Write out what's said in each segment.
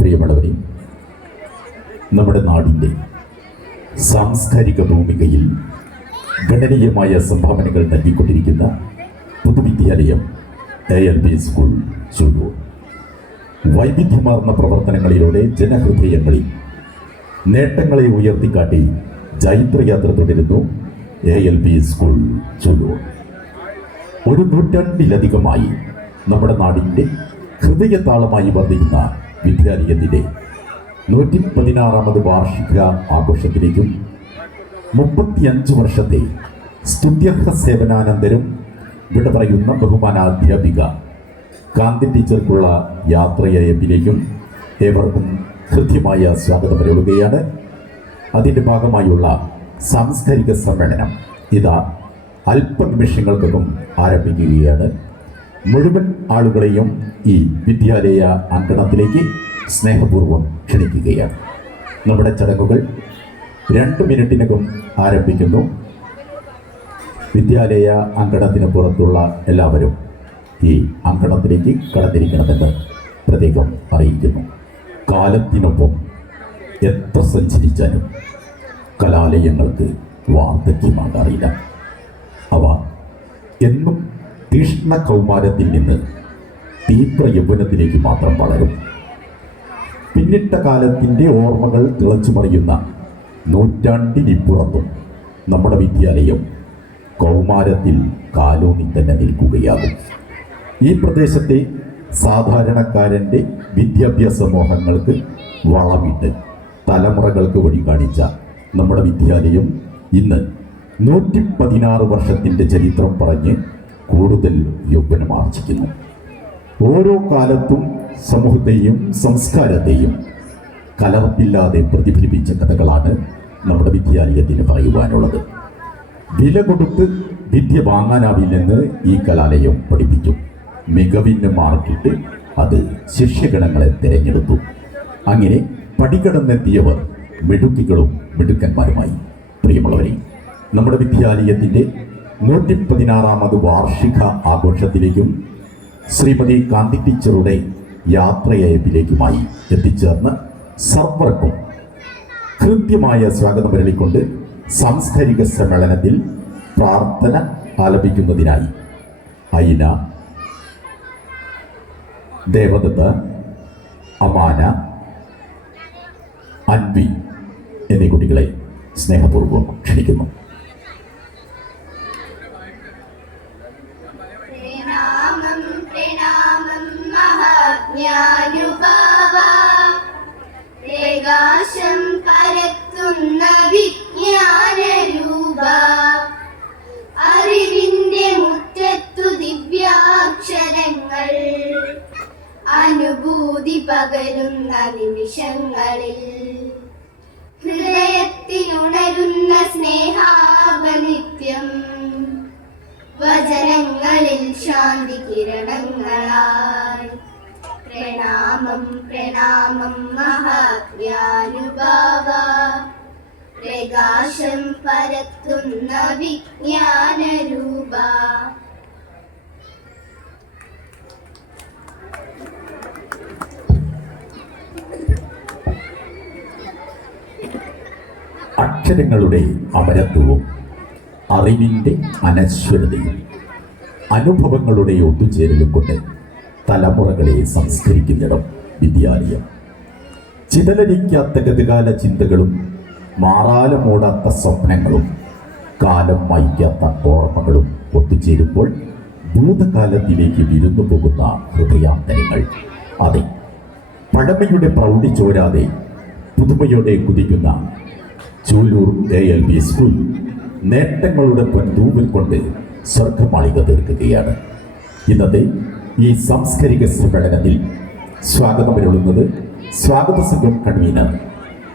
പ്രിയമുള്ളവരെ, നമ്മുടെ നാടിൻ്റെ സാംസ്കാരിക ഭൂമികയിൽ ഗണനീയമായ സംഭാവനകൾ നൽകിക്കൊണ്ടിരിക്കുന്ന പൊതുവിദ്യാലയം ALP സ്കൂൾ ചൂലൂർ വൈവിധ്യമാർന്ന പ്രവർത്തനങ്ങളിലൂടെ ജനഹൃദയങ്ങളിൽ നേട്ടങ്ങളെ ഉയർത്തിക്കാട്ടി ജൈത്രയാത്ര തുടരുന്നു ALP സ്കൂൾ ചൂലൂർ. ഒരു നൂറ്റാണ്ടിലധികമായി നമ്മുടെ നാടിൻ്റെ ഹൃദയതാളമായി വർദ്ധിക്കുന്ന വിദ്യാലയത്തിൻ്റെ 116ാമത് വാർഷിക ആഘോഷത്തിലേക്കും 35 വർഷത്തെ സ്തുത്യർഹ സേവനാനന്തരം വിട പറയുന്ന ബഹുമാനാധ്യാപിക കാന്തി ടീച്ചർക്കുള്ള യാത്രയയപ്പിലേക്കും ഏവർക്കും ഹൃദ്യമായ സ്വാഗതം പറയുകയാണ്. അതിൻ്റെ ഭാഗമായുള്ള സാംസ്കാരിക സമ്മേളനം ഇതാ അല്പനിമിഷങ്ങൾക്കകം ആരംഭിക്കുകയാണ്. മുഴുവൻ ആളുകളെയും ഈ വിദ്യാലയ അങ്കണത്തിലേക്ക് സ്നേഹപൂർവ്വം ക്ഷണിക്കുകയാണ്. നമ്മുടെ ചടങ്ങുകൾ 2 മിനിറ്റിനകം ആരംഭിക്കുന്നു. വിദ്യാലയ അങ്കണത്തിന് പുറത്തുള്ള എല്ലാവരും ഈ അങ്കണത്തിലേക്ക് കടന്നിരിക്കണമെന്ന് പ്രത്യേകം അറിയിക്കുന്നു. കാലത്തിനൊപ്പം എത്ര സഞ്ചരിച്ചാലും കലാലയങ്ങൾക്ക് വാർദ്ധക്യമാകാറില്ല. അവ എന്നും തീഷ്ണ കൗമാരത്തിൽ നിന്ന് തീവ്ര യൗവനത്തിലേക്ക് മാത്രം വളരും. പിന്നിട്ട കാലത്തിൻ്റെ ഓർമ്മകൾ തിളച്ചു മറിയുന്ന നൂറ്റാണ്ടിനിപ്പുറത്തും നമ്മുടെ വിദ്യാലയം കൗമാരത്തിൽ കാലൂന്നി തന്നെ നിൽക്കുകയാകും. ഈ പ്രദേശത്തെ സാധാരണക്കാരൻ്റെ വിദ്യാഭ്യാസ മോഹങ്ങൾക്ക് വളമിട്ട് തലമുറകൾക്ക് വഴി കാണിച്ച നമ്മുടെ വിദ്യാലയം ഇന്ന് 116 വർഷത്തിൻ്റെ ചരിത്രം പറഞ്ഞ് കൂടുതൽ യൗവനം ആർജിക്കുന്നു. ഓരോ കാലത്തും സമൂഹത്തെയും സംസ്കാരത്തെയും കലർപ്പില്ലാതെ പ്രതിഫലിപ്പിച്ച കഥകളാണ് നമ്മുടെ വിദ്യാലയത്തിന് പറയുവാനുള്ളത്. വില കൊടുത്ത് വിദ്യ വാങ്ങാനാവില്ലെന്ന് ഈ കലാലയം പഠിപ്പിച്ചു. മികവിന് മാർക്കിട്ട് അത് ശിഷ്യഗണങ്ങളെ തിരഞ്ഞെടുത്തു. അങ്ങനെ പടികടന്നെത്തിയവർ മിടുക്കികളും മിടുക്കന്മാരുമായി. പ്രിയമുള്ളവരെ, നമ്മുടെ വിദ്യാലയത്തിൻ്റെ 116ാമത് വാർഷിക ആഘോഷത്തിലേക്കും ശ്രീമതി കാന്തി ടീച്ചറുടെ യാത്രയയപ്പിലേക്കുമായി എത്തിച്ചേർന്ന് സർവർക്കും കൃത്യമായ സ്വാഗതം വരളിക്കൊണ്ട് സാംസ്കാരിക സമ്മേളനത്തിൽ പ്രാർത്ഥന ആലപിക്കുന്നതിനായി ഐന, ദേവദത്ത, അമാന, അൻവി എന്നീ കുട്ടികളെ സ്നേഹപൂർവ്വം ക്ഷണിക്കുന്നു. പ്രകാശം പരത്തുന്ന വിജ്ഞാനരൂപ, അറിവിന്റെ മുറ്റത്തു ദിവ്യാക്ഷരങ്ങൾ, അനുഭൂതി പകരുന്ന നിമിഷങ്ങളിൽ ഹൃദയത്തിലുണരുന്ന സ്നേഹാപനിത്യം, വചനങ്ങളിൽ ശാന്തി കിരണങ്ങളായി. പ്രണാമം പ്രണാമം മഹാജ്ഞാനുഭാവ, പ്രകാശം പരത്തുന്ന വിജ്ഞാനരൂപ. അക്ഷരങ്ങളുടെ അമരത്വവും അറിവിൻ്റെ അനശ്വരതയും അനുഭവങ്ങളുടെ ഒത്തുചേരലും കൊണ്ട് തലമുറകളെ സംസ്കരിക്കുന്നിടം വിദ്യാലയം. ചിതലരിക്കാത്ത ഗതകാല ചിന്തകളും മാറാലമോടാത്ത സ്വപ്നങ്ങളും കാലം മായ്ക്കാത്ത ഓർമ്മകളും ഒത്തുചേരുമ്പോൾ ഭൂതകാലത്തിലേക്ക് വിരുന്നു പോകുന്ന ഹൃദയാന്തരങ്ങൾ. അതെ, പഴമയുടെ പ്രൗഢി ചോരാതെ പുതുമയോടെ കുതിക്കുന്ന ചൂലൂർ ALP സ്കൂൾ നേട്ടങ്ങളുടെ പൊൻതൂവൽ കൊണ്ട് സ്വർഗമാളിക തീർക്കുകയാണ്. ഇന്നത്തെ ഈ സാംസ്കാരിക സമ്മേളനത്തിൽ സ്വാഗതമരുളുന്നത് സ്വാഗത സംഘം കൺവീനർ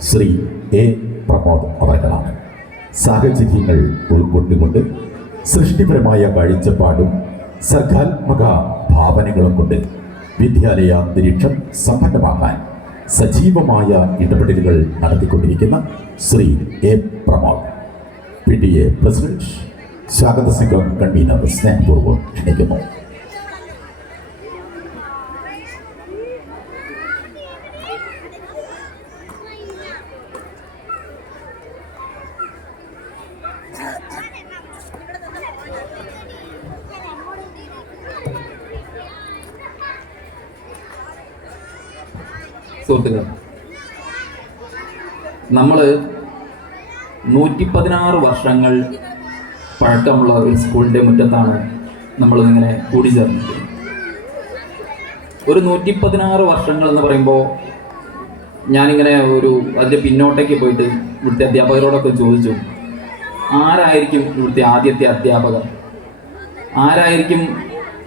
ശ്രീ A. പ്രമോദ് അവർകളാണ്. സാഹചര്യങ്ങൾ ഉൾക്കൊണ്ടുകൊണ്ട് സൃഷ്ടിപരമായ കാഴ്ചപ്പാടും സർഗാത്മക ഭാവനകളും കൊണ്ട് വിദ്യാലയ അന്തരീക്ഷം സമ്പന്നമാക്കാൻ സജീവമായ ഇടപെടലുകൾ നടത്തിക്കൊണ്ടിരിക്കുന്ന Shri A. Pramod, PTA president, സ്വാഗത സംഘം കൺവീനർ സ്നേഹപൂർവ്വം ക്ഷണിക്കുന്നു. സുഹൃത്തുക്കൾ, നമ്മൾ 116 വർഷങ്ങൾ പഴക്കമുള്ള ഒരു സ്കൂളിൻ്റെ മുറ്റത്താണ് നമ്മളിങ്ങനെ കൂടിച്ചേർന്നത്. ഒരു 116 വർഷങ്ങൾ എന്ന് പറയുമ്പോൾ ഞാനിങ്ങനെ അതിൻ്റെ പിന്നോട്ടേക്ക് പോയിട്ട് ഇവിടുത്തെ അധ്യാപകരോടൊക്കെ ചോദിച്ചു, ആരായിരിക്കും ഇവിടുത്തെ ആദ്യത്തെ അധ്യാപകർ, ആരായിരിക്കും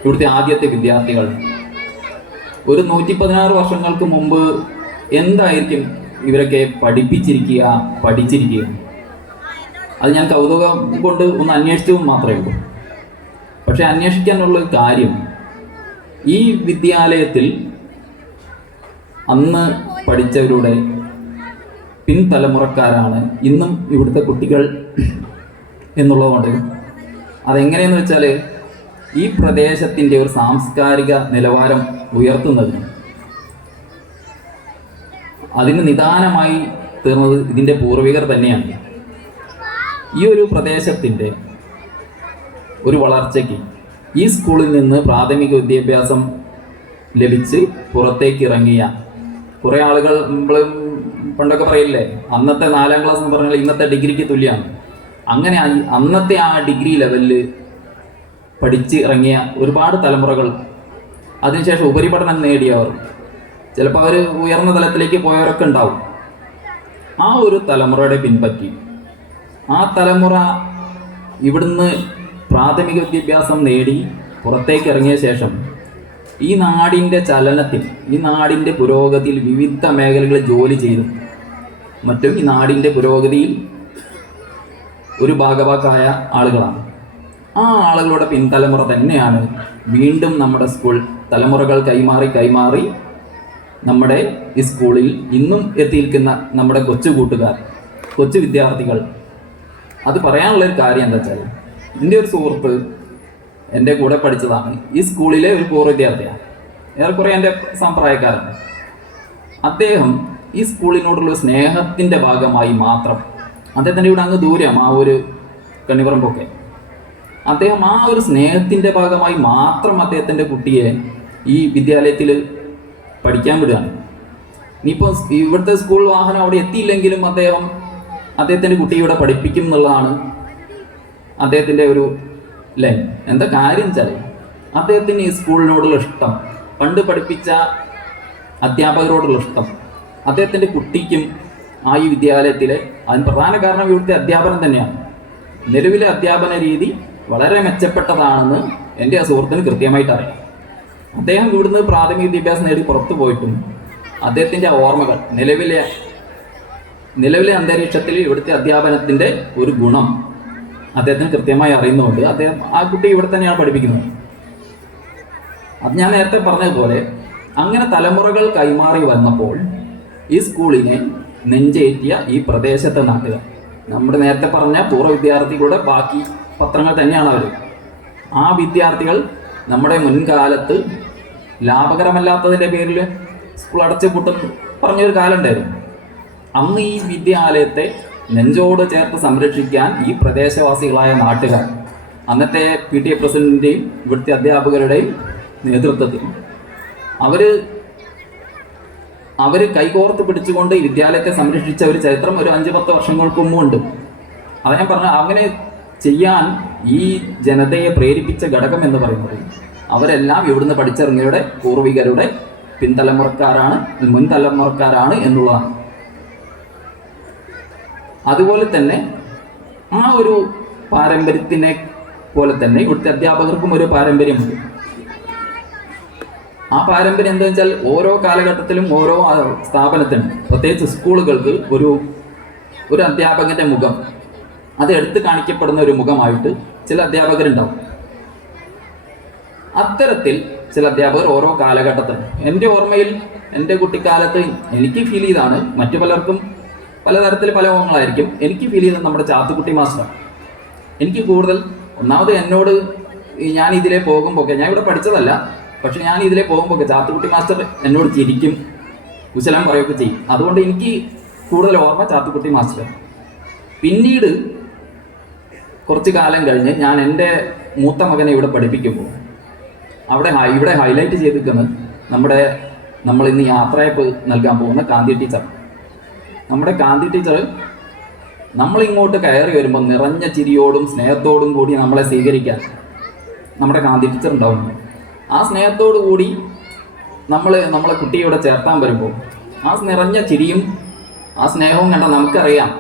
ഇവിടുത്തെ ആദ്യത്തെ വിദ്യാർത്ഥികൾ, ഒരു 116 വർഷങ്ങൾക്ക് മുമ്പ് എന്തായിരിക്കും ഇവരൊക്കെ പഠിച്ചിരിക്കുക. അത് ഞാൻ കൗതുകം കൊണ്ട് ഒന്ന് അന്വേഷിച്ചു മാത്രമേ ഉള്ളൂ. പക്ഷെ അന്വേഷിക്കാനുള്ള കാര്യം, ഈ വിദ്യാലയത്തിൽ അന്ന് പഠിച്ചവരുടെ പിൻതലമുറക്കാരാണ് ഇന്നും ഇവിടുത്തെ കുട്ടികൾ എന്നുള്ളതുകൊണ്ട് അതെങ്ങനെയെന്ന് വെച്ചാൽ ഈ പ്രദേശത്തിൻ്റെ ഒരു സാംസ്കാരിക നിലവാരം ഉയർത്തുന്നതിന് അതിന് നിദാനമായി തീർന്നത് ഇതിൻ്റെ പൂർവികർ തന്നെയാണ്. ഈ ഒരു പ്രദേശത്തിൻ്റെ ഒരു വളർച്ചയ്ക്ക് ഈ സ്കൂളിൽ നിന്ന് പ്രാഥമിക വിദ്യാഭ്യാസം ലഭിച്ച് പുറത്തേക്ക് ഇറങ്ങിയ കുറേ ആളുകൾ, നമ്മൾ പണ്ടൊക്കെ പറയില്ലേ, അന്നത്തെ 4ാം ക്ലാസ് എന്ന് പറഞ്ഞാൽ ഇന്നത്തെ ഡിഗ്രിക്ക് തുല്യമാണ്. അങ്ങനെ അന്നത്തെ ആ ഡിഗ്രി ലെവലിൽ പഠിച്ച് ഇറങ്ങിയ ഒരുപാട് തലമുറകൾ, അതിനുശേഷം ഉപരിപഠനം നേടിയവർ, ചിലപ്പോൾ അവർ ഉയർന്ന തലത്തിലേക്ക് പോയവരൊക്കെ ഉണ്ടാവും. ആ ഒരു തലമുറയുടെ പിൻപറ്റി ആ തലമുറ ഇവിടുന്ന് പ്രാഥമിക വിദ്യാഭ്യാസം നേടി പുറത്തേക്ക് ഇറങ്ങിയ ശേഷം ഈ നാടിൻ്റെ ചലനത്തിൽ, ഈ നാടിൻ്റെ പുരോഗതിയിൽ വിവിധ മേഖലകളിൽ ജോലി ചെയ്തു മറ്റും ഈ നാടിൻ്റെ പുരോഗതിയിൽ ഒരു ഭാഗവാക്കായ ആളുകളാണ്. ആ ആളുകളുടെ പിൻതലമുറ തന്നെയാണ് വീണ്ടും നമ്മുടെ സ്കൂൾ തലമുറകൾ കൈമാറി നമ്മുടെ ഈ സ്കൂളിൽ ഇന്നും എത്തിയിരിക്കുന്ന നമ്മുടെ കൊച്ചു കൂട്ടുകാർ, കൊച്ചു വിദ്യാർത്ഥികൾ. അത് പറയാനുള്ളൊരു കാര്യം എന്താ വെച്ചാൽ, എൻ്റെ ഒരു സുഹൃത്ത് എൻ്റെ കൂടെ പഠിച്ചതാണ്, ഈ സ്കൂളിലെ ഒരു പൂർവ്വ വിദ്യാർത്ഥിയാണ്, ഏറെക്കുറെ എൻ്റെ സമ്പ്രദായക്കാരാണ്. അദ്ദേഹം ഈ സ്കൂളിനോടുള്ള സ്നേഹത്തിൻ്റെ ഭാഗമായി മാത്രം, അദ്ദേഹത്തിൻ്റെ ഇവിടെ അങ്ങ് ദൂരം ആ ഒരു കണ്ണിപറമ്പൊക്കെ, അദ്ദേഹം ആ ഒരു സ്നേഹത്തിൻ്റെ ഭാഗമായി മാത്രം അദ്ദേഹത്തിൻ്റെ കുട്ടിയെ ഈ വിദ്യാലയത്തിൽ പഠിക്കാൻ വിടുകയാണ്. ഇനിയിപ്പോൾ ഇവിടുത്തെ സ്കൂൾ വാഹനം അവിടെ എത്തിയില്ലെങ്കിലും അദ്ദേഹത്തിൻ്റെ കുട്ടിയെ ഇവിടെ പഠിപ്പിക്കും എന്നുള്ളതാണ് അദ്ദേഹത്തിൻ്റെ ഒരു ലൈൻ. എന്താ കാര്യം വെച്ചാൽ, അദ്ദേഹത്തിന് ഈ സ്കൂളിനോടുള്ള ഇഷ്ടം, പണ്ട് പഠിപ്പിച്ച അധ്യാപകരോടുള്ള ഇഷ്ടം, അദ്ദേഹത്തിൻ്റെ കുട്ടിക്കും ആ ഈ വിദ്യാലയത്തിലെ, അതിന് പ്രധാന കാരണം ഇവിടുത്തെ അധ്യാപനം തന്നെയാണ്. നിലവിലെ അധ്യാപന രീതി വളരെ മെച്ചപ്പെട്ടതാണെന്ന് എൻ്റെ ആ സുഹൃത്തിന് കൃത്യമായിട്ട് അറിയാം. അദ്ദേഹം ഇവിടുന്ന് പ്രാഥമിക വിദ്യാഭ്യാസം നേടി പുറത്തു പോയിട്ടും അദ്ദേഹത്തിൻ്റെ ഓർമ്മകൾ, നിലവിലെ അന്തരീക്ഷത്തിൽ ഇവിടുത്തെ അധ്യാപനത്തിൻ്റെ ഒരു ഗുണം അദ്ദേഹത്തിന് കൃത്യമായി അറിയുന്നതുകൊണ്ട് ആ കുട്ടി ഇവിടെ തന്നെയാണ് പഠിപ്പിക്കുന്നത്. അത് ഞാൻ നേരത്തെ പറഞ്ഞതുപോലെ അങ്ങനെ തലമുറകൾ കൈമാറി വന്നപ്പോൾ ഈ സ്കൂളിനെ നെഞ്ചേറ്റിയ ഈ പ്രദേശത്തെ നാട്ടുകാർ, നമ്മുടെ നേരത്തെ പറഞ്ഞ പൂർവ്വ വിദ്യാർത്ഥികളുടെ ബാക്കി പത്രങ്ങൾ തന്നെയാണ് അവർ. ആ വിദ്യാർത്ഥികൾ നമ്മുടെ മുൻകാലത്ത് ലാഭകരമല്ലാത്തതിൻ്റെ പേരിൽ സ്കൂൾ അടച്ചുപൂട്ടും പറഞ്ഞൊരു കാലം ഉണ്ടായിരുന്നു. അന്ന് ഈ വിദ്യാലയത്തെ നെഞ്ചോട് ചേർത്ത് സംരക്ഷിക്കാൻ ഈ പ്രദേശവാസികളായ നാട്ടുകാർ, അന്നത്തെ PTA പ്രസിഡന്റിൻ്റെയും ഇവിടുത്തെ അധ്യാപകരുടെയും നേതൃത്വത്തിൽ അവർ കൈകോർത്ത് പിടിച്ചുകൊണ്ട് ഈ വിദ്യാലയത്തെ സംരക്ഷിച്ച ഒരു ചരിത്രം ഒരു 5-10 വർഷങ്ങൾക്ക് മുമ്പുണ്ട്. അത് ഞാൻ പറഞ്ഞ, അങ്ങനെ ചെയ്യാൻ ഈ ജനതയെ പ്രേരിപ്പിച്ച ഘടകം എന്ന് പറയുന്നത് അവരെല്ലാം ഇവിടുന്ന് പഠിച്ചിറങ്ങിയവരുടെ പൂർവികരുടെ മുൻ തലമുറക്കാരാണ് എന്നുള്ളതാണ്. അതുപോലെ തന്നെ ആ ഒരു പാരമ്പര്യത്തിനെ പോലെ തന്നെ ഇവിടുത്തെ അധ്യാപകർക്കും ഒരു പാരമ്പര്യമുണ്ട്. ആ പാരമ്പര്യം എന്താ വെച്ചാൽ, ഓരോ കാലഘട്ടത്തിലും ഓരോ സ്ഥാപനത്തിനും, പ്രത്യേകിച്ച് സ്കൂളുകൾക്ക് ഒരു അധ്യാപകൻ്റെ മുഖം, അത് എടുത്തു കാണിക്കപ്പെടുന്ന ഒരു മുഖമായിട്ട് ചില അധ്യാപകരുണ്ടാവും. അത്തരത്തിൽ ചില അധ്യാപകർ ഓരോ കാലഘട്ടത്തിലും, എൻ്റെ ഓർമ്മയിൽ എൻ്റെ കുട്ടിക്കാലത്ത് എനിക്ക് ഫീൽ ചെയ്താണ്, മറ്റു പലർക്കും പലതരത്തിൽ പല മുഖങ്ങളായിരിക്കും. എനിക്ക് ഫീൽ ചെയ്യുന്നത് നമ്മുടെ ചാത്തുക്കുട്ടി മാസ്റ്റർ. എനിക്ക് കൂടുതൽ, ഒന്നാമത് എന്നോട് ഞാൻ ഇതിലെ പോകുമ്പോൾ, ഞാൻ ഇവിടെ പഠിച്ചതല്ല, പക്ഷെ ഞാൻ ഇതിലെ പോകുമ്പോൾ ചാത്തുക്കുട്ടി മാസ്റ്റർ എന്നോട് ചിരിക്കും, കുശലം പറയുകയൊക്കെ ചെയ്യും. അതുകൊണ്ട് എനിക്ക് കൂടുതൽ ഓർമ്മ ചാത്തുക്കുട്ടി മാസ്റ്റർ. പിന്നീട് കുറച്ച് കാലം കഴിഞ്ഞ് ഞാൻ എൻ്റെ മൂത്ത മകനെ ഇവിടെ പഠിപ്പിക്കുമ്പോൾ ഇവിടെ ഹൈലൈറ്റ് ചെയ്തിരിക്കുന്നത് നമ്മുടെ നമ്മൾ ഇന്ന് യാത്രയപ്പ് നൽകാൻ പോകുന്ന കാന്തി ടീച്ചർ. നമ്മുടെ കാന്തി ടീച്ചർ നമ്മളിങ്ങോട്ട് കയറി വരുമ്പോൾ നിറഞ്ഞ ചിരിയോടും സ്നേഹത്തോടും കൂടി നമ്മളെ സ്വീകരിക്കാൻ നമ്മുടെ കാന്തി ടീച്ചർ ഉണ്ടാവും. ആ സ്നേഹത്തോടു കൂടി നമ്മളെ കുട്ടിയോടെ ചേർത്താൻ വരുമ്പോൾ ആ നിറഞ്ഞ ചിരിയും ആ സ്നേഹവും കണ്ടാൽ നമുക്കറിയാം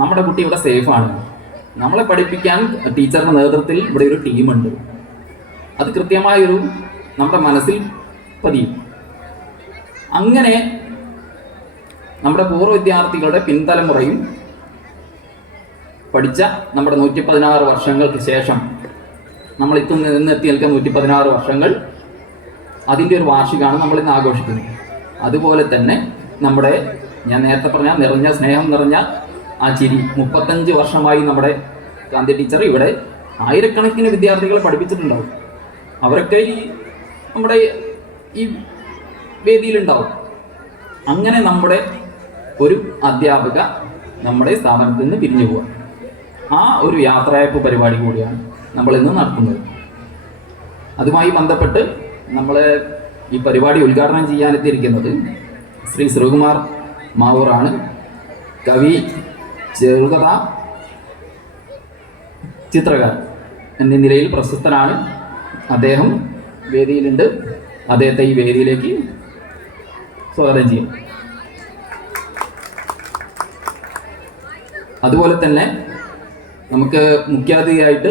നമ്മുടെ കുട്ടി ഇവിടെ സേഫാണ്. നമ്മളെ പഠിപ്പിക്കാൻ ടീച്ചറുടെ നേതൃത്വത്തിൽ ഇവിടെ ഒരു ടീമുണ്ട്. അത് കൃത്യമായൊരു നമ്മുടെ മനസ്സിൽ പതിയും. അങ്ങനെ നമ്മുടെ പൂർവ്വ വിദ്യാർത്ഥികളുടെ പിൻതലമുറയും പഠിച്ച നമ്മുടെ 116 വർഷങ്ങൾക്ക് ശേഷം നമ്മൾ ഇന്ന് എത്തി നിൽക്കുന്ന 116 വർഷങ്ങൾ, അതിൻ്റെ ഒരു വാർഷികമാണ് നമ്മളിന്ന് ആഘോഷിക്കുന്നത്. അതുപോലെ തന്നെ നമ്മുടെ ഞാൻ നേരത്തെ പറഞ്ഞ നിറഞ്ഞ സ്നേഹം നിറഞ്ഞ ആ ചിരി 35 വർഷമായി നമ്മുടെ കാന്തി ടീച്ചർ ഇവിടെ ആയിരക്കണക്കിന് വിദ്യാർത്ഥികളെ പഠിപ്പിച്ചിട്ടുണ്ടാവും. അവരൊക്കെ നമ്മുടെ ഈ വേദിയിലുണ്ടാവും. അങ്ങനെ നമ്മുടെ ഒരു അധ്യാപിക നമ്മുടെ സ്ഥാപനത്തിൽ നിന്ന് പിരിഞ്ഞു പോവുക. ആ ഒരു യാത്രയപ്പ് പരിപാടി കൂടിയാണ് നമ്മളിന്ന് നടത്തുന്നത്. അതുമായി ബന്ധപ്പെട്ട് നമ്മൾ ഈ പരിപാടി ഉദ്ഘാടനം ചെയ്യാനെത്തിയിരിക്കുന്നത് ശ്രീ ശ്രീകുമാർ മാവൂറാണ്. കവി, ചെറുകഥ, ചിത്രകാരൻ എന്നീ നിലയിൽ പ്രശസ്തനാണ്. അദ്ദേഹം വേദിയിലുണ്ട്. അദ്ദേഹത്തെ ഈ വേദിയിലേക്ക് സ്വാഗതം ചെയ്യും. അതുപോലെ തന്നെ നമുക്ക് മുഖ്യാതിഥിയായിട്ട്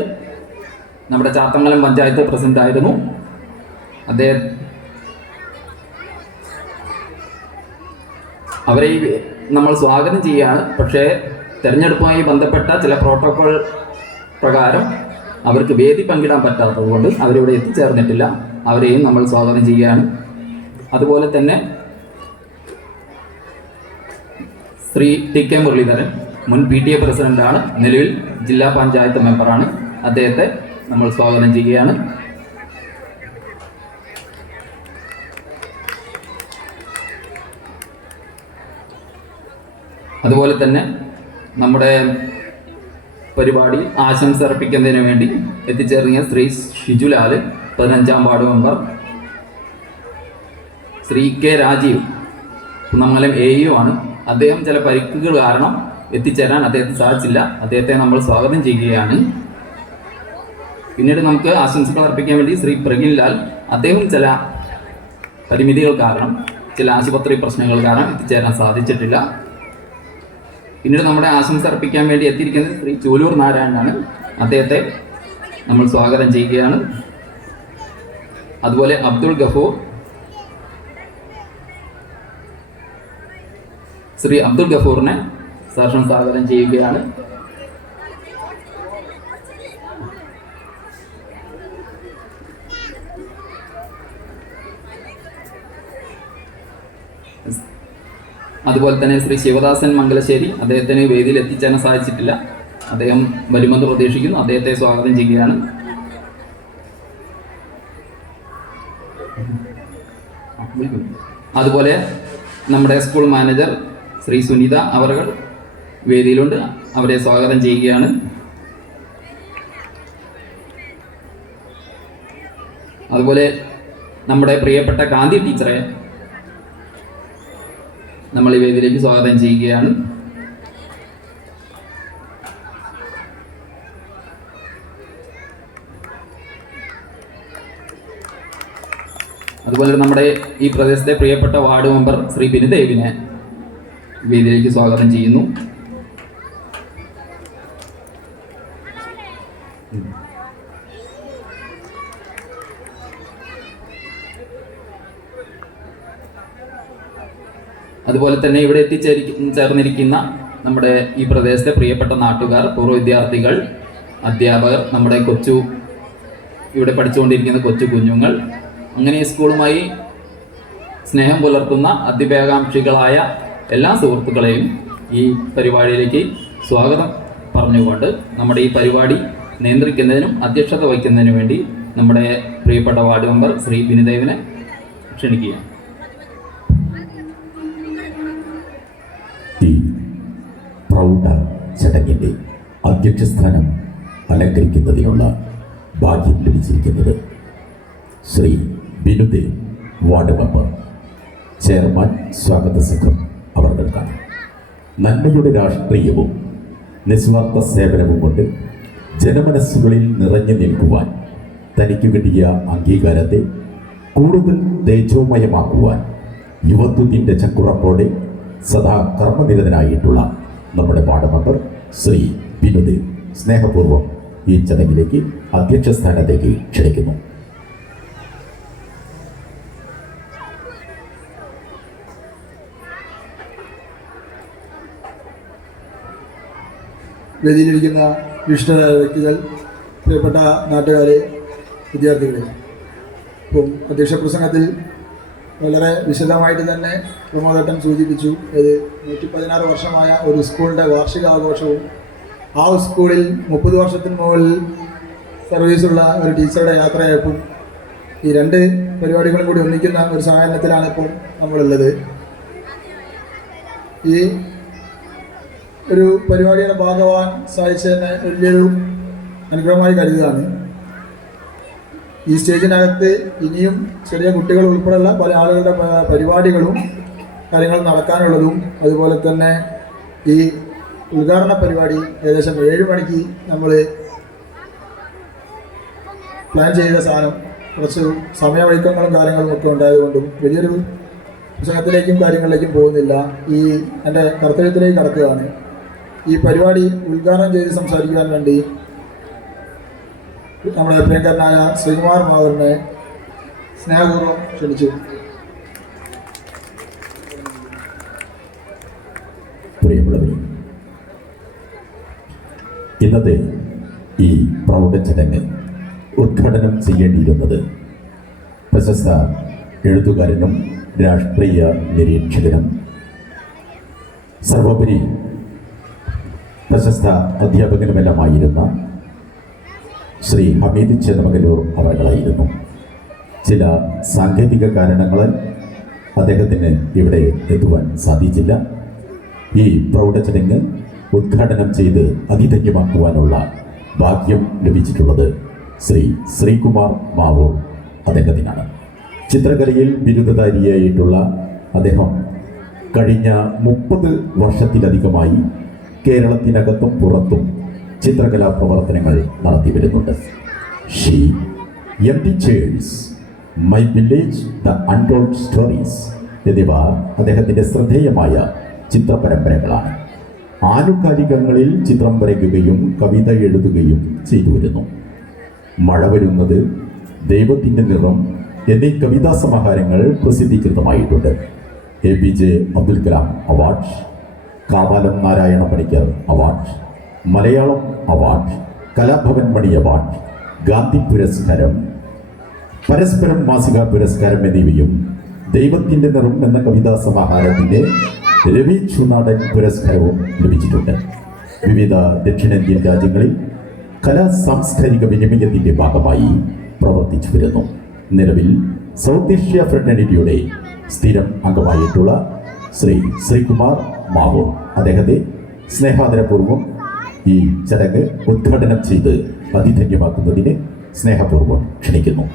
നമ്മുടെ ചാത്തമംഗലം പഞ്ചായത്ത് പ്രസിഡന്റ് ആയിരുന്നു അദ്ദേഹം. അവരെ നമ്മൾ സ്വാഗതം ചെയ്യുകയാണ്. പക്ഷേ തെരഞ്ഞെടുപ്പുമായി ബന്ധപ്പെട്ട ചില പ്രോട്ടോകോൾ പ്രകാരം അവർക്ക് വേദി പങ്കിടാൻ പറ്റാത്തതുകൊണ്ട് അവരിവിടെ എത്തിച്ചേർന്നിട്ടില്ല. അവരെയും നമ്മൾ സ്വാഗതം ചെയ്യുകയാണ്. അതുപോലെ തന്നെ ശ്രീ ടി.K. മുരളീധരൻ മുൻ PTA പ്രസിഡന്റാണ്, നിലവിൽ ജില്ലാ പഞ്ചായത്ത് മെമ്പറാണ്. അദ്ദേഹത്തെ നമ്മൾ സ്വാഗതം ചെയ്യുകയാണ്. അതുപോലെ തന്നെ നമ്മുടെ പരിപാടി ആശംസ അർപ്പിക്കുന്നതിന് വേണ്ടി എത്തിച്ചേർന്ന ശ്രീ ഷിജുലാൽ, 15ാം ward member, Shri K. Rajeev, Kunnamangalam AU ആണ്. അദ്ദേഹം ചില പരിക്കുകൾ കാരണം എത്തിച്ചേരാൻ അദ്ദേഹത്തിന് സാധിച്ചില്ല. അദ്ദേഹത്തെ നമ്മൾ സ്വാഗതം ചെയ്യുകയാണ്. പിന്നീട് നമുക്ക് ആശംസകൾ അർപ്പിക്കാൻ വേണ്ടി ശ്രീ പ്രഗിൻ ലാൽ, അദ്ദേഹം ചില പരിമിതികൾ കാരണം, ചില ആശുപത്രി പ്രശ്നങ്ങൾ കാരണം എത്തിച്ചേരാൻ സാധിച്ചിട്ടില്ല. പിന്നീട് നമ്മുടെ ആശംസ അർപ്പിക്കാൻ വേണ്ടി എത്തിയിരിക്കുന്നത് ശ്രീ ചൂലൂർ നാരായണനാണ്. അദ്ദേഹത്തെ നമ്മൾ സ്വാഗതം ചെയ്യുകയാണ്. അതുപോലെ അബ്ദുൾ ഗഫൂർ, ശ്രീ അബ്ദുൾ ഗഫൂറിനെ സഹർഷം സ്വാഗതം ചെയ്യുകയാണ്. അതുപോലെ തന്നെ ശ്രീ ശിവദാസൻ മംഗലശ്ശേരി, അദ്ദേഹത്തിന് വേദിയിൽ എത്തിച്ചേരാൻ സാധിച്ചിട്ടില്ല. അദ്ദേഹം വരുമെന്ന് പ്രതീക്ഷിക്കുന്നു. അദ്ദേഹത്തെ സ്വാഗതം ചെയ്യുകയാണ്. അതുപോലെ നമ്മുടെ സ്കൂൾ മാനേജർ ശ്രീ സുനിത അവർ വേദിയിലുണ്ട്. അവരെ സ്വാഗതം ചെയ്യുകയാണ്. അതുപോലെ നമ്മുടെ പ്രിയപ്പെട്ട കാന്തി ടീച്ചറെ നമ്മൾ ഈ വേദിയിലേക്ക് സ്വാഗതം ചെയ്യുകയാണ്. അതുപോലെ നമ്മുടെ ഈ പ്രദേശത്തെ പ്രിയപ്പെട്ട വാർഡ് മെമ്പർ ശ്രീ ബിനുദേവിനെ വേദിയിലേക്ക് സ്വാഗതം ചെയ്യുന്നു. അതുപോലെ തന്നെ ഇവിടെ ചേർന്നിരിക്കുന്ന നമ്മുടെ ഈ പ്രദേശത്തെ പ്രിയപ്പെട്ട നാട്ടുകാർ, പൂർവ്വ വിദ്യാർത്ഥികൾ, അധ്യാപകർ, നമ്മുടെ ഇവിടെ പഠിച്ചുകൊണ്ടിരിക്കുന്ന കൊച്ചു കുഞ്ഞുങ്ങൾ, അങ്ങനെ സ്കൂളുമായി സ്നേഹം പുലർത്തുന്ന അധ്യാപകാംക്ഷികളായ എല്ലാ സുഹൃത്തുക്കളെയും ഈ പരിപാടിയിലേക്ക് സ്വാഗതം പറഞ്ഞുകൊണ്ട് നമ്മുടെ ഈ പരിപാടി നിയന്ത്രിക്കുന്നതിനും അധ്യക്ഷത വഹിക്കുന്നതിനും വേണ്ടി നമ്മുടെ പ്രിയപ്പെട്ട വാർഡ് മെമ്പർ ശ്രീ ബിനുദേവിനെ ക്ഷണിക്കുകയാണ്. ഈ പ്രൗഢ ചടങ്ങിൻ്റെ അധ്യക്ഷസ്ഥാനം അലങ്കരിക്കുന്നതിനുള്ള ഭാഗ്യം ലഭിച്ചിരിക്കുന്നത് ശ്രീ ബിനുദേവ്, വാർഡ് മെമ്പർ, ചെയർമാൻ സ്വാഗത സംഘം അവർക്കാണ്. നന്മയുടെ രാഷ്ട്രീയവും നിസ്വാർത്ഥ സേവനവും കൊണ്ട് ജനമനസ്സുകളിൽ നിറഞ്ഞു നിൽക്കുവാൻ തനിക്ക് കിട്ടിയ അംഗീകാരത്തെ കൂടുതൽ തേജോമയമാക്കുവാൻ യുവത്വത്തിൻ്റെ ചക്കുറപ്പോടെ സദാ കർമ്മനിരതനായിട്ടുള്ള നമ്മുടെ വാർഡ് മെമ്പർ ശ്രീ വിനുദ് സ്നേഹപൂർവ്വം ഈ ചടങ്ങിലേക്ക് അധ്യക്ഷ സ്ഥാനത്തേക്ക് ക്ഷണിക്കുന്നു. വേദിയിലിരിക്കുന്ന വിശിഷ്ടരായ വ്യക്തികൾ, പ്രിയപ്പെട്ട നാട്ടുകാരെ, വിദ്യാർത്ഥികളെ, ഇപ്പം അധ്യക്ഷ പ്രസംഗത്തിൽ വളരെ വിശദമായിട്ട് തന്നെ പ്രമോദേട്ടൻ സൂചിപ്പിച്ചു. ഇത് 116 വർഷമായ ഒരു സ്കൂളിൻ്റെ വാർഷികാഘോഷവും ആ സ്കൂളിൽ 30 വർഷത്തിന് മുകളിൽ സർവീസുള്ള ഒരു ടീച്ചറുടെ യാത്രയായപ്പോൾ ഈ രണ്ട് പരിപാടികളും കൂടി ഒന്നിക്കുന്ന ഒരു സാഹചര്യത്തിലാണ് ഇപ്പോൾ നമ്മളുള്ളത്. ഈ ഒരു പരിപാടിയുടെ ഭാഗമാകാൻ സാധിച്ചതിന് വലിയൊരു അനുഗ്രഹമായി കരുതുകയാണ്. ഈ സ്റ്റേജിനകത്ത് ഇനിയും ചെറിയ കുട്ടികൾ ഉൾപ്പെടെയുള്ള പല ആളുകളുടെ പരിപാടികളും കാര്യങ്ങളും നടക്കാനുള്ളതും, അതുപോലെ തന്നെ ഈ ഉദ്ഘാടന പരിപാടി ഏകദേശം 7 മണിക്ക് നമ്മൾ പ്ലാൻ ചെയ്ത സാധനം കുറച്ച് സമയവൈക്കങ്ങളും കാര്യങ്ങളും ഒക്കെ ഉണ്ടായതുകൊണ്ടും വലിയൊരു പുസ്തകത്തിലേക്കും കാര്യങ്ങളിലേക്കും പോകുന്നില്ല. ഈ എൻ്റെ കർത്തവ്യത്തിലേക്ക് കടക്കുകയാണ്. ഈ പരിപാടി ഉദ്ഘാടനം ചെയ്ത് സംസാരിക്കുവാൻ വേണ്ടി നമ്മുടെ പ്രിയങ്കരനായ ശ്രീകുമാർ മാവൂരിനെ സ്നേഹപൂർവ്വം ക്ഷണിച്ചു. പ്രിയമുള്ളവരെ, ഇന്നത്തെ ഈ പ്രൗഢ ചടങ്ങ് ഉദ്ഘാടനം ചെയ്യേണ്ടിയിരുന്നത് പ്രശസ്ത എഴുത്തുകാരനും രാഷ്ട്രീയ നിരീക്ഷകനും സർവോപരി പ്രശസ്ത അധ്യാപകനുമെല്ലാമായിരുന്ന ശ്രീ ഹമീദ് ചേന്നമംഗലൂർ അവர்களായിരുന്നു. ചില സാങ്കേതിക കാരണങ്ങളാൽ അദ്ദേഹത്തിന് ഇവിടെ എത്തുവാൻ സാധിച്ചില്ല. ഈ പ്രൗഢ ചടങ്ങ് ഉദ്ഘാടനം ചെയ്ത് അതിധന്യമാക്കുവാനുള്ള ഭാഗ്യം ലഭിച്ചിട്ടുള്ളത് ശ്രീ ശ്രീകുമാർ മാവൂർ അദ്ദേഹത്തിനാണ്. ചിത്രകലയിൽ ബിരുദധാരിയായിട്ടുള്ള അദ്ദേഹം കഴിഞ്ഞ 30 വർഷത്തിലധികമായി കേരളത്തിനകത്തും പുറത്തും ചിത്രകലാ പ്രവർത്തനങ്ങൾ നടത്തി വരുന്നുണ്ട്. She, empty chairs, my village, the untold stories എന്നിവ അദ്ദേഹത്തിൻ്റെ ശ്രദ്ധേയമായ ചിത്രപരമ്പരകളാണ്. ആനുകാലികങ്ങളിൽ ചിത്രം വരയ്ക്കുകയും കവിത എഴുതുകയും ചെയ്തു വരുന്നു. മഴ വരുന്നത്, ദൈവത്തിൻ്റെ നിറം എന്നീ കവിതാ സമാഹാരങ്ങൾ പ്രസിദ്ധീകൃതമായിട്ടുണ്ട്. APJ Abdul Kalam award, Kavalam Narayana Panicker award, Malayalam award, Kalabhavan Mani award, Gandhi പുരസ്കാരം, പരസ്പരം മാസിക പുരസ്കാരം എന്നിവയും ദൈവത്തിൻ്റെ നിറം എന്ന കവിതാ സമാഹാരത്തിൻ്റെ രവി ചുനാടൻ പുരസ്കാരവും ലഭിച്ചിട്ടുണ്ട്. വിവിധ ദക്ഷിണേന്ത്യൻ രാജ്യങ്ങളിൽ കലാ സാംസ്കാരിക വിനിമയത്തിൻ്റെ ഭാഗമായി പ്രവർത്തിച്ചു വരുന്നു. നിലവിൽ സൗത്ത് ഏഷ്യ ഫ്രട്ടേണിറ്റിയുടെ സ്ഥിരം അംഗമായിട്ടുള്ള ശ്രീ ശ്രീകുമാർ മാവൂർ അദ്ദേഹത്തെ സ്നേഹാദരപൂർവ്വം ഈ ചടങ്ങ് ഉദ്ഘാടനം ചെയ്ത് അതിധന്യമാക്കുന്നതിന് സ്നേഹപൂർവ്വം ക്ഷണിക്കുന്നു.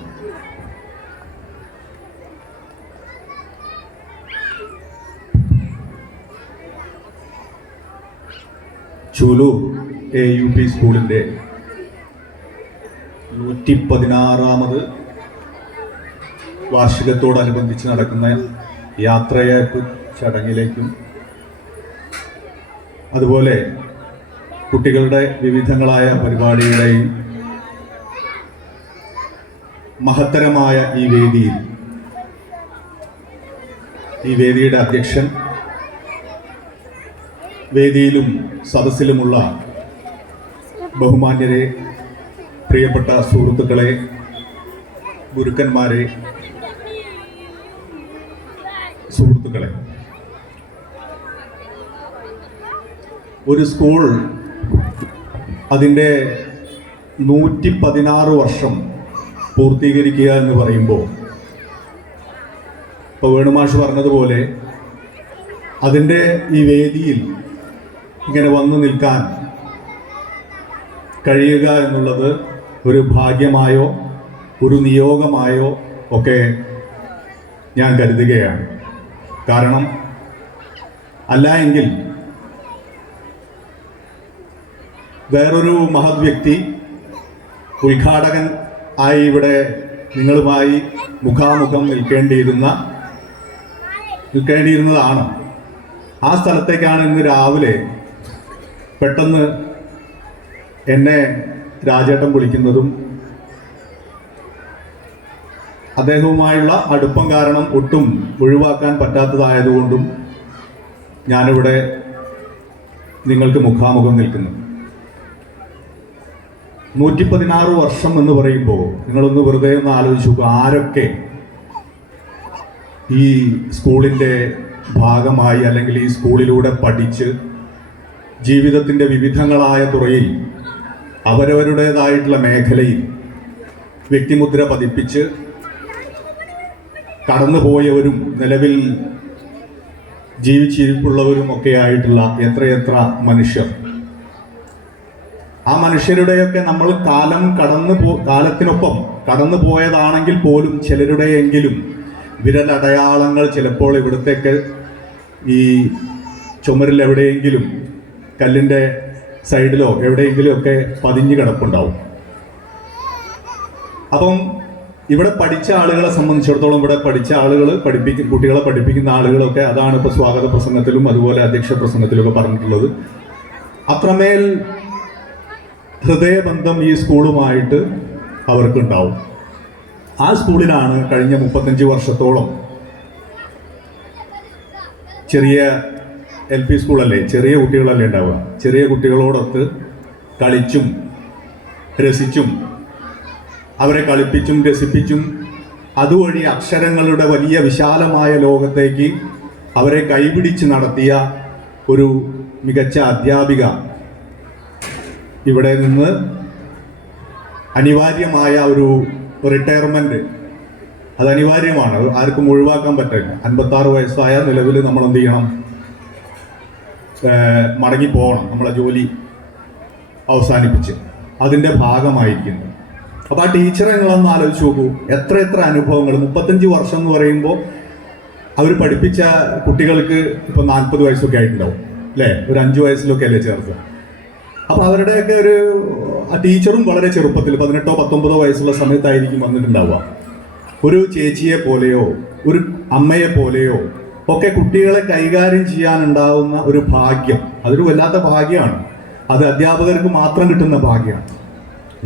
ചൂലൂർ AUP സ്കൂളിൻ്റെ 116ാമത് വാർഷികത്തോടനുബന്ധിച്ച് നടക്കുന്ന യാത്രയയപ്പ് ചടങ്ങിലേക്കും അതുപോലെ കുട്ടികളുടെ വിവിധങ്ങളായ പരിപാടികളുടെയും മഹത്തരമായ ഈ വേദിയുടെ അധ്യക്ഷൻ, വേദിയിലും സദസ്സിലുമുള്ള ബഹുമാന്യരെ, പ്രിയപ്പെട്ട സുഹൃത്തുക്കളെ, ഗുരുക്കന്മാരെ, സുഹൃത്തുക്കളെ, ഒരു സ്കൂൾ അതിൻ്റെ 116 വർഷം പൂർത്തീകരിക്കുക എന്ന് പറയുമ്പോൾ, ഇപ്പോൾ വേണുമാഷ് പറഞ്ഞതുപോലെ അതിൻ്റെ ഈ വേദിയിൽ ഇങ്ങനെ വന്നു നിൽക്കാൻ കഴിയുക എന്നുള്ളത് ഒരു ഭാഗ്യമായോ ഒരു നിയോഗമായോ ഒക്കെ ഞാൻ കരുതുകയാണ്. കാരണം അല്ല എങ്കിൽ വേറൊരു മഹത് വ്യക്തി ഉദ്ഘാടകൻ ആയി ഇവിടെ നിങ്ങളുമായി മുഖാമുഖം നിൽക്കേണ്ടിയിരുന്നതാണ്. ആ സ്ഥലത്തേക്കാണ് ഇന്ന് രാവിലെ പെട്ടെന്ന് എന്നെ രാജേട്ടൻ വിളിക്കുന്നതും അദ്ദേഹവുമായുള്ള അടുപ്പം കാരണം ഒട്ടും ഒഴിവാക്കാൻ പറ്റാത്തതായതുകൊണ്ടും ഞാനിവിടെ നിങ്ങൾക്ക് മുഖാമുഖം നിൽക്കുന്നു. 116 വർഷം എന്ന് പറയുമ്പോൾ നിങ്ങളൊന്ന് വെറുതെ ഒന്ന് ആലോചിച്ച് നോക്കുക, ആരൊക്കെ ഈ സ്കൂളിൻ്റെ ഭാഗമായി അല്ലെങ്കിൽ ഈ സ്കൂളിലൂടെ പഠിച്ച് ജീവിതത്തിൻ്റെ വിവിധങ്ങളായ തുറയിൽ അവരവരുടേതായിട്ടുള്ള മേഖലയിൽ വ്യക്തിമുദ്ര പതിപ്പിച്ച് കടന്നുപോയവരും നിലവിൽ ജീവിച്ചിരിപ്പുള്ളവരുമൊക്കെ ആയിട്ടുള്ള എത്രയെത്ര മനുഷ്യർ. ആ മനുഷ്യരുടെയൊക്കെ നമ്മൾ കാലത്തിനൊപ്പം കടന്നു പോയതാണെങ്കിൽ പോലും ചിലരുടെയെങ്കിലും വിരലടയാളങ്ങൾ ചിലപ്പോൾ ഇവിടത്തേക്ക് ഈ ചുമരിൽ എവിടെയെങ്കിലും കല്ലിൻ്റെ സൈഡിലോ എവിടെയെങ്കിലും ഒക്കെ പതിഞ്ഞു കിടപ്പുണ്ടാവും. അപ്പം ഇവിടെ പഠിച്ച ആളുകളെ സംബന്ധിച്ചിടത്തോളം ഇവിടെ പഠിച്ച ആളുകൾ കുട്ടികളെ പഠിപ്പിക്കുന്ന ആളുകളൊക്കെ അതാണ് ഇപ്പോൾ സ്വാഗത പ്രസംഗത്തിലും അതുപോലെ അധ്യക്ഷ പ്രസംഗത്തിലൊക്കെ പറഞ്ഞിട്ടുള്ളത്. അത്രമേൽ ഹൃദയബന്ധം ഈ സ്കൂളുമായിട്ട് അവർക്കുണ്ടാവും. ആ സ്കൂളിലാണ് കഴിഞ്ഞ 35 വർഷത്തോളം ചെറിയ LP സ്കൂളല്ലേ, ചെറിയ കുട്ടികളല്ലേ ഉണ്ടാവുക, ചെറിയ കുട്ടികളോടൊത്ത് കളിച്ചും രസിച്ചും അവരെ കളിപ്പിച്ചും രസിപ്പിച്ചും അതുവഴി അക്ഷരങ്ങളുടെ വലിയ വിശാലമായ ലോകത്തേക്ക് അവരെ കൈപിടിച്ച് നടത്തിയ ഒരു മികച്ച അധ്യാപിക ഇവിടെ നിന്ന് അനിവാര്യമായ ഒരു റിട്ടയർമെൻറ്റ് അത് അനിവാര്യമാണ്, അത് ആർക്കും ഒഴിവാക്കാൻ പറ്റില്ല. 56 വയസ്സായ നിലവിൽ നമ്മൾ എന്ത് ചെയ്യണം, മടങ്ങിപ്പോകണം, നമ്മളെ ജോലി അവസാനിപ്പിച്ച് അതിൻ്റെ ഭാഗമായിരിക്കുന്നു. അപ്പോൾ ആ ടീച്ചറെ നിങ്ങളൊന്ന് ആലോചിച്ച് നോക്കൂ, എത്ര അനുഭവങ്ങൾ. 35 വർഷം എന്ന് പറയുമ്പോൾ അവർ പഠിപ്പിച്ച കുട്ടികൾക്ക് ഇപ്പോൾ 40 വയസ്സൊക്കെ ആയിട്ടുണ്ടാവും അല്ലേ, ഒരു 5 വയസ്സിലൊക്കെ അല്ലേ ചേർത്ത്. അപ്പോൾ അവരുടെയൊക്കെ ആ ടീച്ചറും വളരെ ചെറുപ്പത്തിൽ 18 19 വയസ്സുള്ള സമയത്തായിരിക്കും വന്നിട്ടുണ്ടാവുക. ഒരു ചേച്ചിയെ പോലെയോ ഒരു അമ്മയെ പോലെയോ ഒക്കെ കുട്ടികളെ കൈകാര്യം ചെയ്യാനുണ്ടാവുന്ന ഒരു ഭാഗ്യം, അതൊരു വല്ലാത്ത ഭാഗ്യമാണ്. അത് അധ്യാപകർക്ക് മാത്രം കിട്ടുന്ന ഭാഗ്യമാണ്.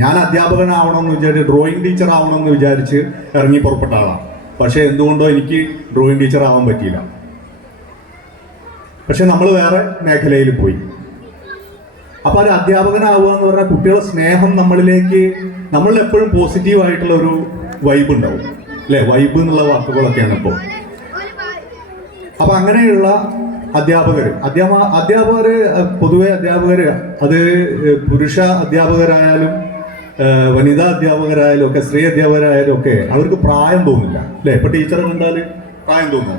ഞാൻ അധ്യാപകനാവണമെന്ന് വിചാരിച്ച് ഡ്രോയിങ് ടീച്ചർ ആവണമെന്ന് വിചാരിച്ച് ഇറങ്ങി പുറപ്പെട്ട ആളാണ്. പക്ഷേ എന്തുകൊണ്ടോ എനിക്ക് ഡ്രോയിങ് ടീച്ചർ ആവാൻ പറ്റിയില്ല. പക്ഷെ നമ്മൾ വേറെ മേഖലയിൽ പോയി. അപ്പോൾ ഒരു അധ്യാപകനാവുക എന്ന് പറഞ്ഞാൽ കുട്ടികളുടെ സ്നേഹം നമ്മളിൽ എപ്പോഴും പോസിറ്റീവായിട്ടുള്ള ഒരു വൈബ് ഉണ്ടാവും അല്ലേ, വൈബ് എന്നുള്ള വാക്കുകളൊക്കെയാണ് ഇപ്പോൾ. അപ്പം അങ്ങനെയുള്ള അധ്യാപകർ പൊതുവെ അധ്യാപകർ അത് പുരുഷ അധ്യാപകരായാലും വനിതാ അധ്യാപകരായാലും ഒക്കെ സ്ത്രീ അധ്യാപകരായാലും ഒക്കെ അവർക്ക് പ്രായം തോന്നില്ല അല്ലേ. ഇപ്പൊ ടീച്ചറെ കണ്ടാൽ പ്രായം തോന്നുമോ?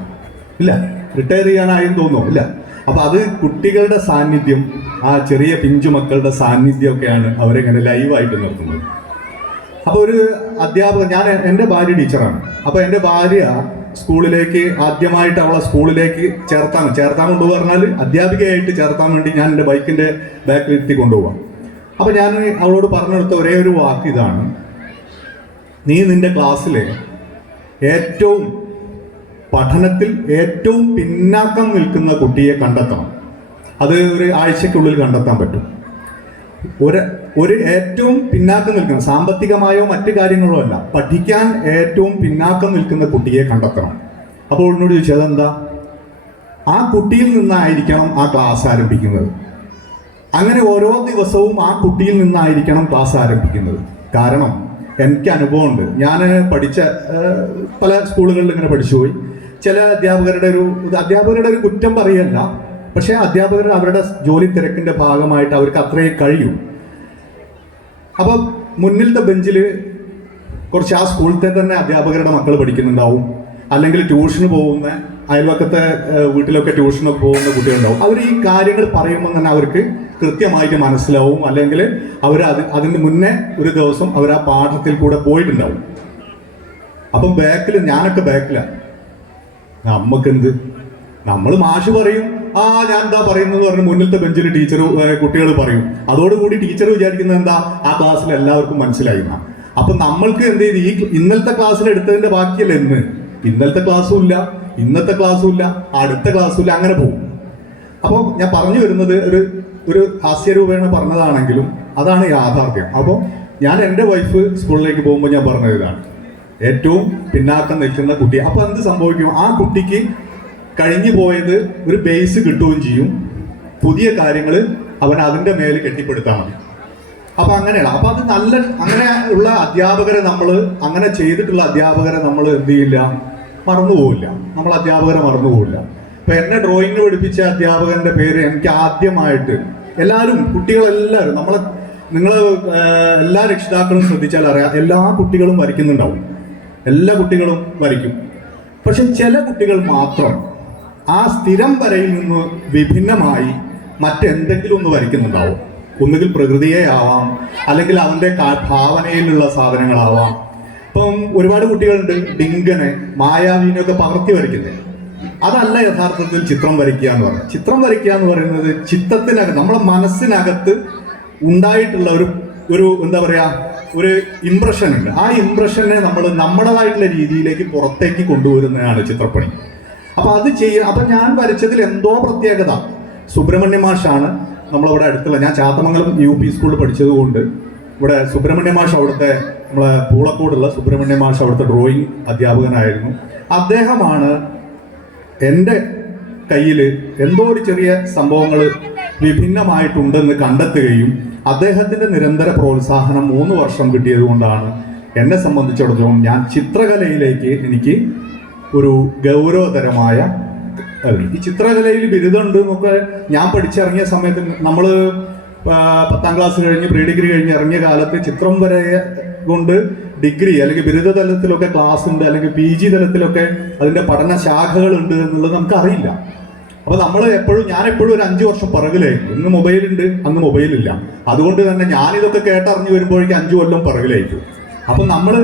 ഇല്ല. റിട്ടയർ ചെയ്യാനായും തോന്നുമോ? ഇല്ല. അപ്പൊ അത് കുട്ടികളുടെ സാന്നിധ്യം, ആ ചെറിയ പിഞ്ചു മക്കളുടെ സാന്നിധ്യമൊക്കെയാണ് അവരെ ഇങ്ങനെ ലൈവായിട്ട് നിർത്തുന്നത്. അപ്പോൾ ഒരു അധ്യാപകൻ, എൻ്റെ ഭാര്യ ടീച്ചറാണ്. അപ്പോൾ എൻ്റെ ഭാര്യ സ്കൂളിലേക്ക് ആദ്യമായിട്ട് അവളെ സ്കൂളിലേക്ക് ചേർത്താൻ കൊണ്ടുപോകുക പറഞ്ഞാൽ അധ്യാപികയായിട്ട് ചേർത്താൻ വേണ്ടി ഞാൻ എൻ്റെ ബൈക്കിൻ്റെ ബാക്കിലിരുത്തി കൊണ്ടുപോകാം. അപ്പോൾ ഞാൻ അവളോട് പറഞ്ഞെടുത്ത ഒരേ ഒരു വാക്ക് ഇതാണ്: നീ നിൻ്റെ ക്ലാസ്സിലെ പഠനത്തിൽ ഏറ്റവും പിന്നാക്കം നിൽക്കുന്ന കുട്ടിയെ കണ്ടെത്തണം. അത് ഒരു ആഴ്ചക്കുള്ളിൽ കണ്ടെത്താൻ പറ്റും. ഒരു ഏറ്റവും പിന്നാക്കം നിൽക്കുന്ന, സാമ്പത്തികമായോ മറ്റു കാര്യങ്ങളോ അല്ല, പഠിക്കാൻ ഏറ്റവും പിന്നാക്കം നിൽക്കുന്ന കുട്ടിയെ കണ്ടെത്തണം. അപ്പോൾ എന്നോട് ചോദിച്ചു, അതെന്താ? ആ കുട്ടിയിൽ നിന്നായിരിക്കണം ആ ക്ലാസ് ആരംഭിക്കുന്നത്. അങ്ങനെ ഓരോ ദിവസവും ആ കുട്ടിയിൽ നിന്നായിരിക്കണം ക്ലാസ് ആരംഭിക്കുന്നത്. കാരണം എനിക്ക് അനുഭവമുണ്ട്. ഞാൻ പഠിച്ച പല സ്കൂളുകളിൽ ഇങ്ങനെ പഠിച്ചുപോയി. ചില അധ്യാപകരുടെ ഒരു കുറ്റം പറയല്ല, പക്ഷേ അധ്യാപകർ അവരുടെ ജോലി തിരക്കിൻ്റെ ഭാഗമായിട്ട് അവർക്ക് അത്രയും കഴിയും. അപ്പം മുന്നിലത്തെ ബെഞ്ചിൽ കുറച്ച് ആ സ്കൂളിലത്തെ തന്നെ അധ്യാപകരുടെ മക്കൾ പഠിക്കുന്നുണ്ടാവും, അല്ലെങ്കിൽ ട്യൂഷന് പോകുന്ന അയൽവക്കത്തെ വീട്ടിലൊക്കെ ട്യൂഷനൊക്കെ പോകുന്ന കുട്ടികളുണ്ടാവും. അവർ ഈ കാര്യങ്ങൾ പറയുമ്പോൾ തന്നെ അവർക്ക് കൃത്യമായിട്ട് മനസ്സിലാവും, അല്ലെങ്കിൽ അവർ അതിന് മുന്നേ ഒരു ദിവസം അവർ ആ പാഠത്തിൽ കൂടെ പോയിട്ടുണ്ടാവും. അപ്പം ഞാനൊക്കെ ബാക്കിലാണ്. നമുക്കെന്ത്, നമ്മൾ മാഷ് പറയും, ഞാൻ എന്താ പറയുന്നത് പറഞ്ഞ് മുന്നിലത്തെ ബെഞ്ചിൽ ടീച്ചർ കുട്ടികൾ പറയും. അതോടുകൂടി ടീച്ചർ വിചാരിക്കുന്നത് എന്താ, ആ ക്ലാസ്സിൽ എല്ലാവർക്കും മനസ്സിലായി. അപ്പൊ നമ്മൾക്ക് എന്ത് ചെയ്ത് ഈ ഇന്നലത്തെ ക്ലാസ്സിൽ എടുത്തതിന്റെ ബാക്കിയല്ല ഇന്നലത്തെ ക്ലാസ്സും ഇല്ല, ഇന്നത്തെ ക്ലാസ്സും ഇല്ല, അടുത്ത ക്ലാസ്സും ഇല്ല, അങ്ങനെ പോകും. അപ്പോൾ ഞാൻ പറഞ്ഞു വരുന്നത് ഒരു ഹാസ്യരൂപേണ പറഞ്ഞതാണെങ്കിലും അതാണ് യാഥാർത്ഥ്യം. അപ്പോൾ ഞാൻ എൻ്റെ വൈഫ് സ്കൂളിലേക്ക് പോകുമ്പോൾ ഞാൻ പറഞ്ഞത് ഇതാണ്, ഏറ്റവും പിന്നാക്കം നിൽക്കുന്ന കുട്ടി. അപ്പോൾ എന്ത് സംഭവിക്കും, ആ കുട്ടിക്ക് കഴിഞ്ഞു പോയത് ഒരു ബേസ് കിട്ടുകയും ചെയ്യും, പുതിയ കാര്യങ്ങൾ അവൻ അതിൻ്റെ മേൽ കെട്ടിപ്പടുത്താൽ മതി. അപ്പൊ അങ്ങനെയാണ്. അപ്പൊ അത് അങ്ങനെ ഉള്ള അധ്യാപകരെ അങ്ങനെ ചെയ്തിട്ടുള്ള അധ്യാപകരെ നമ്മൾ എന്ത് ചെയ്യില്ല, മറന്നുപോകില്ല. നമ്മൾ അധ്യാപകരെ മറന്നുപോകില്ല. ഇപ്പൊ എന്നെ ഡ്രോയിങ്ങിന് പഠിപ്പിച്ച അധ്യാപകന്റെ പേര് എനിക്ക് ആദ്യമായിട്ട് എല്ലാവരും, കുട്ടികളെല്ലാവരും, നിങ്ങൾ എല്ലാ രക്ഷിതാക്കളും ശ്രദ്ധിച്ചാൽ അറിയാം, എല്ലാ കുട്ടികളും വരയ്ക്കുന്നുണ്ടാവും, എല്ലാ കുട്ടികളും വരയ്ക്കും. പക്ഷെ ചില കുട്ടികൾ മാത്രം ആ സ്ഥിരം വരയിൽ നിന്ന് വിഭിന്നമായി മറ്റെന്തെങ്കിലും ഒന്ന് വരയ്ക്കുന്നുണ്ടാവും. ഒന്നുകിൽ പ്രകൃതിയെ ആവാം, അല്ലെങ്കിൽ അവന്റെ ഭാവനയിലുള്ള സാധനങ്ങളാവാം. ഇപ്പം ഒരുപാട് കുട്ടികളുണ്ട് ഡിങ്കനെ, മായാവീനൊക്കെ പകർത്തി വരയ്ക്കുന്നത്. അതല്ല യഥാർത്ഥത്തിൽ ചിത്രം വരയ്ക്കുക എന്ന് പറയുന്നത്. ചിത്രം വരയ്ക്കുക എന്ന് പറയുന്നത് ചിത്രത്തിനകത്ത്, നമ്മളെ മനസ്സിനകത്ത് ഉണ്ടായിട്ടുള്ള ഒരു എന്താ പറയാ, ഒരു ഇംപ്രഷൻ ഉണ്ട്. ആ ഇംപ്രഷനെ നമ്മൾ നമ്മുടേതായിട്ടുള്ള രീതിയിലേക്ക് പുറത്തേക്ക് കൊണ്ടുവരുന്നതാണ് ചിത്രപ്പണി. അപ്പൊ അത് അപ്പൊ ഞാൻ വരച്ചതിൽ എന്തോ പ്രത്യേകത. സുബ്രഹ്മണ്യ മാഷാണ് നമ്മളിവിടെ അടുത്തുള്ള, ഞാൻ ചാത്തമംഗലം UP സ്കൂളിൽ പഠിച്ചതുകൊണ്ട് ഇവിടെ സുബ്രഹ്മണ്യ മാഷ്, അവിടുത്തെ നമ്മളെ പൂളക്കോടുള്ള സുബ്രഹ്മണ്യ മാഷ് അവിടുത്തെ ഡ്രോയിങ് അധ്യാപകനായിരുന്നു. അദ്ദേഹമാണ് എൻ്റെ കയ്യിൽ എന്തോ ഒരു ചെറിയ സംഭവങ്ങൾ വിഭിന്നമായിട്ടുണ്ടെന്ന് കണ്ടെത്തുകയും അദ്ദേഹത്തിൻ്റെ നിരന്തര പ്രോത്സാഹനം 3 വർഷം കിട്ടിയത് കൊണ്ടാണ് എന്നെ സംബന്ധിച്ചിടത്തോളം ഞാൻ ചിത്രകലയിലേക്ക് എനിക്ക് ഒരു ഗൗരവതരമായ, ഈ ചിത്രകലയിൽ ബിരുദമുണ്ട് എന്നൊക്കെ ഞാൻ പഠിച്ചിറങ്ങിയ സമയത്ത്, നമ്മൾ 10ാം ക്ലാസ് കഴിഞ്ഞ് പ്രീ ഡിഗ്രി കഴിഞ്ഞ് ഇറങ്ങിയ കാലത്ത് ചിത്രം വര കൊണ്ട് ഡിഗ്രി അല്ലെങ്കിൽ ബിരുദ തലത്തിലൊക്കെ ക്ലാസ് ഉണ്ട്, അല്ലെങ്കിൽ PG തലത്തിലൊക്കെ അതിൻ്റെ പഠന ശാഖകളുണ്ട് എന്നുള്ളത് നമുക്ക് അറിയില്ല. അപ്പോൾ ഞാൻ എപ്പോഴും ഒരു 5 വർഷം പിറകിലായിരിക്കും. ഇന്ന് മൊബൈലുണ്ട്, അന്ന് മൊബൈലില്ല. അതുകൊണ്ട് തന്നെ ഞാനിതൊക്കെ കേട്ടറിഞ്ഞു വരുമ്പോഴേക്കും 5 കൊല്ലം പിറകിലായിരിക്കും. അപ്പം നമ്മൾ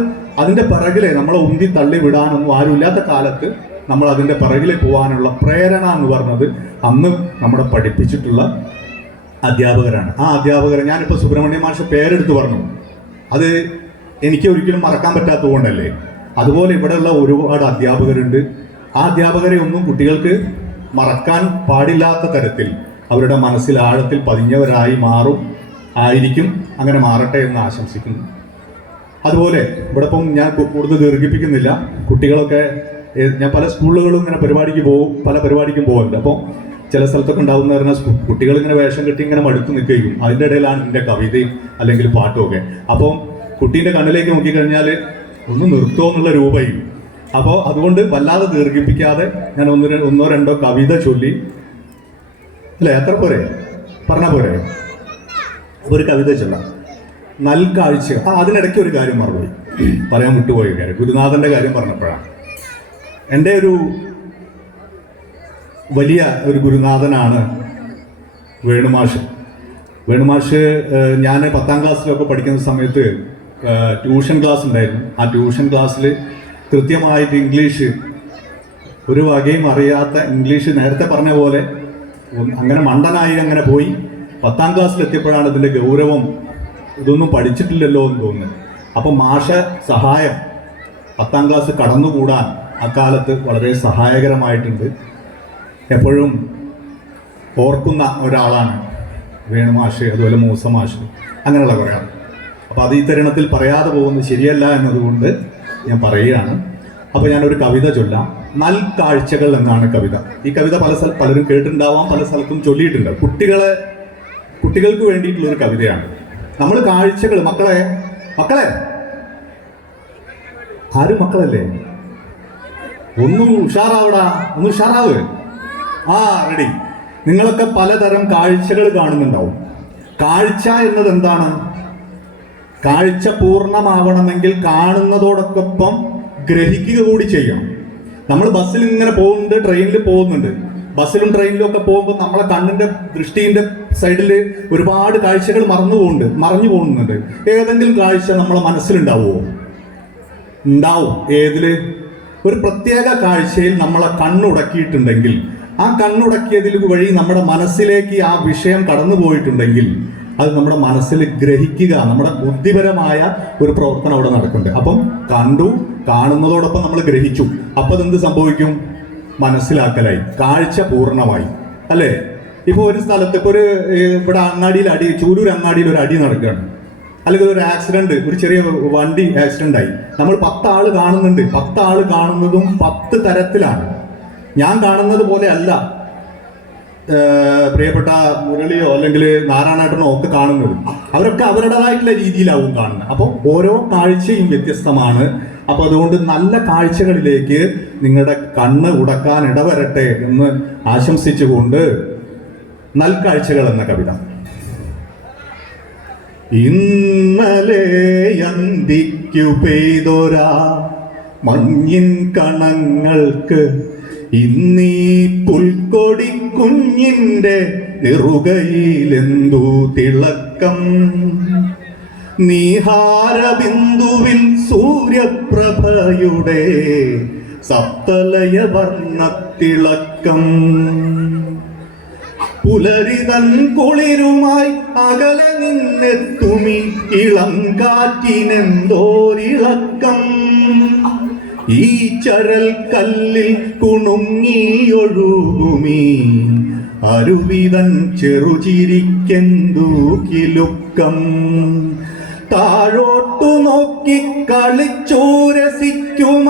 അതിൻ്റെ പിറകിലെ നമ്മളെ ഉന്തി തള്ളി വിടാനൊന്നും ആരുമില്ലാത്ത കാലത്ത് നമ്മൾ അതിൻ്റെ പിറകിൽ പോകാനുള്ള പ്രേരണ എന്ന് പറഞ്ഞത് അന്ന് നമ്മളെ പഠിപ്പിച്ചിട്ടുള്ള അധ്യാപകരാണ്. ആ അധ്യാപകരെ ഞാനിപ്പോൾ സുബ്രഹ്മണ്യ മാഷ് പേരെടുത്ത് പറഞ്ഞു, അത് എനിക്ക് ഒരിക്കലും മറക്കാൻ പറ്റാത്തതുകൊണ്ടല്ലേ. അതുപോലെ ഇവിടെയുള്ള ഒരുപാട് അധ്യാപകരുണ്ട്. ആ അധ്യാപകരെ ഒന്നും കുട്ടികൾക്ക് മറക്കാൻ പാടില്ലാത്ത തരത്തിൽ അവരുടെ മനസ്സിൽ ആഴത്തിൽ പതിഞ്ഞവരായി ആയിരിക്കും. അങ്ങനെ മാറട്ടെ എന്ന് ആശംസിക്കുന്നു. അതുപോലെ ഇവിടെ ഇപ്പം ഞാൻ കൂടുതൽ ദീർഘിപ്പിക്കുന്നില്ല. കുട്ടികളൊക്കെ ഞാൻ പല സ്കൂളുകളും ഇങ്ങനെ പല പരിപാടിക്കും പോകുന്നുണ്ട്. അപ്പോൾ ചില സ്ഥലത്തൊക്കെ ഉണ്ടാവുന്ന പറഞ്ഞാൽ കുട്ടികൾ ഇങ്ങനെ വേഷം കെട്ടി ഇങ്ങനെ മടുത്ത് നിൽക്കുകയും അതിൻ്റെ ഇടയിലാണ് എൻ്റെ കവിതയും അല്ലെങ്കിൽ പാട്ടും ഒക്കെ. അപ്പോൾ കുട്ടീൻ്റെ കണ്ണിലേക്ക് നോക്കിക്കഴിഞ്ഞാൽ ഒന്ന് നിർത്തുമോ എന്നുള്ള രൂപയും. അപ്പോൾ അതുകൊണ്ട് വല്ലാതെ ദീർഘിപ്പിക്കാതെ ഞാൻ ഒന്നോ രണ്ടോ കവിത ചൊല്ലി, അല്ലേ, എത്ര പോരെ പറഞ്ഞാൽ പോരെ, ഒരു കവിത ചൊല്ലാം. നൽകാഴ്ച. അതിനിടയ്ക്ക് ഒരു കാര്യം മറന്നുപോയി, പറയാൻ വിട്ടുപോയ കാര്യം, ഗുരുനാഥൻ്റെ കാര്യം പറഞ്ഞപ്പോഴാണ്. എൻ്റെ ഒരു വലിയ ഒരു ഗുരുനാഥനാണ് വേണുമാഷ്. ഞാൻ 10ാം ക്ലാസ്സിലൊക്കെ പഠിക്കുന്ന സമയത്ത് ട്യൂഷൻ ക്ലാസ് ഉണ്ടായിരുന്നു. ആ ട്യൂഷൻ ക്ലാസ്സിൽ കൃത്യമായിട്ട് ഇംഗ്ലീഷ്, ഒരു വകയും അറിയാത്ത ഇംഗ്ലീഷ്, നേരത്തെ പറഞ്ഞ പോലെ അങ്ങനെ മണ്ടനായി അങ്ങനെ പോയി 10ാം ക്ലാസ്സിലെത്തിയപ്പോഴാണ് ഇതിൻ്റെ ഗൗരവം, ഇതൊന്നും പഠിച്ചിട്ടില്ലല്ലോ എന്ന് തോന്നുന്നത്. അപ്പോൾ മാഷ സഹായം 10ാം ക്ലാസ് കടന്നുകൂടാൻ അക്കാലത്ത് വളരെ സഹായകരമായിട്ടുണ്ട്. എപ്പോഴും ഓർക്കുന്ന ഒരാളാണ് വേണുമാഷ്, അതുപോലെ മൂസമാഷ്, അങ്ങനെയുള്ള കുറേ ആൾ. അപ്പോൾ അത് ഈ തരുണത്തിൽ പറയാതെ പോകുന്നത് ശരിയല്ല എന്നതുകൊണ്ട് ഞാൻ പറയുകയാണ്. അപ്പോൾ ഞാനൊരു കവിത ചൊല്ലാം. നൽകാഴ്ചകൾ എന്നാണ് കവിത. ഈ കവിത പലരും കേട്ടിട്ടുണ്ടാവാം, പല സ്ഥലത്തും ചൊല്ലിയിട്ടുണ്ട്. കുട്ടികൾക്ക് വേണ്ടിയിട്ടുള്ളൊരു കവിതയാണ്. നമ്മൾ കാഴ്ചകൾ, മക്കളെ ആരും മക്കളല്ലേ, ഒന്ന് ഉഷാറാവ്. റെഡി. നിങ്ങളൊക്കെ പലതരം കാഴ്ചകൾ കാണുന്നുണ്ടാവും. കാഴ്ച എന്നത് എന്താണ്? കാഴ്ച പൂർണ്ണമാവണമെങ്കിൽ കാണുന്നതോടൊപ്പം ഗ്രഹിക്കുക കൂടി ചെയ്യണം. നമ്മൾ ബസ്സിൽ ഇങ്ങനെ പോകുന്നുണ്ട്, ട്രെയിനിൽ പോകുന്നുണ്ട്. ബസ്സിലും ട്രെയിനിലും ഒക്കെ പോകുമ്പോൾ നമ്മളെ കണ്ണിന്റെ ദൃഷ്ടിന്റെ സൈഡിൽ ഒരുപാട് കാഴ്ചകൾ മറഞ്ഞു പോകുന്നുണ്ട്. ഏതെങ്കിലും കാഴ്ച നമ്മളെ മനസ്സിലുണ്ടാവുമോ? ഉണ്ടാവും. ഏതില്? ഒരു പ്രത്യേക കാഴ്ചയിൽ നമ്മളെ കണ്ണുടക്കിയിട്ടുണ്ടെങ്കിൽ ആ കണ്ണുടക്കിയതിൽ വഴി നമ്മുടെ മനസ്സിലേക്ക് ആ വിഷയം കടന്നു പോയിട്ടുണ്ടെങ്കിൽ അത് നമ്മുടെ മനസ്സിൽ ഗ്രഹിക്കുക, നമ്മുടെ ബുദ്ധിപരമായ ഒരു പ്രവർത്തനം അവിടെ നടക്കുന്നുണ്ട്. അപ്പം കണ്ടു, കാണുന്നതോടൊപ്പം നമ്മൾ ഗ്രഹിച്ചു, അപ്പം അതെന്ത് സംഭവിക്കും? മനസ്സിലാക്കലായി, കാഴ്ച പൂർണ്ണമായി, അല്ലേ? ഇപ്പോൾ ഒരു സ്ഥലത്ത് ഇപ്പോൾ ഒരു ഇവിടെ അങ്ങാടിയിൽ ചൂലൂർ അങ്ങാടിയിൽ ഒരു അടി നടക്കുകയാണ്, അല്ലെങ്കിൽ ഒരു ആക്സിഡന്റ്, ഒരു ചെറിയ വണ്ടി ആക്സിഡന്റ് ആയി, നമ്മൾ 10 ആള് കാണുന്നുണ്ട്. 10 ആള് കാണുന്നതും 10 തരത്തിലാണ്. ഞാൻ കാണുന്നത് പോലെ അല്ല പ്രിയപ്പെട്ട മുരളിയോ അല്ലെങ്കിൽ നാരായണേട്ടനോ ഒക്കെ കാണുന്നത്. അവരൊക്കെ അവരുടേതായിട്ടുള്ള രീതിയിലാവും കാണുന്നത്. അപ്പോൾ ഓരോ കാഴ്ചയും വ്യത്യസ്തമാണ്. അപ്പോൾ അതുകൊണ്ട് നല്ല കാഴ്ചകളിലേക്ക് നിങ്ങളുടെ കണ്ണ് ഉടക്കാൻ ഇടവരട്ടെ എന്ന് ആശംസിച്ചുകൊണ്ട് നൽകാഴ്ചകൾ എന്ന കവിത. ഇന്നലെ അന്തിക്കു പെയ്തൊരാ മഞ്ഞിൻ കണങ്ങൾക്ക് ഇന്നീ പുൽക്കൊടി കുഞ്ഞിൻ്റെ നെറുകയിലെന്തു തിളക്കം. നീഹാരബിന്ദുവിൽ സൂര്യപ്രഭയുടെ സപ്തലയ വർണ്ണത്തിളക്കം. പുലരിതൻ കുളിരുമായി അകലെ നിന്നെത്തുമി ഇളം കാറ്റിനെന്തോരിളക്കം. ഈ ചരൽ കല്ലിൽ കുണുങ്ങിയൊഴുകുമീ അരുവിതൻ ചെറുചിരിക്കെന്തു കിലുക്കം. താഴോട്ടു നോക്കി കളിച്ചു രസിക്കുമ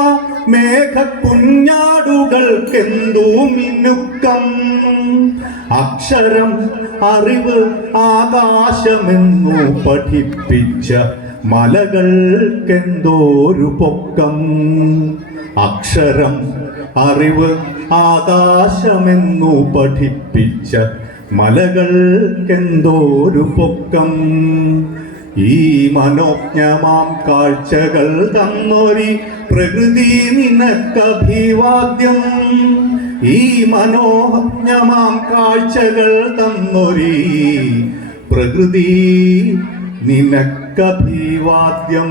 മേഘക്കുഞ്ഞാടുകൾക്കെന്തു മിനുക്കം. അക്ഷരം അറിവ് ആകാശമെന്നു പഠിപ്പിച്ച മലകൾക്കെന്തോരു പൊക്കം. അക്ഷരം അറിവ് ആകാശമെന്നു പഠിപ്പിച്ച മലകൾക്കെന്തോരു പൊക്കം. ഈ മനോജ്ഞമാം കാഴ്ചകൾ തന്നൊരി പ്രകൃതി നിനക്കഭിവാദ്യം. ഈ മനോജ്ഞമാം കാഴ്ചകൾ തന്നൊരി പ്രകൃതി നിനക്കഭിവാദ്യം.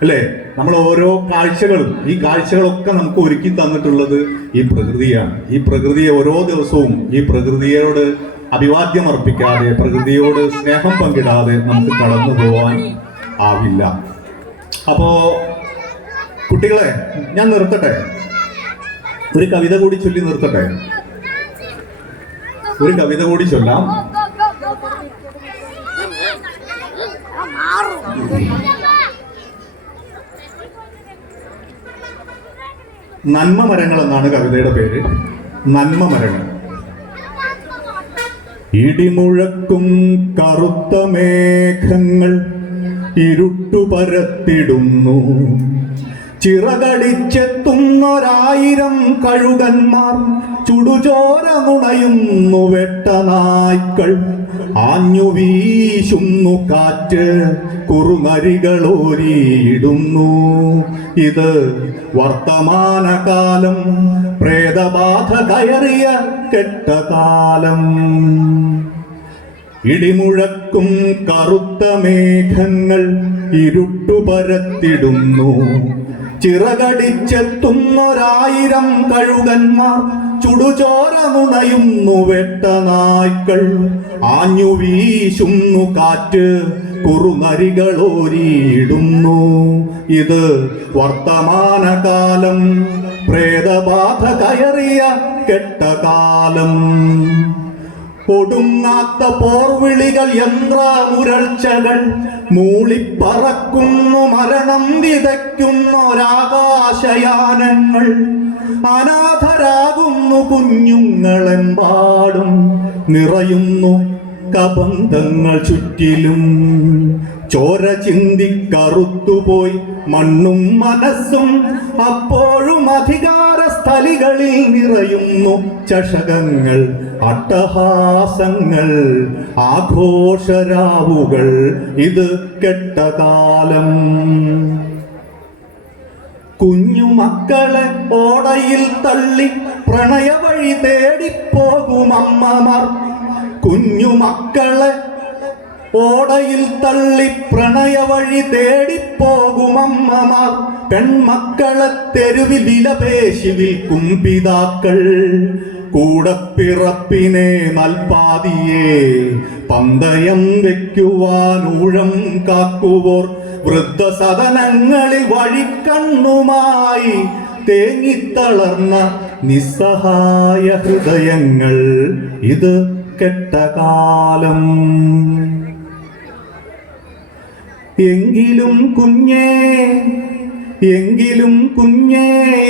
അല്ലേ? നമ്മൾ ഓരോ കാഴ്ചകളും, ഈ കാഴ്ചകളൊക്കെ നമുക്ക് ഒരുക്കി തന്നിട്ടുള്ളത് ഈ പ്രകൃതിയാണ്. ഈ പ്രകൃതിയെ ഓരോ ദിവസവും ഈ പ്രകൃതിയോട് അഭിവാദ്യം അർപ്പിക്കാതെ, പ്രകൃതിയോട് സ്നേഹം പങ്കിടാതെ നമുക്ക് കടന്നു പോവാൻ ആവില്ല. അപ്പോ കുട്ടികളെ, ഞാൻ നിർത്തട്ടെ, ഒരു കവിത കൂടി ചൊല്ലി നിർത്തട്ടെ. ഒരു കവിത കൂടി ചൊല്ലാം. നന്മ മരങ്ങൾ എന്നാണ് കവിതയുടെ പേര്. നന്മ മരങ്ങൾ. ഇടിമുഴക്കും കറുത്ത മേഘങ്ങൾ ഇരുട്ടുപരത്തിടുന്നു. ചിറകടിച്ചെത്തുന്നൊരായിരം കഴുകന്മാർ ചുടുചോര നുണയുന്നു. വെട്ടനായ്ക്കൾ ആഞ്ഞു വീശുന്നു. കാറ്റ് കുറുനരികളോരിയിടുന്നു. ഇത് വർത്തമാനകാലം, പ്രേതബാധ കയറിയ കെട്ടകാലം. ഇടിമുഴക്കും കറുത്ത മേഘങ്ങൾ ഇരുട്ടുപരത്തിടുന്നു. ചിറകടിച്ചെത്തുന്നൊരായിരം കഴുകന്മാർ ചുടുചോര നുണയുന്നു. വെട്ടനായ്ക്കൾ ആഞ്ഞു വീശുന്നു. കാറ്റ് കുറുനരികളോരിയിടുന്നു. ഇത് വർത്തമാനകാലം, പ്രേതബാധ കയറിയ കെട്ടകാലം. ഒടുങ്ങാത്ത പോർവിളികൾ, യന്ത്രമുരൾച്ചകൾ മൂളിപ്പറക്കുന്നു. മരണം വിതയ്ക്കുന്നൊരാകാശയാനങ്ങൾ. അനാഥരാകുന്നു കുഞ്ഞുങ്ങളെമ്പാടും. നിറയുന്നു കബന്ധങ്ങൾ ചുറ്റിലും. ചോര ചിന്തിക്കറുത്തുപോയി മണ്ണും മനസ്സും. അപ്പോഴും അധികാര സ്ഥലികളിൽ നിറയുന്നു ചഷകങ്ങൾ, അട്ടഹാസങ്ങൾ, ആഘോഷരാവുകൾ. ഇത് കെട്ടകാലം. കുഞ്ഞുമക്കളെ ഓടയിൽ തള്ളി പ്രണയവഴി തേടിപ്പോകും അമ്മമാർ. കുഞ്ഞുമക്കളെ ഓടയിൽ തള്ളി പ്രണയവഴി തേടിപ്പോകുമമ്മമാർ, പെൺമക്കളെ തെരുവിൽ വിലപേശി വിൽക്കും പിതാക്കൾ, കൂടപ്പിറപ്പിനെ നൽപാതിയെ പന്തയം വെക്കുവാൻ ഊഴം കാക്കുവോർ, വൃദ്ധസദനങ്ങളിൽ വഴിക്കണ്ണുമായി തേങ്ങിത്തളർന്ന നിസ്സഹായ ഹൃദയങ്ങൾ, ഇത് കെട്ട കാലം. എങ്കിലും കുഞ്ഞേ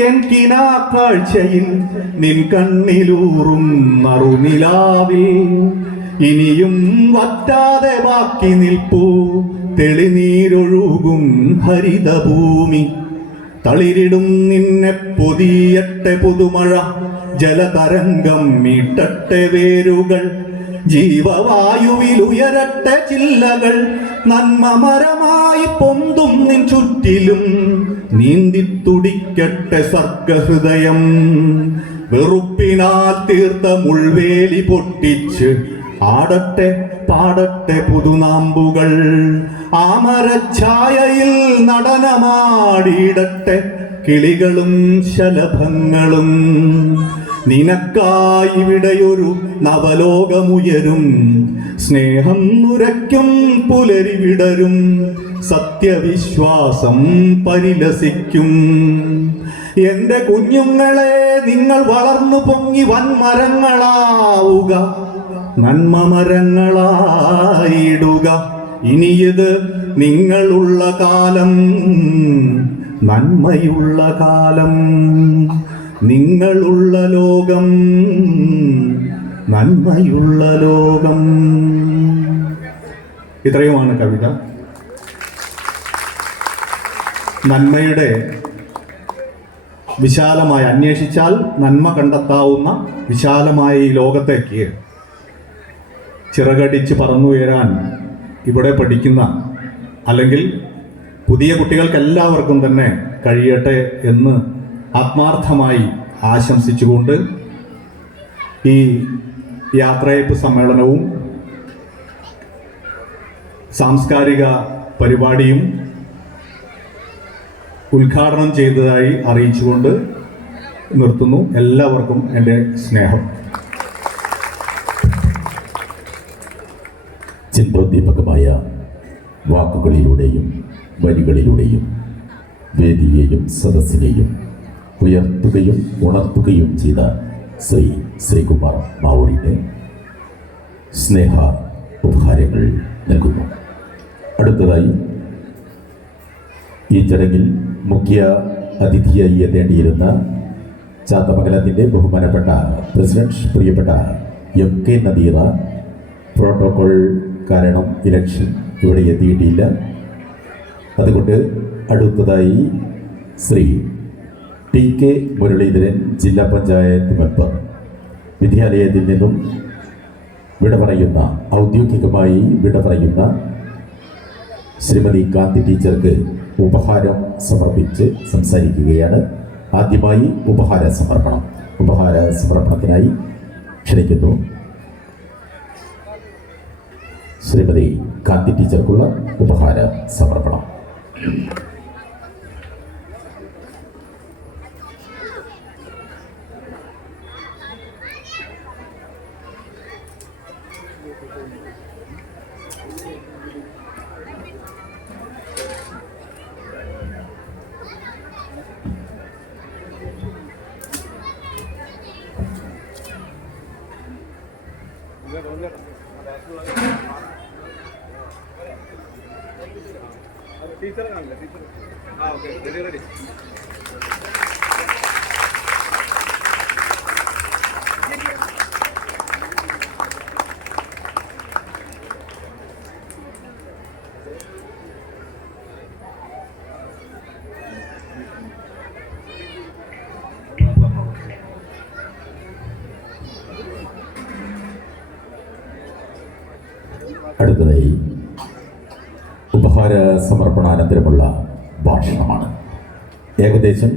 എൻ കിനാക്കാഴ്ചയിൽ നിൻ കണ്ണിലൂറും നറുനിലാവിൽ ഇനിയും വറ്റാതെ ബാക്കി നിൽപ്പൂ തെളിനീരൊഴുകും ഹരിതഭൂമി. തളിരിടും നിന്നെ പൊതിയട്ടെ പുതുമഴ, ജലതരംഗം മീട്ടട്ടെ വേരുകൾ, ജീവവായുവിൽ ഉയരട്ടെ ചില്ലകൾ, നന്മ മരമായി പൊന്തും നിൻ ചുറ്റിലും നീന്തി തുടിക്കട്ടെ സർഗഹൃദയം. വെറുപ്പിനാൽ തീർത്ത മുൾവേലി പൊട്ടിച്ച് ആടട്ടെ പാടട്ടെ പുതുനാമ്പുകൾ, ആമരഛായയിൽ നടനമാടിയിടട്ടെ കിളികളും ശലഭങ്ങളും. നിനക്കായി ഇവിടെയൊരു നവലോകമുയരും, സ്നേഹം നുരയ്ക്കും പുലരി വിടരും, സത്യവിശ്വാസം പരിലസിക്കും. എന്റെ കുഞ്ഞുങ്ങളെ, നിങ്ങൾ വളർന്നു പൊങ്ങി വൻമരങ്ങളാവുക, നന്മ മരങ്ങളായിടുക. ഇനിയത് നിങ്ങളുള്ള കാലം, നന്മയുള്ള കാലം. നിങ്ങളുള്ള ലോകം, നന്മയുള്ള ലോകം. ഇത്രയുമാണ് കവിത. നന്മയുടെ വിശാലമായ, അന്വേഷിച്ചാൽ നന്മ കണ്ടെത്താവുന്ന വിശാലമായ ഈ ലോകത്തേക്ക് ചിറകടിച്ച് പറന്നുയരാൻ ഇവിടെ പഠിക്കുന്ന, അല്ലെങ്കിൽ പുതിയ കുട്ടികൾക്കെല്ലാവർക്കും തന്നെ കഴിയട്ടെ എന്ന് ആത്മാർത്ഥമായി ആശംസിച്ചുകൊണ്ട് ഈ യാത്രയപ്പ് സമ്മേളനവും സാംസ്കാരിക പരിപാടിയും ഉദ്ഘാടനം ചെയ്തതായി അറിയിച്ചുകൊണ്ട് നിർത്തുന്നു. എല്ലാവർക്കും എൻ്റെ സ്നേഹം. ചിന്തോദ്ദീപകമായ വാക്കുകളിലൂടെയും വരികളിലൂടെയും വേദിയെയും സദസ്സിനെയും ഉയർത്തുകയും ഉണർത്തുകയും ചെയ്ത ശ്രീകുമാർ മാവൂരിന് സ്നേഹ ഉപഹാരങ്ങൾ നൽകുന്നു. അടുത്തതായി ഈ ചടങ്ങിൽ മുഖ്യ അതിഥിയായി എത്തേണ്ടിയിരുന്ന ചാത്തമംഗലത്തിൻ്റെ ബഹുമാനപ്പെട്ട പ്രസിഡന്റ് പ്രിയപ്പെട്ട MK നദീറ പ്രോട്ടോകോൾ കാരണം ഇലക്ഷൻ ഇവിടെ എത്തിയിട്ടില്ല. അതുകൊണ്ട് അടുത്തതായി ശ്രീ TK മുരളീധരൻ, ജില്ലാ പഞ്ചായത്ത് മെമ്പർ, വിദ്യാലയത്തിൽ നിന്നും ഔദ്യോഗികമായി വിട പറയുന്ന ശ്രീമതി കാന്തി ടീച്ചർക്ക് ഉപഹാരം സമർപ്പിച്ച് സംസാരിക്കുകയാണ്. ആദ്യമായി ഉപഹാര സമർപ്പണത്തിനായി ക്ഷണിക്കുന്നു. ശ്രീമതി കാന്തി ടീച്ചർക്കുള്ള ഉപഹാര സമർപ്പണം. അടുത്തതായി ഉപഹാര സമർപ്പണാനന്തരമുള്ള ഭാഷണമാണ്. ഏകദേശം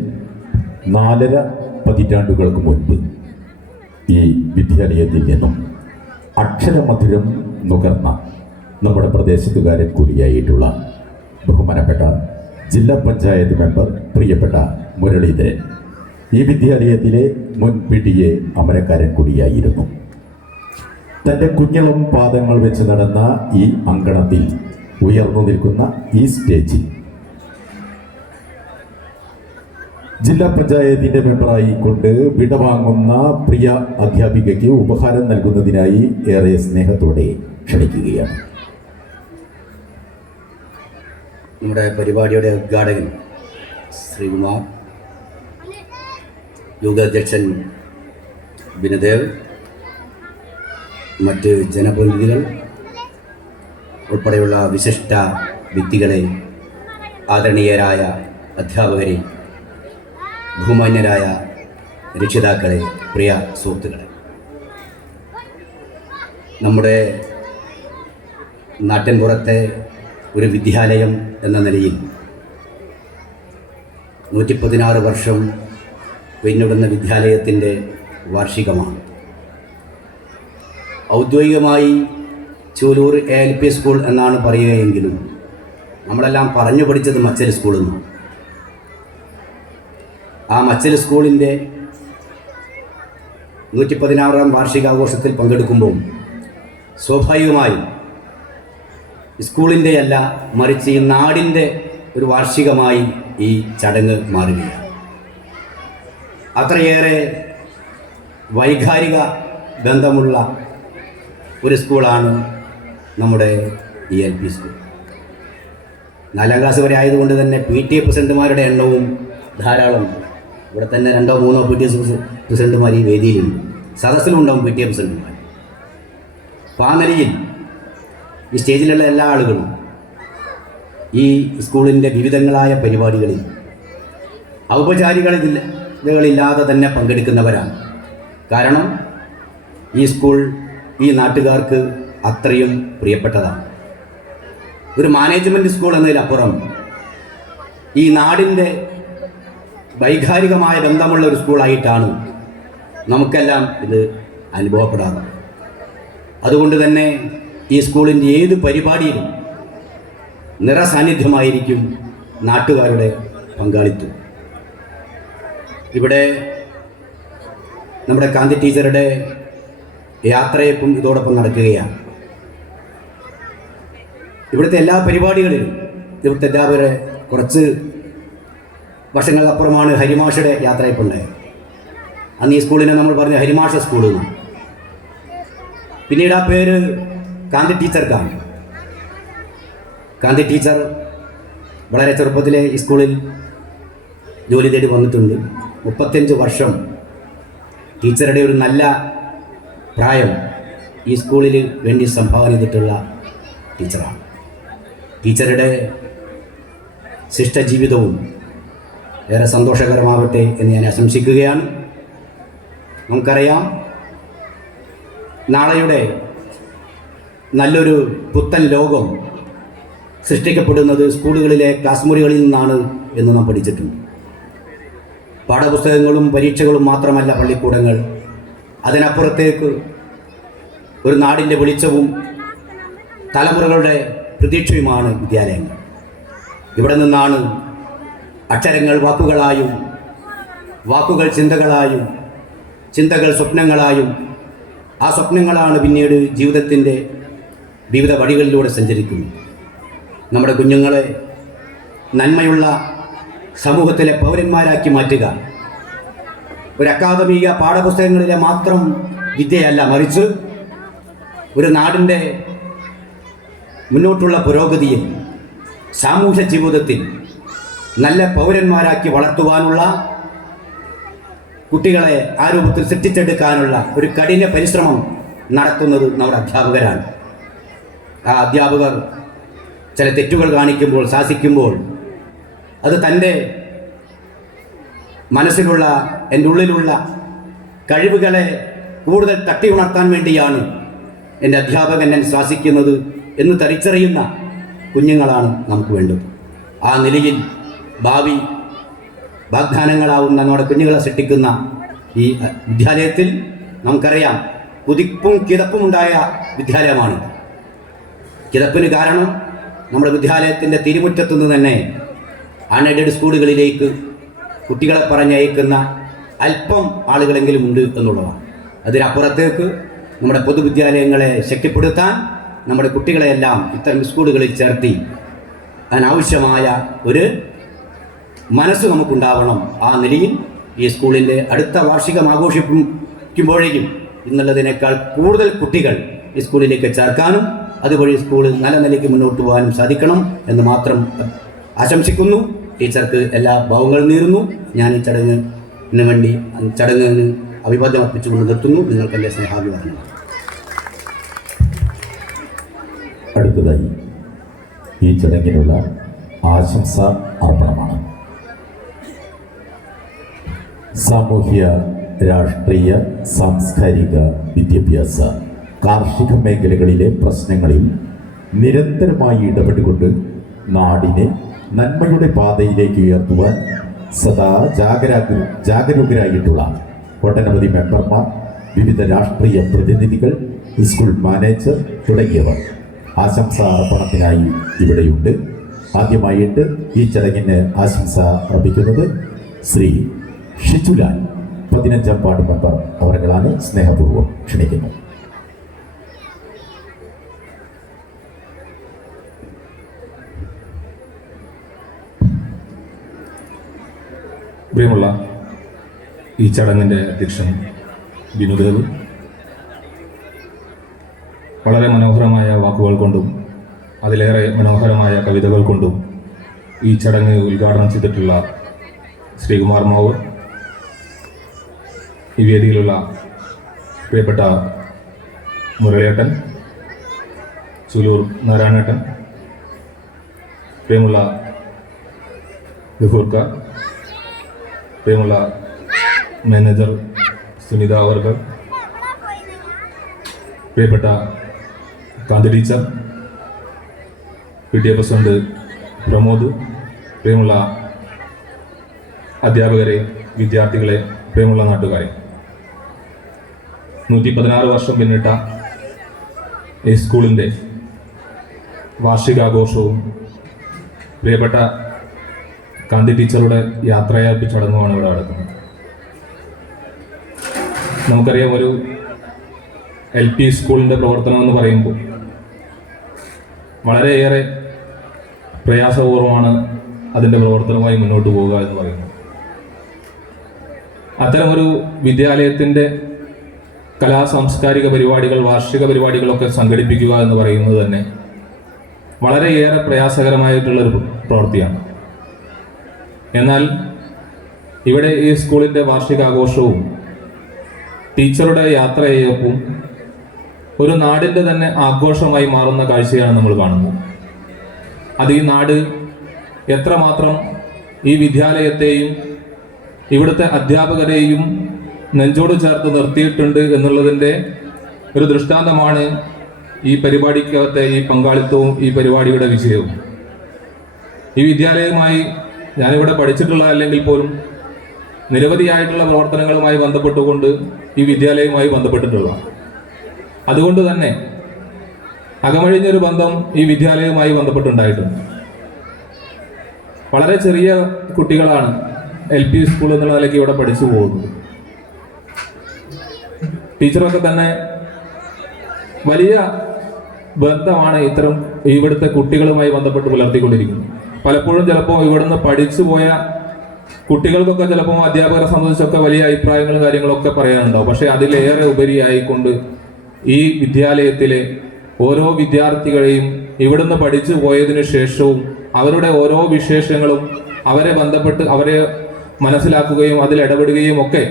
4.5 പതിറ്റാണ്ടുകൾക്ക് മുൻപ് ഈ വിദ്യാലയത്തിൽ നിന്നും അക്ഷരമധുരം നുകർന്ന നമ്മുടെ പ്രദേശത്തുകാരൻ കൂടിയായിട്ടുള്ള ബഹുമാനപ്പെട്ട ജില്ലാ പഞ്ചായത്ത് മെമ്പർ പ്രിയപ്പെട്ട മുരളീധരൻ ഈ വിദ്യാലയത്തിലെ മുൻ PTA അമരക്കാരൻ കൂടിയായിരുന്നു. തൻ്റെ കുഞ്ഞളം പാദങ്ങൾ വെച്ച് നടന്ന ഈ അങ്കണത്തിൽ ഉയർന്നു നിൽക്കുന്ന ഈ സ്റ്റേജിൽ ജില്ലാ പഞ്ചായത്തിൻ്റെ മെമ്പറായിക്കൊണ്ട് വിടവാങ്ങുന്ന പ്രിയ അധ്യാപികയ്ക്ക് ഉപഹാരം നൽകുന്നതിനായി ഏറെ സ്നേഹത്തോടെ ക്ഷണിക്കുകയാണ്. നമ്മുടെ പരിപാടിയുടെ ഉദ്ഘാടകൻ ശ്രീകുമാർ, യോഗാധ്യക്ഷൻ ബിനദേവ്, മറ്റ് ജനപ്രതിനിധികൾ ഉൾപ്പെടെയുള്ള വിശിഷ്ട വ്യക്തികളെ, ആദരണീയരായ അധ്യാപകരെ, ബഹുമാന്യരായ രക്ഷിതാക്കളെ, പ്രിയ സുഹൃത്തുക്കളെ, നമ്മുടെ നാട്ടിൻപുറത്തെ ഒരു വിദ്യാലയം എന്ന നിലയിൽ 116 വർഷം പിന്നിടുന്ന വിദ്യാലയത്തിൻ്റെ വാർഷികമാണ്. ഔദ്യോഗികമായി ചൂലൂർ ALP സ്കൂൾ എന്നാണ് പറയുകയെങ്കിലും നമ്മളെല്ലാം പറഞ്ഞു പഠിച്ചത് മച്ചൽ സ്കൂളിൽ നിന്നാണ്. ആ മച്ചൽ സ്കൂളിൻ്റെ 116ാം വാർഷികാഘോഷത്തിൽ പങ്കെടുക്കുമ്പോൾ സ്വാഭാവികമായും സ്കൂളിൻ്റെ അല്ല, മറിച്ച് ഈ നാടിൻ്റെ ഒരു വാർഷികമായി ഈ ചടങ്ങ് മാറുകയാണ്. അത്രയേറെ വൈകാരിക ബന്ധമുള്ള ഒരു സ്കൂളാണ് നമ്മുടെ ഈ LP സ്കൂൾ. 4ാം ക്ലാസ് വരെ ആയതുകൊണ്ട് തന്നെ PTA പ്രസിഡന്റുമാരുടെ എണ്ണവും ധാരാളം. ഇവിടെ തന്നെ 2 3 PTA പ്രസിഡന്റുമാർ ഈ വേദിയിലുണ്ട്, സദസ്സിലുണ്ടാവും PTA പ്രസിഡന്റുമാർ. അപ്പോൾ ആ നിലയിൽ ഈ സ്റ്റേജിലുള്ള എല്ലാ ആളുകളും ഈ സ്കൂളിൻ്റെ വിവിധങ്ങളായ പരിപാടികളിൽ ഔപചാരികതകളില്ലാതെ തന്നെ പങ്കെടുക്കുന്നവരാണ്. കാരണം ഈ സ്കൂൾ ഈ നാട്ടുകാർക്ക് അത്രയും പ്രിയപ്പെട്ടതാണ്. ഒരു മാനേജ്മെൻറ്റ് സ്കൂൾ എന്നതിലപ്പുറം ഈ നാടിൻ്റെ വൈകാരികമായ ബന്ധമുള്ള ഒരു സ്കൂളായിട്ടാണ് നമുക്കെല്ലാം ഇത് അനുഭവപ്പെടാറ്. അതുകൊണ്ട് തന്നെ ഈ സ്കൂളിൻ്റെ ഏത് പരിപാടിയിലും നിറസാന്നിധ്യമായിരിക്കും നാട്ടുകാരുടെ പങ്കാളിത്തം. ഇവിടെ നമ്മുടെ കാന്തി ടീച്ചറുടെ യാത്രയപ്പം ഇതോടൊപ്പം നടക്കുകയാണ്. ഇവിടുത്തെ എല്ലാ പരിപാടികളിലും ഇവിടുത്തെ എല്ലാവരും കുറച്ച് വർഷങ്ങൾക്കപ്പുറമാണ് ഹരിമാഷയുടെ യാത്രയപ്പുണ്ടായത്. അന്ന് ഈ സ്കൂളിനെ നമ്മൾ പറഞ്ഞ ഹരിമാഷ സ്കൂളിൽ നിന്ന്, പിന്നീട് ആ പേര് കാന്തി ടീച്ചർക്കാണ്. കാന്തി ടീച്ചർ വളരെ ചെറുപ്പത്തിലെ ഈ സ്കൂളിൽ ജോലി തേടി വന്നിട്ടുണ്ട്. 35 വർഷം ടീച്ചറുടെ ഒരു നല്ല പ്രായം ഈ സ്കൂളിൽ വേണ്ടി സംഭാവന ചെയ്തിട്ടുള്ള ടീച്ചറാണ്. ടീച്ചറുടെ ശിഷ്ടജീവിതവും ഏറെ സന്തോഷകരമാവട്ടെ എന്ന് ഞാൻ ആശംസിക്കുകയാണ്. നമുക്കറിയാം, നാളെയുടെ നല്ലൊരു പുത്തൻ ലോകം സൃഷ്ടിക്കപ്പെടുന്നത് സ്കൂളുകളിലെ ക്ലാസ് മുറികളിൽ നിന്നാണ് എന്ന് നാം പഠിച്ചിട്ടുണ്ട്. പാഠപുസ്തകങ്ങളും പരീക്ഷകളും മാത്രമല്ല പള്ളിക്കൂടങ്ങൾ, അതിനപ്പുറത്തേക്ക് ഒരു നാടിൻ്റെ വെളിച്ചവും തലമുറകളുടെ പ്രതീക്ഷയുമാണ് വിദ്യാലയങ്ങൾ. ഇവിടെ നിന്നാണ് അക്ഷരങ്ങൾ വാക്കുകളായും, വാക്കുകൾ ചിന്തകളായും, ചിന്തകൾ സ്വപ്നങ്ങളായും, ആ സ്വപ്നങ്ങളാണ് പിന്നീട് ജീവിതത്തിൻ്റെ വിവിധ വഴികളിലൂടെ സഞ്ചരിക്കുന്നത്. നമ്മുടെ കുഞ്ഞുങ്ങളെ നന്മയുള്ള സമൂഹത്തിലെ പൗരന്മാരാക്കി മാറ്റുക ഒരു അക്കാദമിക പാഠപുസ്തകങ്ങളിലെ മാത്രം വിദ്യയല്ല, മറിച്ച് ഒരു നാടിൻ്റെ മുന്നോട്ടുള്ള പുരോഗതിയിൽ, സാമൂഹ്യ ജീവിതത്തിൽ നല്ല പൗരന്മാരാക്കി വളർത്തുവാനുള്ള, കുട്ടികളെ ആ രൂപത്തിൽ സൃഷ്ടിച്ചെടുക്കാനുള്ള ഒരു കഠിന പരിശ്രമം നടത്തുന്നത് നമ്മുടെ അധ്യാപകരാണ്. ആ അധ്യാപകർ ചില തെറ്റുകൾ കാണിക്കുമ്പോൾ, ശാസിക്കുമ്പോൾ, അത് തൻ്റെ മനസ്സിലുള്ള, എൻ്റെ ഉള്ളിലുള്ള കഴിവുകളെ കൂടുതൽ തട്ടി ഉണർത്താൻ വേണ്ടിയാണ് എൻ്റെ അധ്യാപകൻ എന്നെ ശാസിക്കുന്നത് എന്ന് തിരിച്ചറിയുന്ന കുഞ്ഞുങ്ങളാണ് നമുക്ക് വേണ്ടത്. ആ നിലയിൽ ഭാവി വാഗ്ദാനങ്ങളാവുന്ന നമ്മുടെ കുഞ്ഞുങ്ങളെ സൃഷ്ടിക്കുന്ന ഈ വിദ്യാലയത്തിൽ നമുക്കറിയാം, കുതിപ്പും കിതപ്പുമുണ്ടായ വിദ്യാലയമാണ്. കിതപ്പിന് കാരണം നമ്മുടെ വിദ്യാലയത്തിൻ്റെ തിരുമുറ്റത്തുനിന്ന് തന്നെ അൺഎയ്ഡഡ് സ്കൂളുകളിലേക്ക് കുട്ടികളെ പറഞ്ഞയക്കുന്ന അല്പം ആളുകളെങ്കിലും ഉണ്ട് എന്നുള്ളതാണ്. അതിനപ്പുറത്തേക്ക് നമ്മുടെ പൊതുവിദ്യാലയങ്ങളെ ശക്തിപ്പെടുത്താൻ നമ്മുടെ കുട്ടികളെയെല്ലാം ഇത്തരം സ്കൂളുകളിൽ ചേർത്തി അതിനാവശ്യമായ ഒരു മനസ്സ് നമുക്കുണ്ടാവണം. ആ നിലയിൽ ഈ സ്കൂളിൻ്റെ അടുത്ത വാർഷികം ആഘോഷിക്കുമ്പോഴേക്കും ഇന്നുള്ളതിനേക്കാൾ കൂടുതൽ കുട്ടികൾ ഈ സ്കൂളിലേക്ക് ചേർക്കാനും അതുവഴി സ്കൂൾ നല്ല നിലയ്ക്ക് മുന്നോട്ട് പോകാനും സാധിക്കണം എന്ന് മാത്രം ആശംസിക്കുന്നു. ടീച്ചർക്ക് എല്ലാ ഭാവങ്ങളും നേരുന്നു. ഞാൻ ഈ ചടങ്ങിന് അഭിവാദ്യം അർപ്പിച്ചുകൊണ്ട് നിർത്തുന്നു. നിങ്ങൾക്ക് എൻ്റെ സ്നേഹാഭിവാദനം. അടുത്തതായി ഈ ചടങ്ങിനുള്ള ആശംസ അർപ്പണമാണ്. സാമൂഹ്യ, രാഷ്ട്രീയ, സാംസ്കാരിക, വിദ്യാഭ്യാസ, കാർഷിക മേഖലകളിലെ പ്രശ്നങ്ങളിൽ നിരന്തരമായി ഇടപെട്ടുകൊണ്ട് നാടിനെ നന്മയുടെ പാതയിലേക്ക് ഉയർത്തുവാൻ സദാ ജാഗരൂകരായിട്ടുള്ള ഒട്ടനവധി മെമ്പർമാർ, വിവിധ രാഷ്ട്രീയ പ്രതിനിധികൾ, സ്കൂൾ മാനേജർ തുടങ്ങിയവർ ആശംസാ അർപ്പണത്തിനായി ഇവിടെയുണ്ട്. ആദ്യമായിട്ട് ഈ ചടങ്ങിന് ആശംസ അർപ്പിക്കുന്നത് ശ്രീ ഷിജുലാൽ, 15-ാം വാർഡ് മെമ്പർ അവരുകളാണ്. സ്നേഹപൂർവ്വം ക്ഷണിക്കുന്നു. പ്രിയമുള്ള ഈ ചടങ്ങിൻ്റെ അധ്യക്ഷൻ ബിനുദേവ് വളരെ മനോഹരമായ വാക്കുകൾ കൊണ്ടും അതിലേറെ മനോഹരമായ കവിതകൾ കൊണ്ടും ഈ ചടങ്ങ് ഉദ്ഘാടനം ചെയ്തിട്ടുള്ള ശ്രീകുമാർ മാവൂർ, ഈ വേദിയിലുള്ള പ്രിയപ്പെട്ട മുരളിയേട്ടൻ, ചുലൂർ നാരായണേട്ടൻ, പ്രിയമുള്ള ഗഫൂർക്ക, പ്രിയമുള്ള മാനേജർ സുനിത അവർകൾ, പ്രിയപ്പെട്ട കാന്തി ടീച്ചർ, PTA പ്രസിഡന്റ് പ്രമോദ്, പ്രിയമുള്ള അധ്യാപകരെ, വിദ്യാർത്ഥികളെ, പ്രിയമുള്ള നാട്ടുകാരെ, 116 വർഷം പിന്നിട്ട ഈ സ്കൂളിൻ്റെ വാർഷികാഘോഷവും പ്രിയപ്പെട്ട കാന്തി ടീച്ചറുടെ യാത്രയയപ്പ് ചടങ്ങുമാണ് ഇവിടെ നടക്കുന്നത്. നമുക്കറിയാം, ഒരു LP സ്കൂളിൻ്റെ പ്രവർത്തനം എന്ന് പറയുമ്പോൾ വളരെയേറെ പ്രയാസപൂർവമാണ് അതിൻ്റെ പ്രവർത്തനവുമായി മുന്നോട്ട് പോവുക എന്ന് പറയുന്നത്. അത്തരമൊരു വിദ്യാലയത്തിൻ്റെ കലാസാംസ്കാരിക പരിപാടികൾ, വാർഷിക പരിപാടികളൊക്കെ സംഘടിപ്പിക്കുക എന്ന് പറയുന്നത് തന്നെ വളരെയേറെ പ്രയാസകരമായിട്ടുള്ളൊരു പ്രവൃത്തിയാണ്. എന്നാൽ ഇവിടെ ഈ സ്കൂളിൻ്റെ വാർഷികാഘോഷവും ടീച്ചറുടെ യാത്രയയപ്പും ഒരു നാടിൻ്റെ തന്നെ ആഘോഷമായി മാറുന്ന കാഴ്ചയാണ് നമ്മൾ കാണുന്നത്. അത് ഈ നാട് എത്രമാത്രം ഈ വിദ്യാലയത്തെയും ഇവിടുത്തെ അധ്യാപകരെയും നെഞ്ചോട് ചേർത്ത് നിർത്തിയിട്ടുണ്ട് എന്നുള്ളതിൻ്റെ ഒരു ദൃഷ്ടാന്തമാണ് ഈ പരിപാടിക്കകത്തെ ഈ പങ്കാളിത്തവും ഈ പരിപാടിയുടെ വിജയവും. ഈ വിദ്യാലയവുമായി ഞാനിവിടെ പഠിച്ചിട്ടുള്ള അല്ലെങ്കിൽ പോലും നിരവധിയായിട്ടുള്ള പ്രവർത്തനങ്ങളുമായി ബന്ധപ്പെട്ടുകൊണ്ട് ഈ വിദ്യാലയവുമായി ബന്ധപ്പെട്ടിട്ടുള്ള, അതുകൊണ്ട് തന്നെ അകമഴിഞ്ഞൊരു ബന്ധം ഈ വിദ്യാലയവുമായി ബന്ധപ്പെട്ടുണ്ടായിട്ടുണ്ട്. വളരെ ചെറിയ കുട്ടികളാണ് LP സ്കൂൾ എന്നുള്ള നിലയ്ക്ക് ഇവിടെ പഠിച്ചു പോകുന്നത്. ടീച്ചറൊക്കെ തന്നെ വലിയ ബന്ധമാണ് ഇത്തരം ഇവിടുത്തെ കുട്ടികളുമായി ബന്ധപ്പെട്ട് പുലർത്തിക്കൊണ്ടിരിക്കുന്നത്. പലപ്പോഴും ചിലപ്പോൾ ഇവിടുന്ന് പഠിച്ചു പോയ കുട്ടികൾക്കൊക്കെ ചിലപ്പോൾ അധ്യാപകരെ സംബന്ധിച്ചൊക്കെ വലിയ അഭിപ്രായങ്ങളും കാര്യങ്ങളൊക്കെ പറയാനുണ്ടാവും. പക്ഷേ അതിലേറെ ഉപരിയായിക്കൊണ്ട് ഈ വിദ്യാലയത്തിലെ ഓരോ വിദ്യാർത്ഥികളെയും ഇവിടുന്ന് പഠിച്ചു പോയതിനു ശേഷവും അവരുടെ ഓരോ വിശേഷങ്ങളും അവരെ ബന്ധപ്പെട്ട് അവരെ മനസ്സിലാക്കുകയും അതിൽ ഇടപെടുകയും ഒക്കെ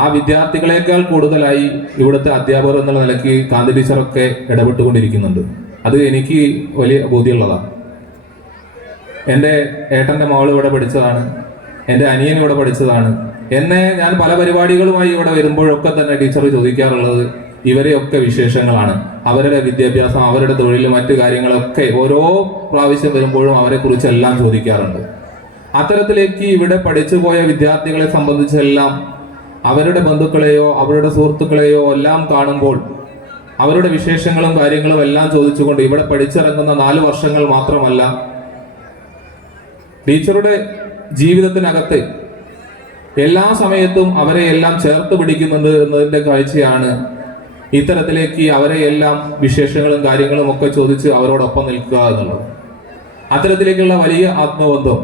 ആ വിദ്യാർത്ഥികളെക്കാൾ കൂടുതലായി ഇവിടുത്തെ അധ്യാപകർ എന്നുള്ള നിലയ്ക്ക് കാന്തി ടീച്ചറൊക്കെ ഇടപെട്ടുകൊണ്ടിരിക്കുന്നുണ്ട്. അത് എനിക്ക് വലിയ ബോധ്യമുള്ളതാണ്. എൻ്റെ ഏട്ടൻ്റെ മകൾ ഇവിടെ പഠിച്ചതാണ്, എൻ്റെ അനിയൻ ഇവിടെ പഠിച്ചതാണ്. ഞാൻ പല പരിപാടികളുമായി ഇവിടെ വരുമ്പോഴൊക്കെ തന്നെ ടീച്ചർ ചോദിക്കാറുള്ളത് ഇവരെയൊക്കെ വിശേഷങ്ങളാണ്. അവരുടെ വിദ്യാഭ്യാസം, അവരുടെ തൊഴിൽ, മറ്റു കാര്യങ്ങളൊക്കെ ഓരോ പ്രാവശ്യം വരുമ്പോഴും അവരെക്കുറിച്ചെല്ലാം ചോദിക്കാറുണ്ട്. അത്തരത്തിലേക്ക് ഇവിടെ പഠിച്ചു പോയ വിദ്യാർത്ഥികളെ സംബന്ധിച്ചെല്ലാം അവരുടെ ബന്ധുക്കളെയോ അവരുടെ സുഹൃത്തുക്കളെയോ എല്ലാം കാണുമ്പോൾ അവരുടെ വിശേഷങ്ങളും കാര്യങ്ങളും എല്ലാം ചോദിച്ചുകൊണ്ട് ഇവിടെ പഠിച്ചിറങ്ങുന്ന 4 വർഷങ്ങൾ മാത്രമല്ല, ടീച്ചറുടെ ജീവിതത്തിനകത്ത് എല്ലാ സമയത്തും അവരെ എല്ലാം ചേർത്ത് പിടിക്കുന്നുണ്ട് എന്നതിൻ്റെ കാഴ്ചയാണ് ഇത്തരത്തിലേക്ക് അവരെ എല്ലാം വിശേഷങ്ങളും കാര്യങ്ങളും ഒക്കെ ചോദിച്ച് അവരോടൊപ്പം നിൽക്കുക എന്നുള്ളത്. അത്തരത്തിലേക്കുള്ള വലിയ ആത്മബന്ധം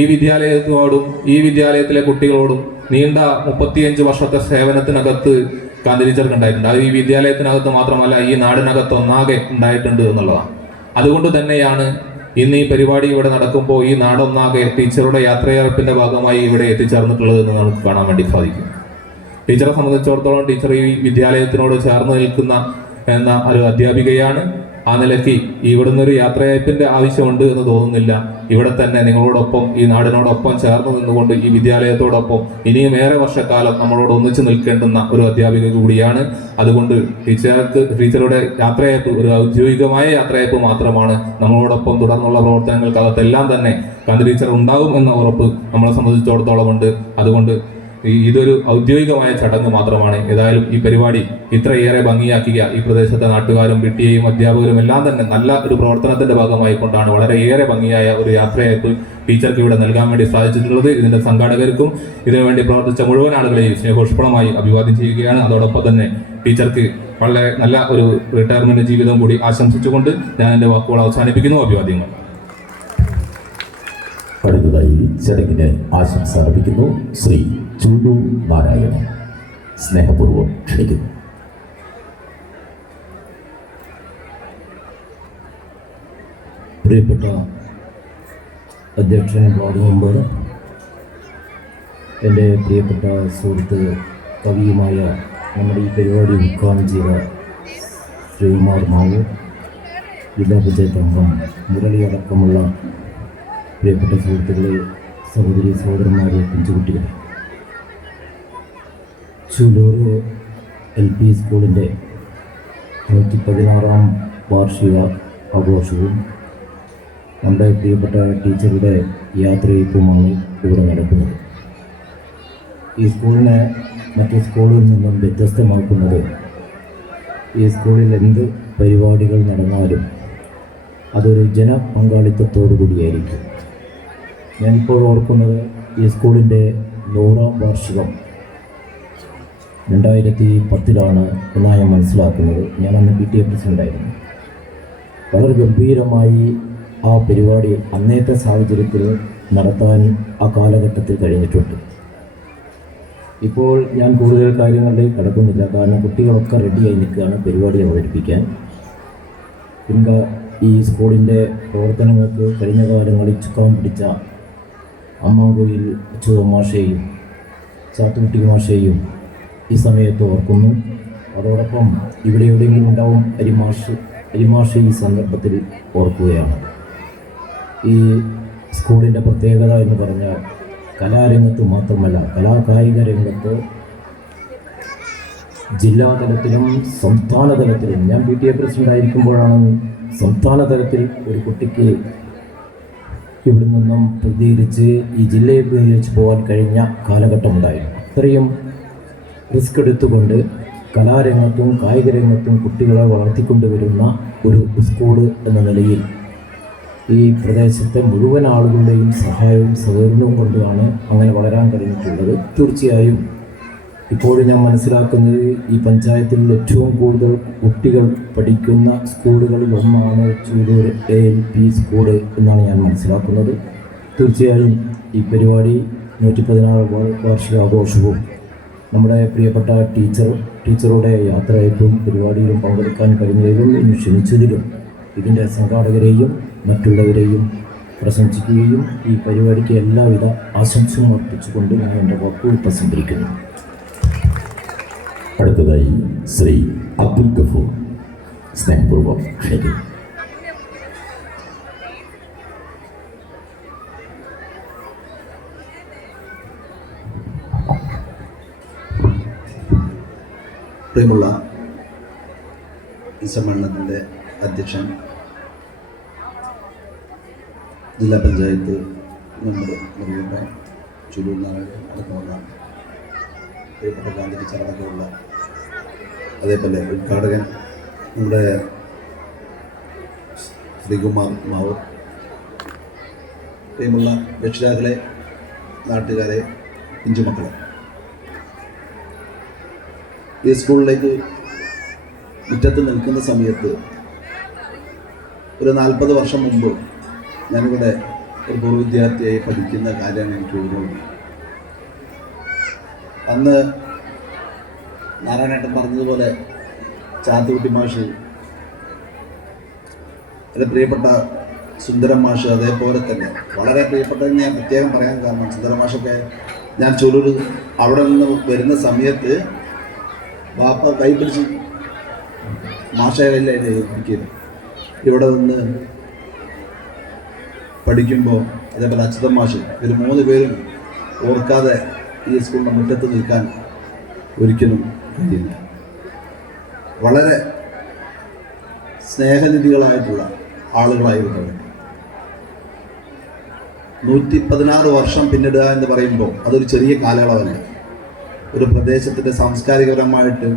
ഈ വിദ്യാലയത്തോടും ഈ വിദ്യാലയത്തിലെ കുട്ടികളോടും നീണ്ട 35 വർഷത്തെ സേവനത്തിനകത്ത് ഗാന്ധി ടീച്ചർക്ക് ഉണ്ടായിട്ടുണ്ട്. അത് ഈ വിദ്യാലയത്തിനകത്ത് മാത്രമല്ല, ഈ നാടിനകത്ത് ഒന്നാകെ ഉണ്ടായിട്ടുണ്ട് എന്നുള്ളതാണ്. അതുകൊണ്ട് തന്നെയാണ് ഇന്ന് ഈ പരിപാടി ഇവിടെ നടക്കുമ്പോൾ ഈ നാടൊന്നാകെ ടീച്ചറുടെ യാത്രയയപ്പിന്റെ ഭാഗമായി ഇവിടെ എത്തിച്ചേർന്നിട്ടുള്ളത് എന്ന് നമുക്ക് കാണാൻ വേണ്ടി സാധിക്കും. ടീച്ചറെ സംബന്ധിച്ചിടത്തോളം ടീച്ചർ ഈ വിദ്യാലയത്തിനോട് ചേർന്ന് നിൽക്കുന്ന എന്ന ഒരു അധ്യാപികയാണ്. ആ നിലയ്ക്ക് ഇവിടുന്ന് ഒരു യാത്രയയപ്പിന്റെ ആവശ്യമുണ്ട് എന്ന് തോന്നുന്നില്ല. ഇവിടെ തന്നെ നിങ്ങളോടൊപ്പം ഈ നാടിനോടൊപ്പം ചേർന്ന് നിന്നുകൊണ്ട് ഈ വിദ്യാലയത്തോടൊപ്പം ഇനിയും ഏറെ വർഷക്കാലം നമ്മളോട് ഒന്നിച്ചു നിൽക്കേണ്ടുന്ന ഒരു അധ്യാപിക കൂടിയാണ്. അതുകൊണ്ട് ടീച്ചറുടെ യാത്രയയപ്പ് ഒരു ഔദ്യോഗികമായ യാത്രയയപ്പ് മാത്രമാണ്. നമ്മളോടൊപ്പം തുടർന്നുള്ള പ്രവർത്തനങ്ങൾക്കകത്തെല്ലാം തന്നെ ഗാന്ധി ടീച്ചർ ഉണ്ടാകും എന്ന ഉറപ്പ് നമ്മളെ സംബന്ധിച്ചിടത്തോളം ഉണ്ട്. അതുകൊണ്ട് ഇതൊരു ഔദ്യോഗികമായ ചടങ്ങ് മാത്രമാണ്. ഏതായാലും ഈ പരിപാടി ഇത്രയേറെ ഭംഗിയാക്കിയ ഈ പ്രദേശത്തെ നാട്ടുകാരും പിടിയെയും അധ്യാപകരും എല്ലാം തന്നെ നല്ല ഒരു പ്രവർത്തനത്തിന്റെ ഭാഗമായി കൊണ്ടാണ് വളരെയേറെ ഭംഗിയായ ഒരു യാത്രയയപ്പ് ടീച്ചർക്ക് ഇവിടെ നൽകാൻ വേണ്ടി സാധിച്ചിട്ടുള്ളത്. ഇതിന്റെ സംഘാടകർക്കും ഇതിനുവേണ്ടി പ്രവർത്തിച്ച മുഴുവൻ ആളുകളെയും സ്നേഹോഷ്പളമായി അഭിവാദ്യം ചെയ്യുകയാണ്. അതോടൊപ്പം തന്നെ ടീച്ചർക്ക് വളരെ നല്ല ഒരു റിട്ടയർമെന്റ് ജീവിതം കൂടി ആശംസിച്ചുകൊണ്ട് ഞാൻ എൻ്റെ വാക്കുകൾ അവസാനിപ്പിക്കുന്നു. അഭിവാദ്യങ്ങൾ. അടുത്തതായി ചടങ്ങിന് ആശംസ അർപ്പിക്കുന്നു ശ്രീ ചൂലു നാരായണൻ. സ്നേഹപൂർവ്വം ക്ഷണിക്കുന്നു. പ്രിയപ്പെട്ട അധ്യക്ഷൻ വാർഡ് മെമ്പർ, എൻ്റെ പ്രിയപ്പെട്ട സുഹൃത്ത് കവിയുമായ നമ്മുടെ ഈ പരിപാടി ഉദ്ഘാടനം ചെയ്ത ശ്രീകുമാർ മാവൂർ, ജില്ലാ പഞ്ചായത്ത് അംഗം മുരളി അടക്കമുള്ള പ്രിയപ്പെട്ട സുഹൃത്തുക്കളെ, സഹോദരി സഹോദരന്മാരെ, പിഞ്ചുകുട്ടികളെ, ചൂലൂർ LP സ്കൂളിൻ്റെ 116-ാം വാർഷിക ആഘോഷവും നമ്മുടെ പ്രിയപ്പെട്ട ടീച്ചറുടെ യാത്രയയപ്പുമാണ് ഇവിടെ നടക്കുന്നത്. ഈ സ്കൂളിനെ മറ്റ് സ്കൂളിൽ നിന്നും വ്യത്യസ്തമാക്കുന്നത് ഈ സ്കൂളിൽ എന്ത് പരിപാടികൾ നടന്നാലും അതൊരു ജനപങ്കാളിത്തത്തോടു കൂടിയായിരിക്കും. ഞാനിപ്പോൾ ഓർക്കുന്നത് ഈ സ്കൂളിൻ്റെ 100-ാം വാർഷികം 2010-ലാണ് എന്നാണ് ഞാൻ മനസ്സിലാക്കുന്നത്. ഞാനന്ന് PTA പ്രസിഡൻ്റായിരുന്നു. വളരെ ഗംഭീരമായി ആ പരിപാടി അന്നത്തെ സാഹചര്യത്തിൽ നടത്താൻ ആ കാലഘട്ടത്തിൽ കഴിഞ്ഞിട്ടുണ്ട്. ഇപ്പോൾ ഞാൻ കൂടുതൽ കാര്യങ്ങളിലേക്ക് കടക്കുന്നില്ല, കാരണം കുട്ടികളൊക്കെ റെഡിയായി നിൽക്കുകയാണ് പരിപാടി അവതരിപ്പിക്കാൻ. പിന്നെ ഈ സ്കൂളിൻ്റെ പ്രവർത്തനങ്ങൾക്ക് കഴിഞ്ഞ കാലങ്ങളിൽ ചുക്കാൻ പിടിച്ച അമ്മാങ്കോയിൽ അച്യുതമാഷയെയും ചാത്തുകുട്ടി മാഷയെയും ഈ സമയത്ത് ഓർക്കുന്നു. അതോടൊപ്പം ഇവിടെ എവിടെയെങ്കിലും ഉണ്ടാവും അരിമാഷ് ഈ സന്ദർഭത്തിൽ ഓർക്കുകയാണ്. ഈ സ്കൂളിൻ്റെ പ്രത്യേകത എന്ന് പറഞ്ഞാൽ കലാരംഗത്ത് മാത്രമല്ല, കലാകായിക രംഗത്ത് ജില്ലാതലത്തിലും സംസ്ഥാന തലത്തിലും, ഞാൻ PTA പ്രസിഡന്റ് ആയിരിക്കുമ്പോഴാണ് സംസ്ഥാന തലത്തിൽ ഒരു കുട്ടിക്ക് ഇവിടെ നിന്നും പ്രതികരിച്ച് ഈ ജില്ലയെ പ്രതികരിച്ച് പോകാൻ കഴിഞ്ഞ കാലഘട്ടം ഉണ്ടായിരുന്നു. അത്രയും റിസ്ക് എടുത്തുകൊണ്ട് കലാരംഗത്തും കായിക രംഗത്തും കുട്ടികളെ വളർത്തിക്കൊണ്ടുവരുന്ന ഒരു സ്കൂൾ എന്ന നിലയിൽ ഈ പ്രദേശത്തെ മുഴുവൻ ആളുകളുടെയും സഹായവും സഹകരണവും കൊണ്ടാണ് അങ്ങനെ വളരാൻ കഴിഞ്ഞിട്ടുള്ളത്. തീർച്ചയായും ഇപ്പോഴും ഞാൻ മനസ്സിലാക്കുന്നത് ഈ പഞ്ചായത്തിൽ ഏറ്റവും കൂടുതൽ കുട്ടികൾ പഠിക്കുന്ന സ്കൂളുകളിൽ ഒന്നാണ് ചൂലൂർ LP സ്കൂൾ എന്നാണ് ഞാൻ മനസ്സിലാക്കുന്നത്. തീർച്ചയായും ഈ പരിപാടി 116 വാർഷികാഘോഷവും നമ്മുടെ പ്രിയപ്പെട്ട ടീച്ചറുടെ യാത്രയയപ്പും പരിപാടിയിലും പങ്കെടുക്കാൻ കഴിഞ്ഞതിലും ഇന്ന് ക്ഷണിച്ചതിലും ഇതിൻ്റെ സംഘാടകരെയും മറ്റുള്ളവരെയും പ്രശംസിക്കുകയും ഈ പരിപാടിക്ക് എല്ലാവിധ ആശംസകളും അർപ്പിച്ചുകൊണ്ട് ഞാൻ എൻ്റെ വാക്കുകൾ പ്രസംഗിക്കുന്നു. അടുത്തതായി ശ്രീ അബ്ദുൽ ഗഫൂർ. സ്നേഹപൂർവ്വം ക്ഷണിക്കുന്നു. പ്രിയമുള്ള ഈ സമ്മേളനത്തിൻ്റെ അധ്യക്ഷൻ, ജില്ലാ പഞ്ചായത്ത് മെമ്പർ മുറിയുടെ ചൂലൂർ നാരായണൻ അടക്കമുള്ള പ്രിയപ്പെട്ട ഗാന്ധി ടീച്ചർ അടക്കമുള്ള, അതേപോലെ ഉദ്ഘാടകൻ നമ്മുടെ ശ്രീകുമാർ മാവൂർ, പ്രിയമുള്ള രക്ഷിതാക്കളെ, നാട്ടുകാരെ, പിഞ്ചുമക്കളെ, ഈ സ്കൂളിലേക്ക് മുറ്റത്ത് നിൽക്കുന്ന സമയത്ത് ഒരു 40 വർഷം മുമ്പ് ഞാനിവിടെ ഒരു പൂർവ്വ വിദ്യാർത്ഥിയായി പഠിക്കുന്ന കാര്യമാണ് എനിക്ക് ഓർമ്മ. അന്ന് നാരായണേട്ടൻ പറഞ്ഞതുപോലെ ചാത്തുകുട്ടി മാഷ്, എൻ്റെ പ്രിയപ്പെട്ട സുന്ദരം മാഷ്, അതേപോലെ തന്നെ വളരെ പ്രിയപ്പെട്ടതെന്ന് ഞാൻ പ്രത്യേകം പറയാൻ കാരണം സുന്ദരം മാഷൊക്കെ ഞാൻ ചൊല്ലൂർ അവിടെ നിന്ന് വരുന്ന സമയത്ത് ബാപ്പ കൈപിടിച്ച് മാഷയിലെ ഏൽപ്പിക്കുന്നത്. ഇവിടെ നിന്ന് പഠിക്കുമ്പോൾ അതേപോലെ അച്യുതൻ മാഷ്, ഇവർ 3 പേരും ഓർക്കാതെ ഈ സ്കൂളിൻ്റെ മുറ്റത്ത് നിൽക്കാൻ ഒരിക്കലും കഴിയില്ല. വളരെ സ്നേഹനിധികളായിട്ടുള്ള ആളുകളായിരുന്നു അവർ. 116 വർഷം പിന്നിടുക എന്ന് പറയുമ്പോൾ അതൊരു ചെറിയ കാലയളവല്ല. ഒരു പ്രദേശത്തിൻ്റെ സാംസ്കാരികപരമായിട്ട്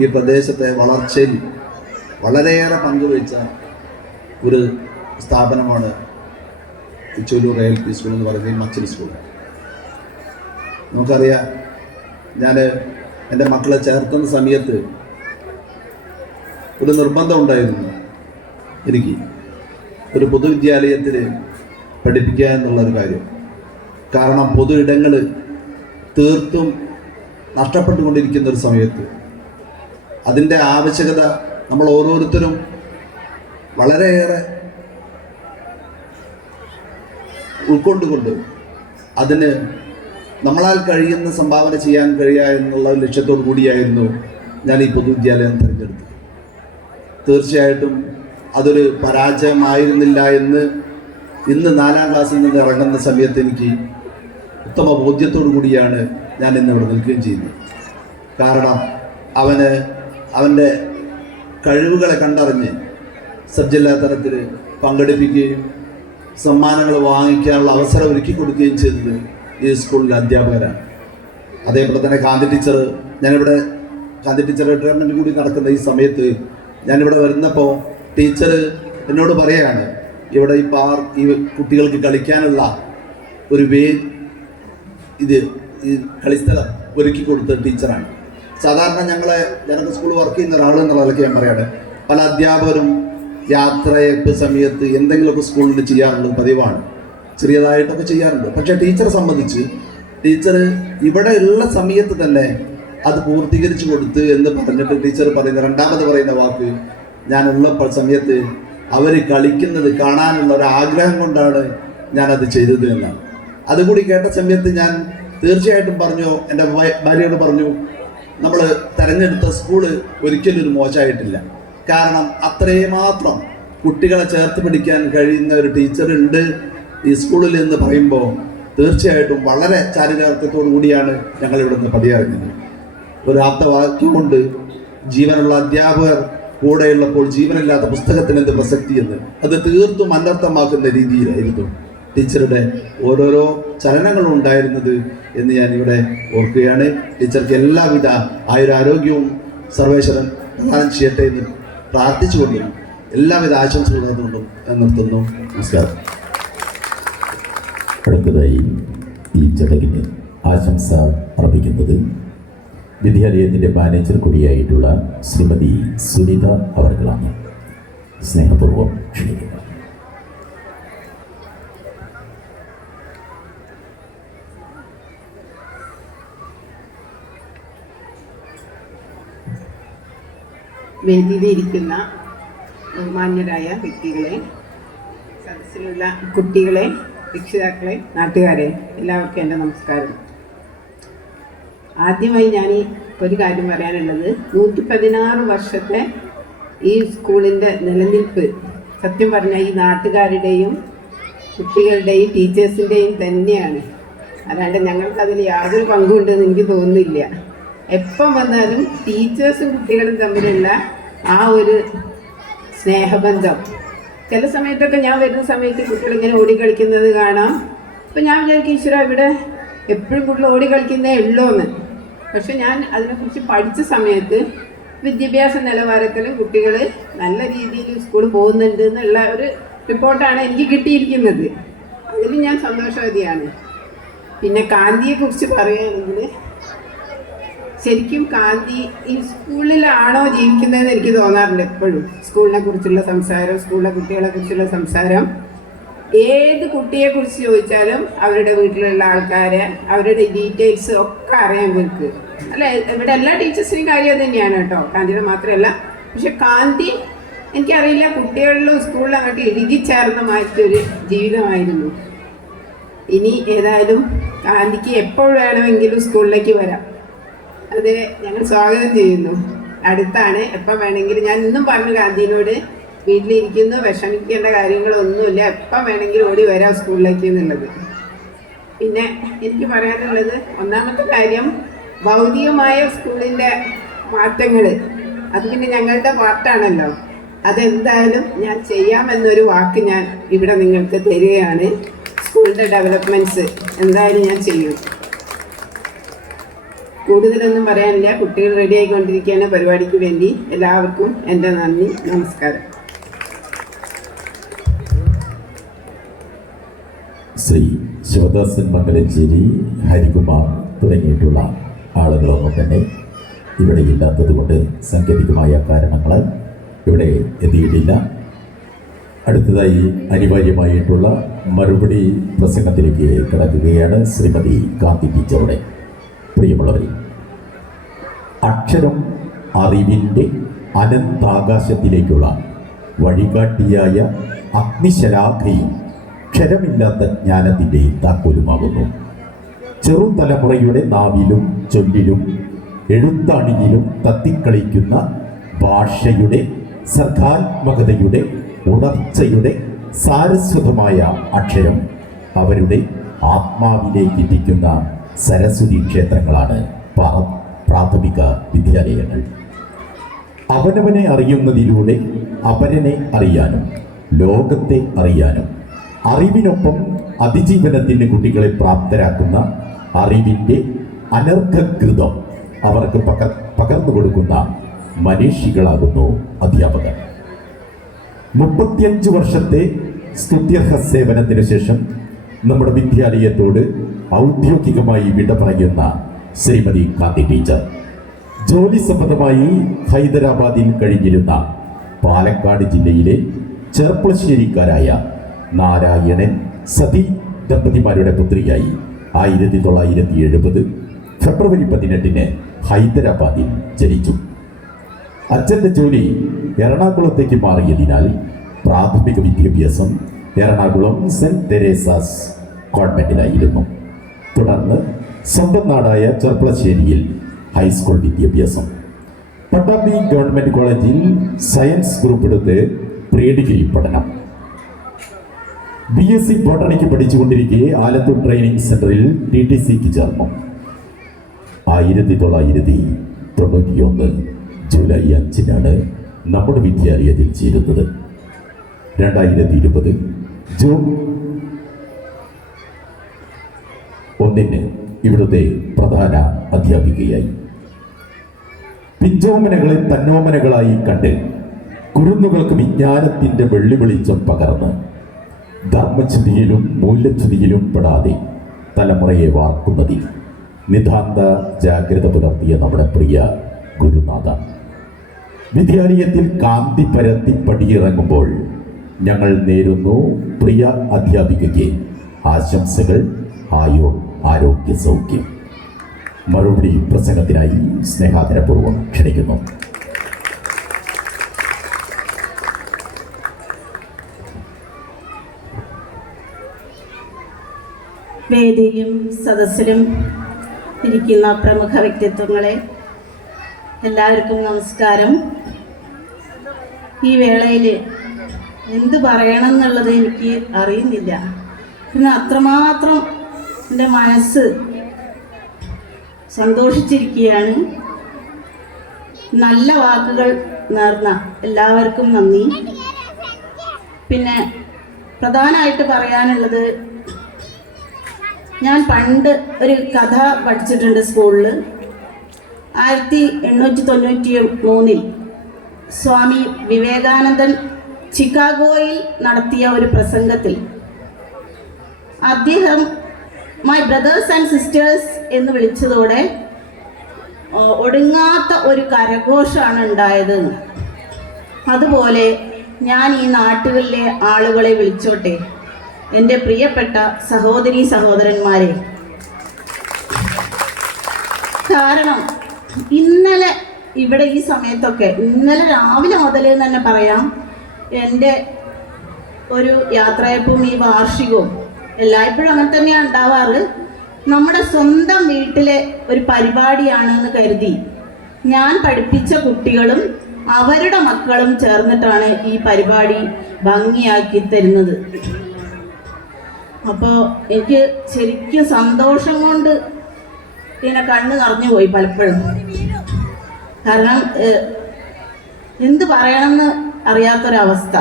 ഈ പ്രദേശത്തെ വളർച്ചയിൽ വളരെയേറെ പങ്കുവഹിച്ച ഒരു സ്ഥാപനമാണ് ഈ ചൊല്ലൂർ LP സ്കൂൾ എന്ന് പറയുന്നത്, ഈ മച്ചിൽ സ്കൂൾ. നമുക്കറിയാം, ഞാൻ എൻ്റെ മക്കളെ ചേർക്കുന്ന സമയത്ത് ഒരു നിർബന്ധം ഉണ്ടായിരുന്നു എനിക്ക് ഒരു പൊതുവിദ്യാലയത്തിൽ പഠിപ്പിക്കുക എന്നുള്ളൊരു കാര്യം. കാരണം പൊതു ഇടങ്ങൾ തീർത്തും നഷ്ടപ്പെട്ടുകൊണ്ടിരിക്കുന്ന ഒരു സമയത്ത് അതിൻ്റെ ആവശ്യകത നമ്മൾ ഓരോരുത്തരും വളരെയേറെ ഉൾക്കൊണ്ടുകൊണ്ട് അതിന് നമ്മളാൽ കഴിയുന്ന സംഭാവന ചെയ്യാൻ കഴിയുക എന്നുള്ള ലക്ഷ്യത്തോടു കൂടിയായിരുന്നു ഞാൻ ഈ പൊതുവിദ്യാലയം തിരഞ്ഞെടുത്തത്. തീർച്ചയായിട്ടും അതൊരു പരാജയമായിരുന്നില്ല എന്ന് ഇന്ന് 4ാം ക്ലാസ്സിൽ നിന്ന് ഇറങ്ങുന്ന സമയത്ത് എനിക്ക് ഉത്തമ ബോധ്യത്തോടു കൂടിയാണ് ഞാൻ ഇന്നിവിടെ നിൽക്കുകയും ചെയ്യുന്നത്. കാരണം അവൻ്റെ കഴിവുകളെ കണ്ടറിഞ്ഞ് സബ് ജില്ലാ തലത്തിൽ പങ്കെടുപ്പിക്കുകയും സമ്മാനങ്ങൾ വാങ്ങിക്കാനുള്ള അവസരം ഒരുക്കി കൊടുക്കുകയും ചെയ്തത് ഈ സ്കൂളിലെ അധ്യാപകരാണ്. അതേപോലെ തന്നെ കാന്തി ടീച്ചർ, ഞാനിവിടെ കാന്തി ടീച്ചർ റിട്ടയർമെൻറ്റ് കൂടി നടക്കുന്ന ഈ സമയത്ത് ഞാനിവിടെ വരുന്നപ്പോൾ ടീച്ചർ എന്നോട് പറയുകയാണ്, ഇവിടെ ഈ കുട്ടികൾക്ക് കളിക്കാനുള്ള ഒരു ഈ കളിസ്ഥലം ഒരുക്കി കൊടുത്ത ടീച്ചറാണ്. സാധാരണ ഞങ്ങൾക്ക് സ്കൂൾ വർക്ക് ചെയ്യുന്ന ഒരാൾ എന്നുള്ള നിലയ്ക്ക് ഞാൻ പറയാണ്, പല അധ്യാപകരും യാത്രയൊക്കെ സമയത്ത് എന്തെങ്കിലുമൊക്കെ സ്കൂളിൽ ചെയ്യാറുള്ളത് പതിവാണ്, ചെറിയതായിട്ടൊക്കെ ചെയ്യാറുണ്ട്. പക്ഷേ ടീച്ചറെ സംബന്ധിച്ച് ടീച്ചർ ഇവിടെ ഉള്ള സമയത്ത് തന്നെ അത് പൂർത്തീകരിച്ചു കൊടുത്ത് എന്ന് പറഞ്ഞിട്ട് ടീച്ചർ പറയുന്ന രണ്ടാമത് പറയുന്ന വാക്ക്, ഞാനുള്ള സമയത്ത് അവർ കളിക്കുന്നത് കാണാനുള്ള ഒരു ആഗ്രഹം കൊണ്ടാണ് ഞാനത് ചെയ്തത് എന്നാണ്. അതുകൂടി കേട്ട സമയത്ത് ഞാൻ തീർച്ചയായിട്ടും പറഞ്ഞു, എൻ്റെ ഭാര്യയോട് പറഞ്ഞു, നമ്മൾ തിരഞ്ഞെടുത്ത സ്കൂള് ഒരിക്കലും ഒരു മോശമായിട്ടില്ല. കാരണം അത്രയുമാത്രം കുട്ടികളെ ചേർത്ത് പിടിക്കാൻ കഴിയുന്ന ഒരു ടീച്ചറുണ്ട് ഈ സ്കൂളിൽ എന്ന് പറയുമ്പോൾ തീർച്ചയായിട്ടും വളരെ ചാരിതാർത്ഥ്യത്തോടു കൂടിയാണ് ഞങ്ങളിവിടെ നിന്ന് പടിയിറങ്ങുന്നത്. ഒരു ആപ്തവാക്യം കൊണ്ട് ജീവനുള്ള അധ്യാപകർ കൂടെയുള്ളപ്പോൾ ജീവനില്ലാത്ത പുസ്തകത്തിന് എന്ത് പ്രസക്തി എന്ന് അത് തീർത്തും അനർത്ഥമാക്കുന്ന രീതിയിലായിരുന്നു ടീച്ചറുടെ ഓരോരോ ചലനങ്ങളും ഉണ്ടായിരുന്നത് എന്ന് ഞാൻ ഇവിടെ ഓർക്കുകയാണ്. ടീച്ചർക്ക് എല്ലാവിധ ആയുരാരോഗ്യവും സർവേശ്വരൻ പ്രദാനം ചെയ്യട്ടെ എന്ന് പ്രാർത്ഥിച്ചുകൊണ്ടും എല്ലാവിധ ആശംസകൾ നേർന്നുകൊണ്ടും ഞാൻ നിർത്തുന്നു. നമസ്കാരം. അടുത്തതായി ഈ ചടങ്ങിന് ആശംസ അർപ്പിക്കുന്നത് വിദ്യാലയത്തിൻ്റെ മാനേജർ കൂടിയായിട്ടുള്ള ശ്രീമതി സുനിത അവർകളാണ്. സ്നേഹപൂർവ്വം ക്ഷണിക്കുന്നു. വേദിയിലിരിക്കുന്ന ബഹുമാന്യരായ വ്യക്തികളെ, സദസ്സിലുള്ള കുട്ടികളെ, രക്ഷിതാക്കളെ, നാട്ടുകാരെ, എല്ലാവർക്കും എൻ്റെ നമസ്കാരം. ആദ്യമായി ഞാൻ ഒരു കാര്യം പറയാനുള്ളത്, 116 വർഷത്തെ ഈ സ്കൂളിൻ്റെ നിലനിൽപ്പ് സത്യം പറഞ്ഞാൽ ഈ നാട്ടുകാരുടെയും കുട്ടികളുടെയും ടീച്ചേഴ്സിൻ്റെയും തന്നെയാണ്. അല്ലാണ്ട് ഞങ്ങൾക്കതിൽ യാതൊരു പങ്കുണ്ടെന്ന് എനിക്ക് തോന്നുന്നില്ല. എപ്പം വന്നാലും ടീച്ചേഴ്സും കുട്ടികളും തമ്മിലുള്ള ആ ഒരു സ്നേഹബന്ധം, ചില സമയത്തൊക്കെ ഞാൻ വരുന്ന സമയത്ത് കുട്ടികളിങ്ങനെ ഓടിക്കളിക്കുന്നത് കാണാം. അപ്പം ഞാൻ വിചാരിക്കും, ഈശ്വര ഇവിടെ എപ്പോഴും കുട്ടികൾ ഓടിക്കളിക്കുന്നേ ഉള്ളൂ എന്ന്. പക്ഷെ ഞാൻ അതിനെക്കുറിച്ച് പഠിച്ച സമയത്ത് വിദ്യാഭ്യാസ നിലവാരത്തിൽ കുട്ടികൾ നല്ല രീതിയിൽ സ്കൂളിൽ പോകുന്നുണ്ട് എന്നുള്ള ഒരു റിപ്പോർട്ടാണ് എനിക്ക് കിട്ടിയിരിക്കുന്നത്. അതിൽ ഞാൻ സന്തോഷവതിയാണ്. പിന്നെ കാന്തിയെക്കുറിച്ച് പറയുകയാണെങ്കിൽ ശരിക്കും കാന്തി ഈ സ്കൂളിലാണോ ജീവിക്കുന്നതെന്ന് എനിക്ക് തോന്നാറുണ്ട് എപ്പോഴും. സ്കൂളിനെ കുറിച്ചുള്ള സംസാരം, സ്കൂളിലെ കുട്ടികളെ കുറിച്ചുള്ള സംസാരം, ഏത് കുട്ടിയെക്കുറിച്ച് ചോദിച്ചാലും അവരുടെ വീട്ടിലുള്ള ആൾക്കാരെ, അവരുടെ ഡീറ്റെയിൽസ് ഒക്കെ അറിയാൻ ഇവർക്ക്. അല്ല, ഇവിടെ എല്ലാ ടീച്ചേഴ്സിനും കാര്യം തന്നെയാണ് കേട്ടോ, കാന്തിയുടെ മാത്രമല്ല. പക്ഷെ കാന്തി എനിക്കറിയില്ല, കുട്ടികളിലും സ്കൂളിലും അങ്ങോട്ട് ഇഴുകിച്ചേർന്ന മാറ്റൊരു ജീവിതമായിരുന്നു. ഇനി ഏതായാലും കാന്തിക്ക് എപ്പോൾ വേണമെങ്കിലും സ്കൂളിലേക്ക് വരാം. അത് ഞങ്ങൾ സ്വാഗതം ചെയ്യുന്നു. അടുത്താണ്, എപ്പം വേണമെങ്കിലും. ഞാൻ ഇന്നും പറഞ്ഞു കാന്തിനോട്, വീട്ടിലിരിക്കുന്നു, വിഷമിക്കേണ്ട കാര്യങ്ങളൊന്നുമില്ല, എപ്പം വേണമെങ്കിലും ഓടി വരാം സ്കൂളിലേക്ക് എന്നുള്ളത്. പിന്നെ എനിക്ക് പറയാനുള്ളത്, ഒന്നാമത്തെ കാര്യം ഭൗതികമായ സ്കൂളിൻ്റെ മാറ്റങ്ങൾ, അത് പിന്നെ ഞങ്ങളുടെ പാർട്ടാണല്ലോ. അതെന്തായാലും ഞാൻ ചെയ്യാമെന്നൊരു വാക്ക് ഞാൻ ഇവിടെ നിങ്ങൾക്ക് തരികയാണ്. സ്കൂളിൻ്റെ ഡെവലപ്മെൻറ്റ്സ് എന്തായാലും ഞാൻ ചെയ്യും. കൂടുതലൊന്നും പറയാനില്ല. കുട്ടികൾ റെഡി ആയിക്കൊണ്ടിരിക്കുകയാണ് പരിപാടിക്ക് വേണ്ടി. എല്ലാവർക്കും എൻ്റെ നന്ദി, നമസ്കാരം. ശ്രീ ശിവദാസൻ മംഗലഞ്ചേരി, ഹരികുമാർ തുടങ്ങിയിട്ടുള്ള ആളുകളൊന്നും തന്നെ ഇവിടെ ഇല്ലാത്തത് കൊണ്ട് സാങ്കേതികമായ കാരണങ്ങളാൽ ഇവിടെ എത്തിയിട്ടില്ല. അടുത്തതായി അനിവാര്യമായിട്ടുള്ള മറുപടി പ്രസംഗത്തിലേക്ക് കടക്കുകയാണ് ശ്രീമതി കാന്തി ടീച്ചറുടെ. പ്രിയമുള്ളവരെ, അക്ഷരം അറിവിൻ്റെ അനന്താകാശത്തിലേക്കുള്ള വഴികാട്ടിയായ അഗ്നിശലാഖയും ക്ഷരമില്ലാത്ത ജ്ഞാനത്തിൻ്റെ താക്കോലുമാകുന്നു. ചെറുതലമുറയുടെ നാവിലും ചൊല്ലിലും എഴുത്താണിയിലും തത്തിക്കളിക്കുന്ന ഭാഷയുടെ സർഗാത്മകതയുടെ ഉണർച്ചയുടെ സാരസ്വതമായ അക്ഷരം അവരുടെ ആത്മാവിലേക്ക് എത്തിക്കുന്ന സരസ്വതി ക്ഷേത്രങ്ങളാണ് പ്രാഥമിക വിദ്യാലയങ്ങൾ. അവനവനെ അറിയുന്നതിലൂടെ അപരനെ അറിയാനും ലോകത്തെ അറിയാനും അറിവിനൊപ്പം അതിജീവനത്തിന് കുട്ടികളെ പ്രാപ്തരാക്കുന്ന അറിവിൻ്റെ അനർഘകൃതം അവർക്ക് പകർന്നു കൊടുക്കുന്ന മനീഷികളാകുന്നു അധ്യാപകർ. 35 വർഷത്തെ സ്തുത്യർഹ സേവനത്തിന് ശേഷം നമ്മുടെ വിദ്യാലയത്തോട് ഔദ്യോഗികമായി വിട പറയുന്ന ശ്രീമതി കാന്തി ടീച്ചർ ജോലി സംബന്ധമായി ഹൈദരാബാദിൽ കഴിഞ്ഞിരുന്ന പാലക്കാട് ജില്ലയിലെ ചെർപ്പളശ്ശേരിക്കാരായ നാരായണൻ സതി ദമ്പതിമാരുടെ പുത്രിയായി 1970 ഫെബ്രുവരി 18 ഹൈദരാബാദിൽ ജനിച്ചു. അച്ഛൻ്റെ ജോലി എറണാകുളത്തേക്ക് മാറിയതിനാൽ പ്രാഥമിക വിദ്യാഭ്യാസം എറണാകുളം സെന്റ് തെരേസാസ് കോൺവെന്റിലായിരുന്നു. തുടർന്ന് സ്വന്തം നാടായ ചെർപ്പളശ്ശേരിയിൽ ഹൈസ്കൂൾ വിദ്യാഭ്യാസം. പട്ടാമ്പി ഗവൺമെൻറ് കോളേജിൽ സയൻസ് ഗ്രൂപ്പ് എടുത്ത് പ്രീ ഡിഗ്രി പഠനം. BSc ബോട്ടണിക്ക് പഠിച്ചുകൊണ്ടിരിക്കെ ആലത്തൂർ ട്രെയിനിങ് സെന്ററിൽ TTCക്ക് ചേർന്നു. 1991 ജൂലൈ 5 നമ്മുടെ വിദ്യാലയത്തിൽ ചേരുന്നത്. 2020 ജൂൺ 1 ഇവിടുത്തെ പ്രധാന അധ്യാപികയായി. പിഞ്ചോമനകളെ തന്നോമനകളായി കണ്ട് കുരുന്നുകൾക്ക് വിജ്ഞാനത്തിൻ്റെ വെള്ളി വെളിച്ചം പകർന്ന് ധർമ്മച്യുതിയിലും മൂല്യച്യുതിയിലും പെടാതെ തലമുറയെ വാർക്കുന്നതിൽ നിതാന്ത ജാഗ്രത പുലർത്തിയ നമ്മുടെ പ്രിയ ഗുരുനാഥ, വിദ്യാലയത്തിൽ കാന്തി പരത്തി പടിയിറങ്ങുമ്പോൾ ഞങ്ങൾ നേരുന്നു പ്രിയ അധ്യാപികയ്ക്ക് ആശംസകൾ, ആരോഗ്യ സൗഖ്യം. മറുപടി പ്രസംഗത്തിനായി സ്നേഹാദരപൂർവ്വം ക്ഷണിക്കുന്നു. വേദിയിലും സദസ്സിലും ഇരിക്കുന്ന പ്രമുഖ വ്യക്തിത്വങ്ങളെ എല്ലാവർക്കും നമസ്കാരം. ഈ വേളയിൽ എന്ത് പറയണം എന്നുള്ളത് എനിക്ക് അറിയുന്നില്ല. പിന്നെ അത്രമാത്രം എൻ്റെ മനസ്സ് സന്തോഷിച്ചിരിക്കുകയാണ്. നല്ല വാക്കുകൾ നേർന്ന എല്ലാവർക്കും നന്ദി. പിന്നെ പ്രധാനമായിട്ട് പറയാനുള്ളത്, ഞാൻ പണ്ട് ഒരു കഥ പഠിച്ചിട്ടുണ്ട് സ്കൂളിൽ. 1893 സ്വാമി വിവേകാനന്ദൻ ചിക്കാഗോയിൽ നടത്തിയ ഒരു പ്രസംഗത്തിൽ അദ്ദേഹം മൈ ബ്രദേഴ്സ് ആൻഡ് സിസ്റ്റേഴ്സ് എന്ന് വിളിച്ചതോടെ ഒടുങ്ങാത്ത ഒരു കരഘോഷമാണ് ഉണ്ടായത്. അതുപോലെ ഞാൻ ഈ നാട്ടുകളിലെ ആളുകളെ വിളിച്ചോട്ടെ, എൻ്റെ പ്രിയപ്പെട്ട സഹോദരീ സഹോദരന്മാരെ. കാരണം ഇന്നലെ ഇവിടെ ഈ സമയത്തൊക്കെ, ഇന്നലെ രാവിലെ മുതൽ തന്നെ പറയാം, എൻ്റെ ഒരു യാത്രയപ്പും ഈ വാർഷികവും എല്ലായ്പ്പോഴും അങ്ങനെ തന്നെയാണ് ഉണ്ടാവാറ്. നമ്മുടെ സ്വന്തം വീട്ടിലെ ഒരു പരിപാടിയാണെന്ന് കരുതി ഞാൻ പഠിപ്പിച്ച കുട്ടികളും അവരുടെ മക്കളും ചേർന്നിട്ടാണ് ഈ പരിപാടി ഭംഗിയാക്കി തരുന്നത്. അപ്പോൾ എനിക്ക് ശരിക്കും സന്തോഷം കൊണ്ട് ഇങ്ങനെ കണ്ണ് നിറഞ്ഞു പോയി പലപ്പോഴും. കാരണം എന്ത് പറയണമെന്ന് അറിയാത്തൊരവസ്ഥ.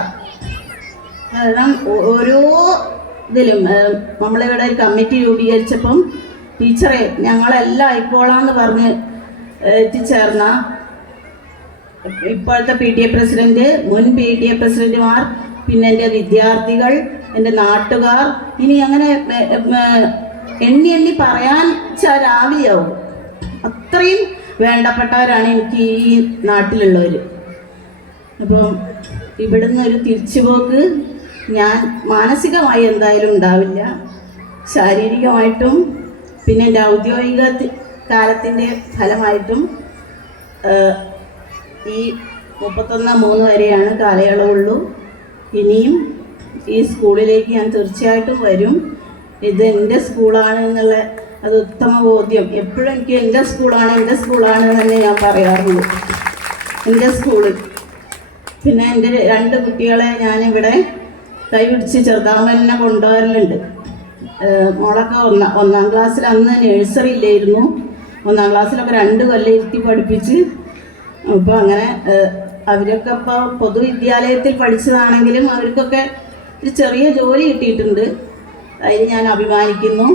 കാരണം ഓരോ ഇതിലും നമ്മളിവിടെ ഒരു കമ്മിറ്റി രൂപീകരിച്ചപ്പം ടീച്ചറെ ഞങ്ങളെല്ലാം ആയിക്കോളാന്ന് പറഞ്ഞ് എത്തിച്ചേർന്ന ഇപ്പോഴത്തെ PTA പ്രസിഡന്റ്, മുൻ PTA പ്രസിഡന്റുമാർ, പിന്നെ എൻ്റെ വിദ്യാർത്ഥികൾ, എൻ്റെ നാട്ടുകാർ, ഇനി അങ്ങനെ എണ്ണി എണ്ണി പറയാൻ രാവിലെയാവും. അത്രയും വേണ്ടപ്പെട്ടവരാണ് എനിക്ക് ഈ നാട്ടിലുള്ളവർ. അപ്പം ഇവിടുന്ന് ഒരു തിരിച്ചുപോക്ക് ഞാൻ മാനസികമായി എന്തായാലും ഉണ്ടാവില്ല, ശാരീരികമായിട്ടും പിന്നെ എൻ്റെ ഔദ്യോഗിക കാലത്തിൻ്റെ ഫലമായിട്ടും. ഈ 31/3 വരെയാണ് കാലയളവുള്ളൂ. ഇനിയും ഈ സ്കൂളിലേക്ക് ഞാൻ തീർച്ചയായിട്ടും വരും. ഇത് എൻ്റെ സ്കൂളാണ് എന്നുള്ള അത് ഉത്തമ ബോധ്യം എപ്പോഴും എനിക്ക് എൻ്റെ സ്കൂളാണ് എന്ന് തന്നെ ഞാൻ പറയാറുള്ളൂ. എൻ്റെ സ്കൂള്. പിന്നെ എൻ്റെ 2 കുട്ടികളെ ഞാനിവിടെ കൈപിടിച്ച് ചെറുതാമലിനെ കൊണ്ടുവരലുണ്ട്. മോളൊക്കെ ഒന്നാം ക്ലാസ്സിൽ, അന്ന് നഴ്സറി ഇല്ലായിരുന്നു, 1-ാം ക്ലാസ്സിലൊക്കെ 2 കൊല്ലം ഇരുത്തി പഠിപ്പിച്ച്. അപ്പോൾ അങ്ങനെ അവരൊക്കെ ഇപ്പോൾ പൊതുവിദ്യാലയത്തിൽ പഠിച്ചതാണെങ്കിലും അവർക്കൊക്കെ ഒരു ചെറിയ ജോലി കിട്ടിയിട്ടുണ്ട്. അതിൽ ഞാൻ അഭിമാനിക്കുന്നു.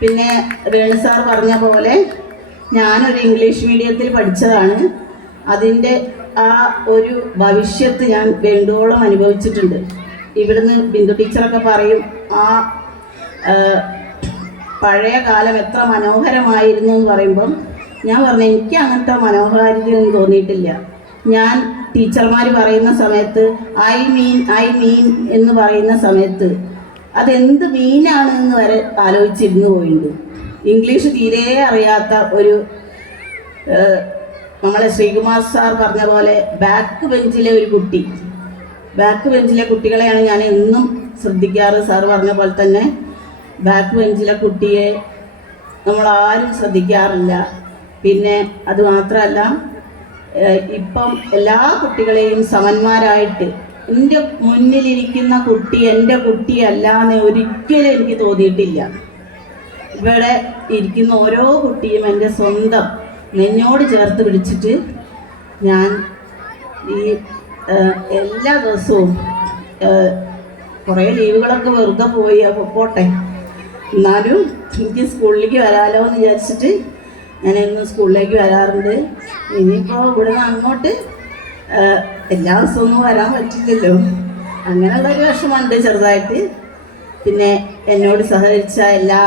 പിന്നെ വേണു സാർ പറഞ്ഞ പോലെ ഞാനൊരു ഇംഗ്ലീഷ് മീഡിയത്തിൽ പഠിച്ചതാണ്. അതിൻ്റെ ആ ഒരു ഭവിഷ്യത്ത് ഞാൻ വേണ്ടുവോളം അനുഭവിച്ചിട്ടുണ്ട്. ഇവിടുന്ന് ബിന്ദു ടീച്ചറൊക്കെ പറയും ആ പഴയ കാലം എത്ര മനോഹരമായിരുന്നു എന്ന് പറയുമ്പം ഞാൻ പറഞ്ഞു എനിക്ക് അങ്ങനത്തെ മനോഹാരിതയൊന്നും തോന്നിയിട്ടില്ല. ഞാൻ ടീച്ചർമാർ പറയുന്ന സമയത്ത് ഐ മീൻ എന്ന് പറയുന്ന സമയത്ത് അതെന്ത് മീനാണ് എന്ന് വരെ ആലോചിച്ചിരുന്നു പോയിട്ടുണ്ട്. ഇംഗ്ലീഷ് തീരെ അറിയാത്ത ഒരു നമ്മളെ ശ്രീകുമാർ സാർ പറഞ്ഞ പോലെ ബാക്ക് ബെഞ്ചിലെ ഒരു കുട്ടി, ബാക്ക് ബെഞ്ചിലെ കുട്ടികളെയാണ് ഞാൻ എന്നും ശ്രദ്ധിക്കാറ്. സാർ പറഞ്ഞ പോലെ തന്നെ ബാക്ക് ബെഞ്ചിലെ കുട്ടിയെ നമ്മളാരും ശ്രദ്ധിക്കാറില്ല. പിന്നെ അതുമാത്രമല്ല, ഇപ്പം എല്ലാ കുട്ടികളെയും സമന്മാരായിട്ട് എൻ്റെ മുന്നിലിരിക്കുന്ന കുട്ടി എൻ്റെ കുട്ടിയല്ല എന്ന് ഒരിക്കലും എനിക്ക് തോന്നിയിട്ടില്ല. ഇവിടെ ഇരിക്കുന്ന ഓരോ കുട്ടിയും എൻ്റെ സ്വന്തം നെഞ്ഞോട് ചേർത്ത് പിടിച്ചിട്ട് ഞാൻ ഈ എല്ലാ ദിവസവും കുറേ ലീവുകളൊക്കെ വെറുതെ പോയി പോട്ടെ, എന്നാലും എനിക്ക് സ്കൂളിലേക്ക് വരാമല്ലോ എന്ന് വിചാരിച്ചിട്ട് ഞാൻ ഇന്ന് സ്കൂളിലേക്ക് വരാറുണ്ട്. ഇനിയിപ്പോൾ ഇവിടുന്ന് അങ്ങോട്ട് എല്ലാ ദിവസവും വരാൻ പറ്റില്ലല്ലോ, അങ്ങനെയുള്ളൊരു വിഷമമുണ്ട് ചെറുതായിട്ട്. പിന്നെ എന്നോട് സഹകരിച്ച എല്ലാ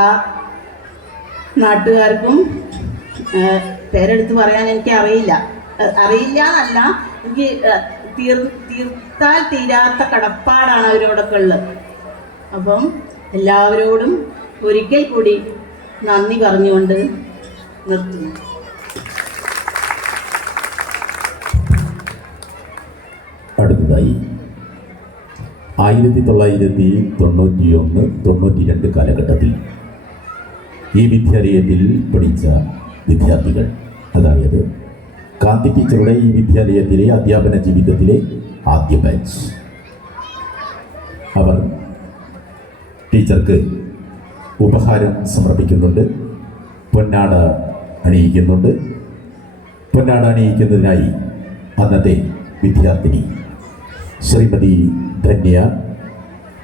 നാട്ടുകാർക്കും പേരെടുത്ത് പറയാൻ എനിക്ക് അറിയില്ല എന്നല്ല, എനിക്ക് തീർത്താൽ തീരാത്ത കടപ്പാടാണ് അവരോടൊക്കെ ഉള്ളത്. അപ്പം എല്ലാവരോടും ഒരിക്കൽ കൂടി നന്ദി പറഞ്ഞുകൊണ്ട് നിർത്തുന്നു. അടുത്തതായി 1991-92 കാലഘട്ടത്തിൽ ഈ വിദ്യാലയത്തിൽ പഠിച്ച വിദ്യാർത്ഥികൾ, അതായത് കാന്തി ടീച്ചറുടെ ഈ വിദ്യാലയത്തിലെ അധ്യാപന ജീവിതത്തിലെ ആദ്യ ബാച്ച്, അവർ ടീച്ചർക്ക് ഉപഹാരം സമർപ്പിക്കുന്നുണ്ട്, പൊന്നാട അണിയിക്കുന്നുണ്ട്. പൊന്നാട അണിയിക്കുന്നതിനായി അന്നത്തെ വിദ്യാർത്ഥിനി ശ്രീമതി ധന്യ,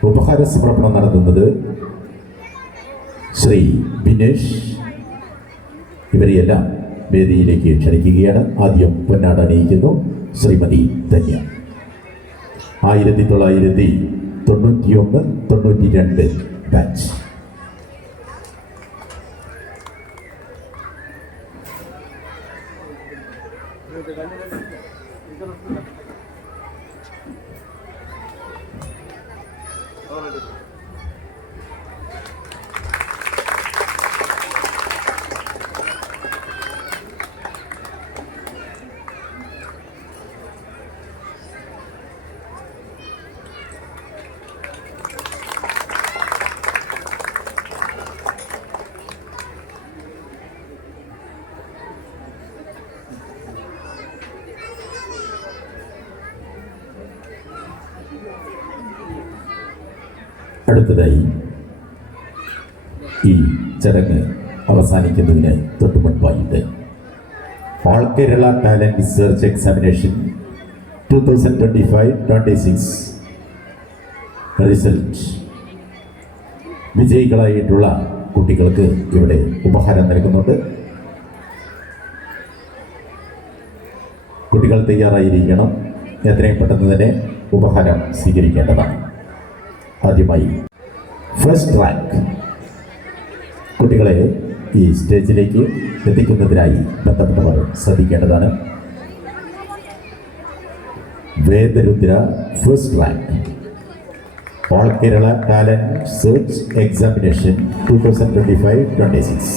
ഉപഹാര സമർപ്പണം നടത്തുന്നത് ശ്രീ ബിനേഷ്. ഇവരെയെല്ലാം വേദിയിലേക്ക് ക്ഷണിക്കുകയാണ്. ആദ്യം പൊന്നാട അണിയിക്കുന്നു ശ്രീമതി ധന്യ. 1991-92 ബാച്ച്. അടുത്തതായി ഈ ചടങ്ങ് അവസാനിക്കുന്നതിന് തൊട്ടു മുൻപായിട്ട് all Kerala talent research examination 2025-26 result വിജയികളായിട്ടുള്ള കുട്ടികൾക്ക് ഇവിടെ ഉപഹാരം നൽകുന്നുണ്ട്. കുട്ടികൾ തയ്യാറായിരിക്കണം. എത്രയും പെട്ടെന്ന് തന്നെ ഉപഹാരം സ്വീകരിക്കേണ്ടതാണ്. ആദ്യമായി ഫസ്റ്റ് റാങ്ക് കുട്ടികളെ ഈ സ്റ്റേജിലേക്ക് എത്തിക്കുന്നതിനായി ബന്ധപ്പെട്ടവർ ശ്രദ്ധിക്കേണ്ടതാണ്. Vedarudra first rank all Kerala talent search examination 2025-26.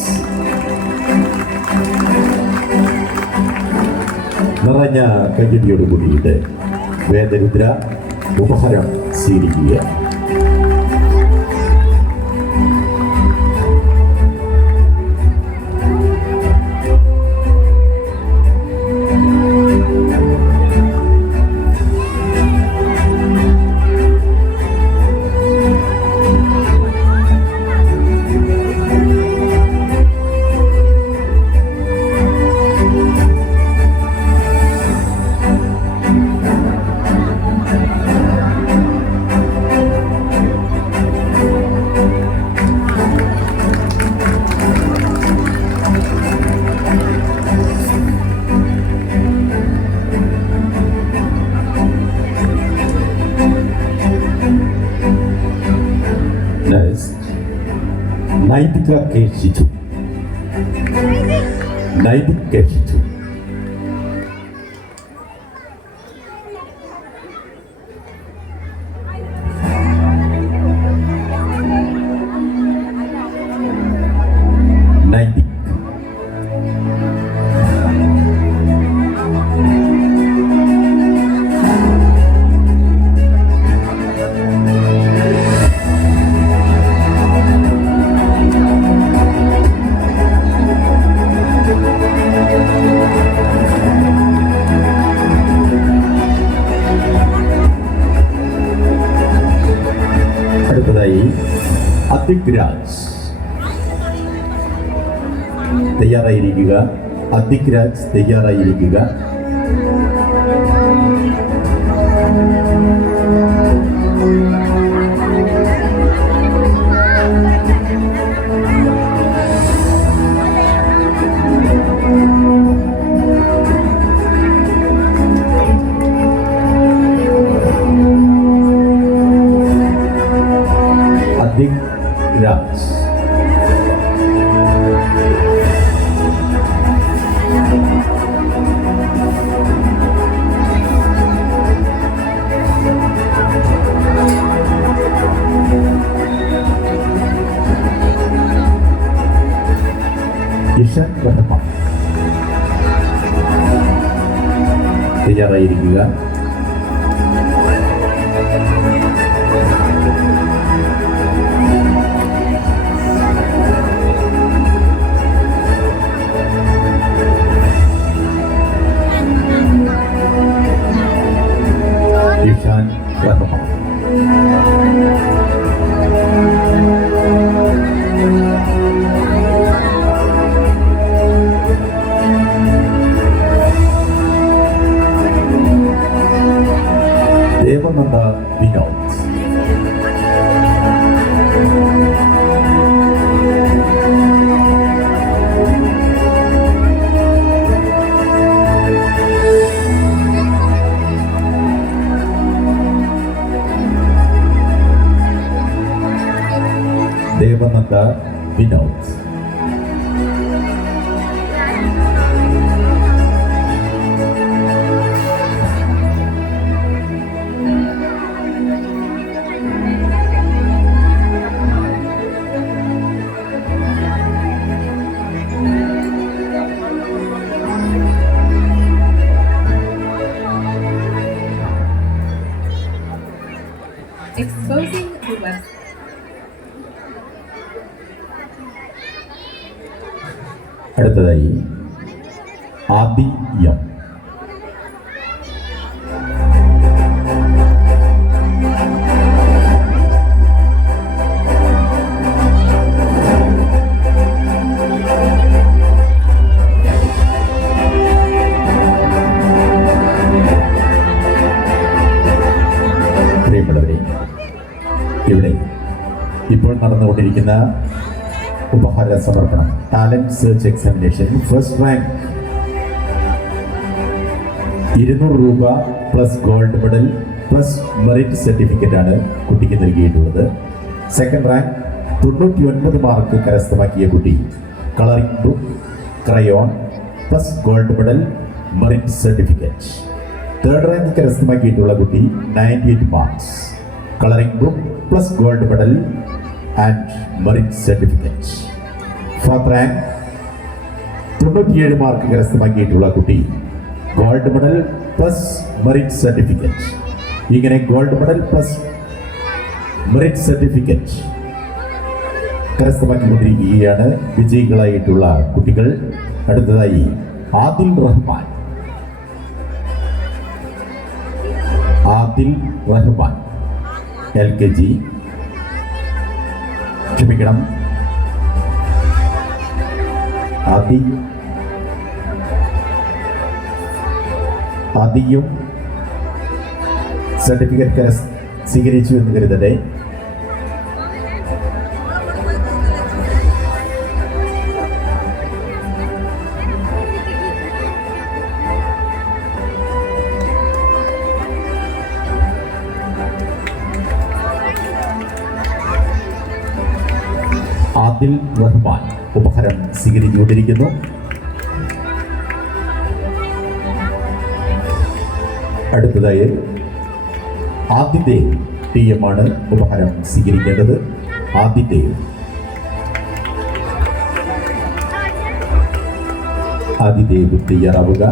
നിറഞ്ഞ കയ്യടിയോട് കൂടിയിട്ട് വേദരുദ്ര ഉപഹാരം സ്വീകരിക്കുക. നൈതിക കേശിച്ചു. നൈതിക കേശിച്ചു. നൈതിക അദിക്രാജ് തയ്യാറായിരിക്കുക. അദിക്രാജ് തയ്യാറായിരിക്കുക. അദിക്രാജ് Ishan Rahman തയ്യാറായിരിക്കുക. Ishan Rahman Devananda Vinod Devananda Vinod. Exposing the web. അടുത്തതായി ആദി എം. പ്രിയമുള്ളവരെ, ഇവിടെ ഇപ്പോൾ നടന്നുകൊണ്ടിരിക്കുന്ന ഉപഹാര സമർപ്പണം talent search examination first rank 200 രൂപ plus gold medal plus merit certificate ആണ് കുട്ടിക്ക് നൽകിയിട്ടുള്ളത്. സെക്കൻഡ് റാങ്ക് 99 മാർക്ക് കരസ്ഥമാക്കിയ കുട്ടി colouring book, crayon plus gold medal merit certificate. Third rank കരസ്ഥമാക്കിയിട്ടുള്ള കുട്ടി 98 marks, colouring book plus gold medal and merit certificate. Fourth rank 97 mark കരസ്ഥമാക്കിയിട്ടുള്ള കുട്ടി gold medal plus merit certificate. ഇങ്ങനെ gold medal plus merit certificate കരസ്ഥമാക്കിക്കൊണ്ടിരിക്കുകയാണ് വിജയികളായിട്ടുള്ള കുട്ടികൾ. അടുത്തതായി Adil Rahman. Adil Rahman LKG, ക്ഷമിക്കണം, ആദിയും സർട്ടിഫിക്കറ്റ് സ്വീകരിച്ചു എന്ന് കരുതട്ടെ. ആദിൽ റഹ്മാൻ ഉപഹാരം സ്വീകരിച്ചുകൊണ്ടിരിക്കുന്നു. അടുത്തതായി ആദിദേവ് TM ആണ് ഉപഹാരം സ്വീകരിക്കേണ്ടത്. ആദിദേവ് തയ്യാറാവുക.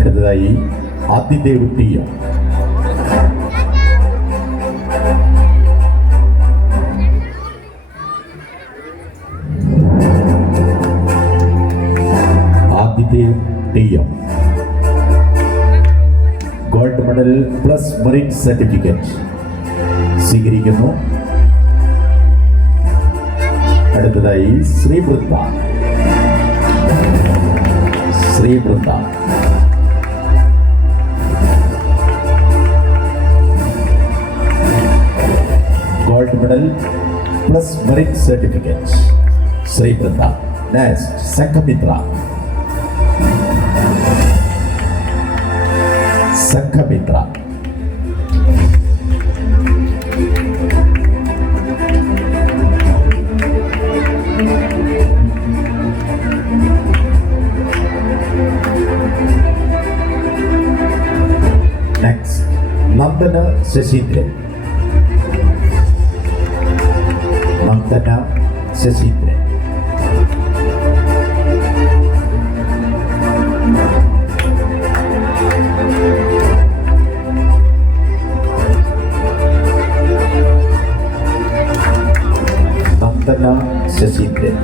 അടുത്തതായി Adidev TM. Gold medal plus merit certificate സ്വീകരിക്കുന്നു. അടുത്തതായി Srivrinda. Gold medal plus merit certificate Srivrinda. Next Sanghamitra. Next Nandana Sasheendran. Sasheendran.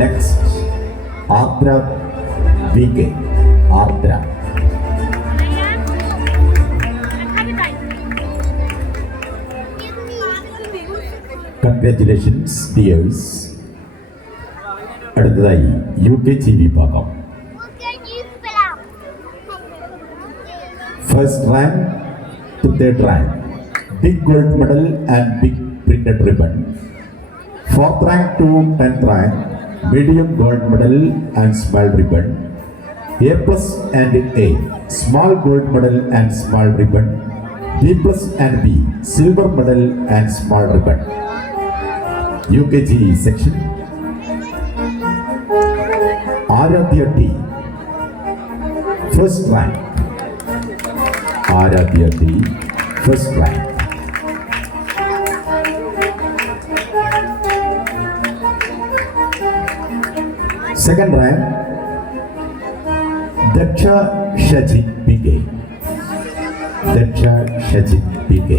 Next Ardra VK. Ardra. Congratulations, dears. അടുത്തതായി UKG വിഭാഗം. First rank to third rank, big gold medal and big printed ribbon. Fourth rank to 10th rank, medium gold medal and small ribbon. A plus and A, small gold medal and small ribbon. B plus and B, silver medal and small ribbon. UKG section. Aradhya T, first rank. Aradhya T, first rank. Second rank, Daksha Shajit PK. Daksha Shajit PK.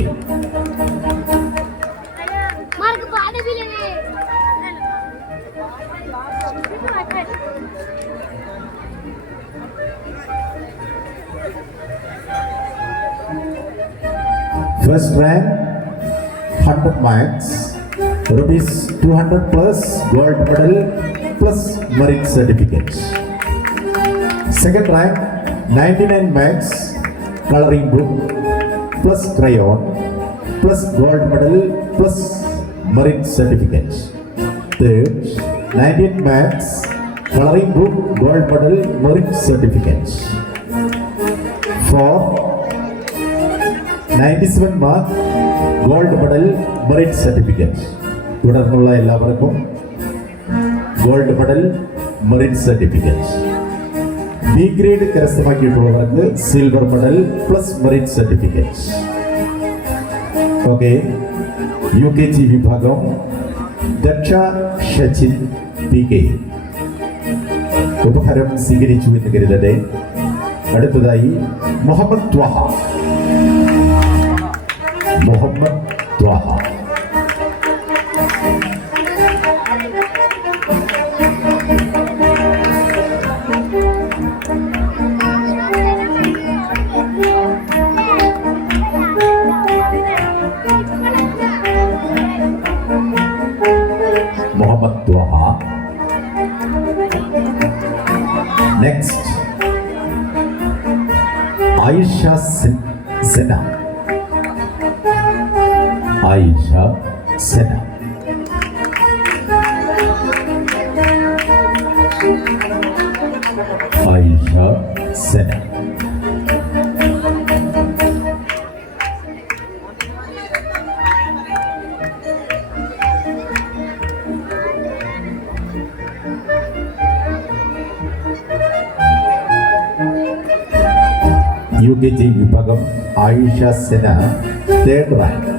First rank, 100 marks, rupees 200 plus gold medal plus merit certificates. Second rank, 99 marks, coloring book plus crayon plus gold medal plus merit certificates. Third, 19 marks, coloring book, gold medal, merit certificates. Fourth, 97 mark, gold medal, merit certificates. തുടർന്നുള്ള എല്ലാവർക്കും gold medal, merit certificates. B grade കരസ്ഥമാക്കിയിട്ടുള്ളവർക്ക് silver medal plus merit certificates. Okay, UKG വിഭാഗം Daksha Shajin PK ഉപഹാരം സ്വീകരിച്ചു എന്ന് കരുതട്ടെ. അടുത്തതായി Muhammad Thwaha. Muhammad Thwaha. Muhammad Thwaha. Next, Ayisha Sena. Ayisha Sena. Ayisha Sena. UKG വിഭാഗം Ayisha Sena, third rank.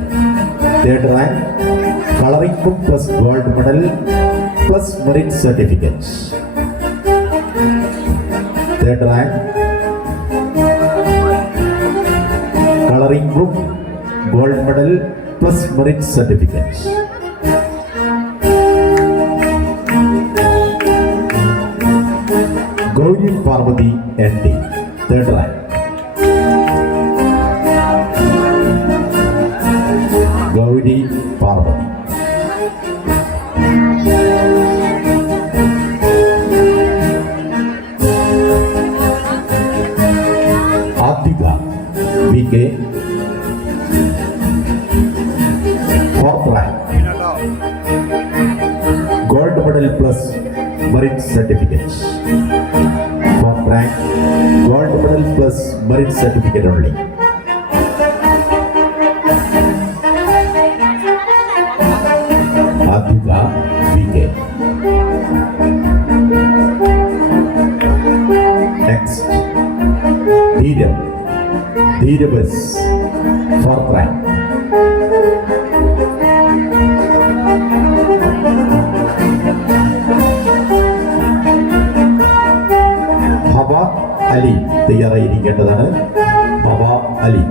Third rank, colouring book plus gold medal plus merit certificates. Third rank, colouring book, gold medal plus merit certificates. Gauri Parvathi ND, third rank. Gauri Parvathi. Athika PK, fourth rank. Gold medal plus merit certificates. Fourth rank, gold medal plus merit certificate only. Athika PK. Next, ധീരബസ്, fourth rank. Hawa Ali തയ്യാറായിരിക്കേണ്ടതാണ്. Hawa Ali.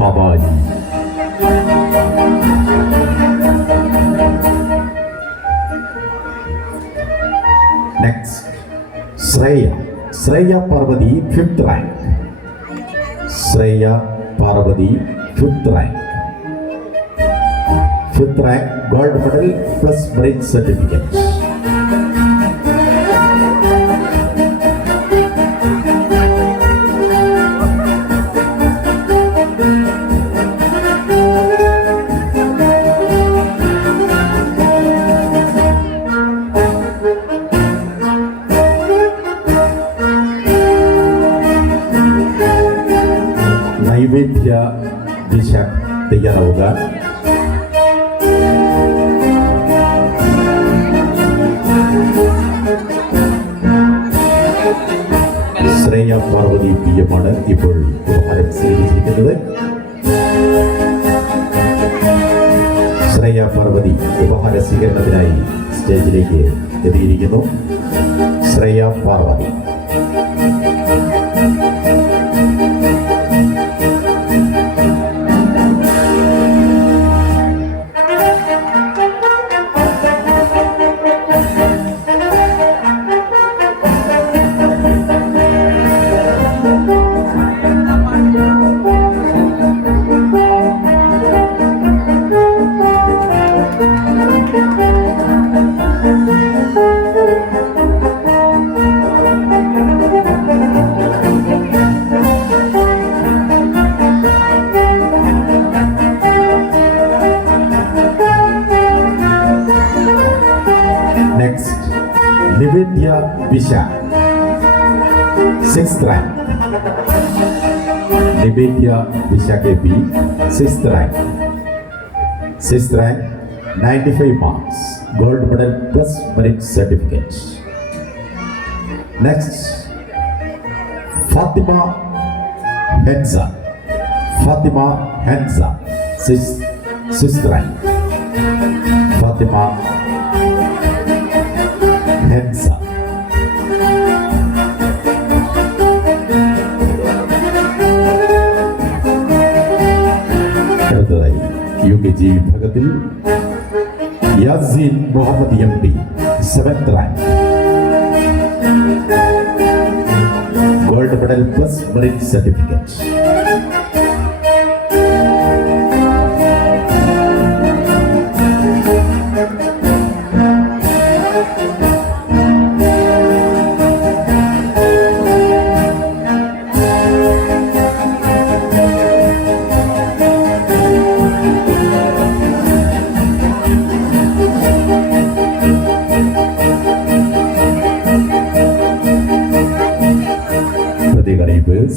Hawa Ali. Next, Shreya Parvathi, fifth rank. Shreya Parvathi, fifth rank. 5th rank, gold medal plus merit certificate. Naivedya Disha തയ്യാറാവുക. Shreya Parvathi PM ആണ് ഇപ്പോൾ ഉപഹാരം സ്വീകരിച്ചിരിക്കുന്നത്. ശ്രേയ പാർവതി ഉപഹാര സ്വീകരണത്തിനായി സ്റ്റേജിലേക്ക് എത്തിയിരിക്കുന്നു. Shreya Parvathi. Next, Nivedya Visha, 6th rank. Nivedya Visha KP, 6th rank. 6th rank, 95 marks, gold medal plus merit certificate. Next, Fatima Henza, 6th rank. Fatima Henza. അടുത്തതായി UKG വിഭാഗത്തിൽ Yaseen Muhammad MD, 7th rank. Gold medal plus merit certificate.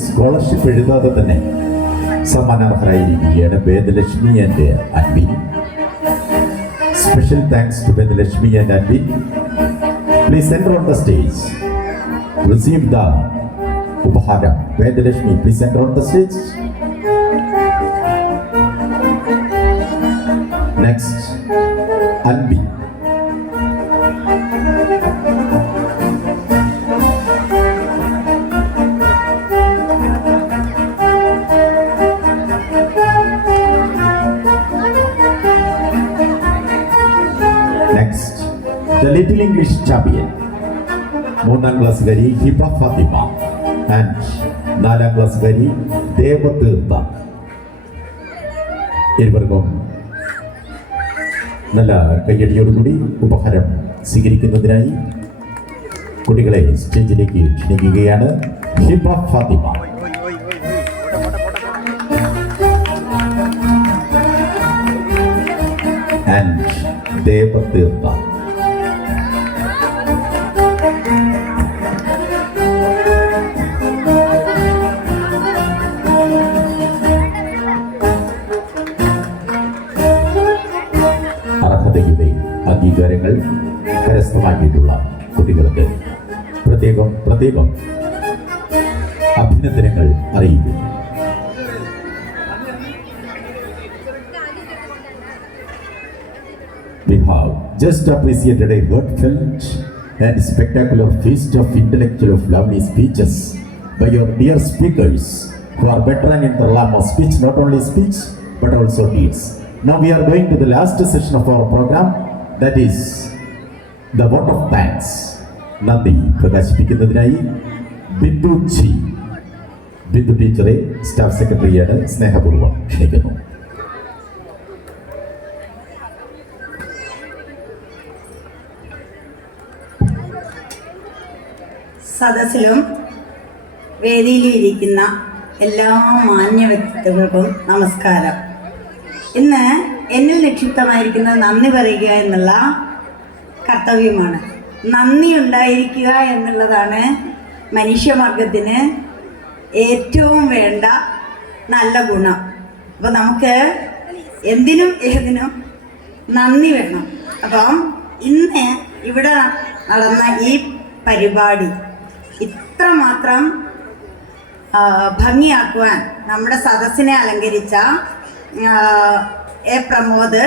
Scholarship എഴുതാതെ തന്നെ സമ്മാനാർഹരായിരിക്കുകയാണ് Vedalakshmi and Anvin. Special thanks to Vedalakshmi and Anvin. Please enter on the stage. Receive the ഉപഹാരം. Vedalakshmi, please enter on the stage. Next, Anvin. The Little English Champion, 3ാം ക്ലാസ്സുകാരി Hiba Fathima and 4ാം ക്ലാസ്സുകാരി ദേവതീർത്ഥ. ഇരുവർക്കും നല്ല കയ്യടിയോടുകൂടി ഉപഹാരം സ്വീകരിക്കുന്നതിനായി കുട്ടികളെ സ്റ്റേജിലേക്ക് ക്ഷണിക്കുകയാണ്. ഹിബ ഫാത്തിമ ആൻഡ് ദേവതീർത്ഥ. അർഹതയുടെ അംഗീകാരങ്ങൾ കരസ്ഥമാക്കിയിട്ടുള്ള കുട്ടികൾക്ക് പ്രത്യേകം അഭിനന്ദനങ്ങൾ അറിയിക്കുന്നു. We have just appreciated a heartfelt and spectacular feast of intellectual of lovely speeches by your dear speakers who are veteran in the realm of speech, not only speech but also deeds. Now we are going to the last session of our program, that is the vote of thanks. നന്ദി പ്രകാശിപ്പിക്കുന്നതിനായി ബിന്ദു ടീച്ചറെ staff സെക്രട്ടറിയാണ് സ്നേഹപൂർവ്വം ക്ഷണിക്കുന്നു. സദസ്സിലും വേദിയിലിരിക്കുന്ന എല്ലാ മാന്യ വ്യക്തികൾക്കും നമസ്കാരം. ഇന്ന് എന്നിൽ നിക്ഷിപ്തമായിരിക്കുന്നത് നന്ദി പറയുക എന്നുള്ള കർത്തവ്യമാണ്. നന്ദി ഉണ്ടായിരിക്കുക എന്നുള്ളതാണ് മനുഷ്യവർഗത്തിന് ഏറ്റവും വേണ്ട നല്ല ഗുണം. അപ്പോൾ നമുക്ക് എന്തിനും ഏതിനും നന്ദി വേണം. അപ്പം ഇന്ന് ഇവിടെ നടന്ന ഈ പരിപാടി ഇത്രമാത്രം ഭംഗിയാക്കുവാൻ നമ്മുടെ സദസ്സിനെ അലങ്കരിച്ച എ പ്രമോദ്,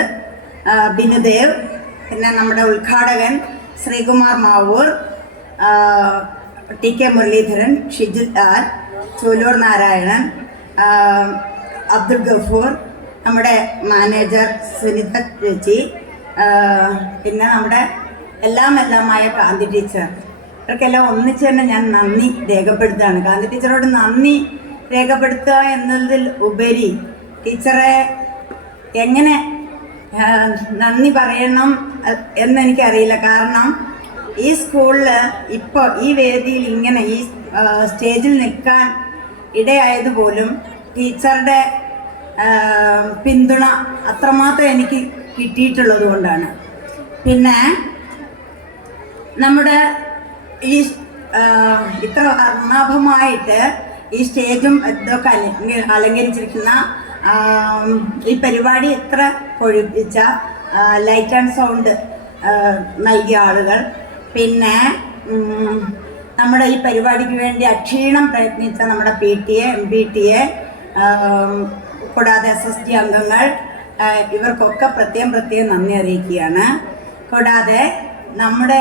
ബിനുദേവ്, പിന്നെ നമ്മുടെ ഉദ്ഘാടകൻ Sreekumar Mavoor, T K Muraleedharan, Shijil R, Chooloor Narayanan, Abdul Gafoor, നമ്മുടെ മാനേജർ സുനിത ചേച്ചി, പിന്നെ നമ്മുടെ എല്ലാമായ കാന്തി ടീച്ചർ, ഇവർക്കെല്ലാം ഒന്നിച്ച് തന്നെ ഞാൻ നന്ദി രേഖപ്പെടുത്തുകയാണ്. കാന്തി ടീച്ചറോട് നന്ദി രേഖപ്പെടുത്തുക എന്നതിൽ ഉപരി ടീച്ചറെ എങ്ങനെ നന്ദി പറയണം എന്നെനിക്കറിയില്ല. കാരണം ഈ സ്കൂളിൽ ഇപ്പോൾ ഈ വേദിയിൽ ഇങ്ങനെ ഈ സ്റ്റേജിൽ നിൽക്കാൻ ഇടയായതുപോലും ടീച്ചറുടെ പിന്തുണ അത്രമാത്രം എനിക്ക് കിട്ടിയിട്ടുള്ളത് കൊണ്ടാണ്. പിന്നെ നമ്മുടെ ഈ ഇത്ര വർണ്ണാഭമായിട്ട് ഈ സ്റ്റേജും ഇതൊക്കെ അലങ്കരിച്ചിരിക്കുന്ന ഈ പരിപാടി ഇത്ര കൊഴുപ്പിച്ച ലൈറ്റ് ആൻഡ് സൗണ്ട് നൽകിയ ആളുകൾ, പിന്നെ നമ്മുടെ ഈ പരിപാടിക്ക് വേണ്ടി അക്ഷീണം പ്രയത്നിച്ച നമ്മുടെ PTA, MPTA, കൂടാതെ SSG അംഗങ്ങൾ, ഇവർക്കൊക്കെ പ്രത്യേകം നന്ദി അറിയിക്കുകയാണ്. കൂടാതെ നമ്മുടെ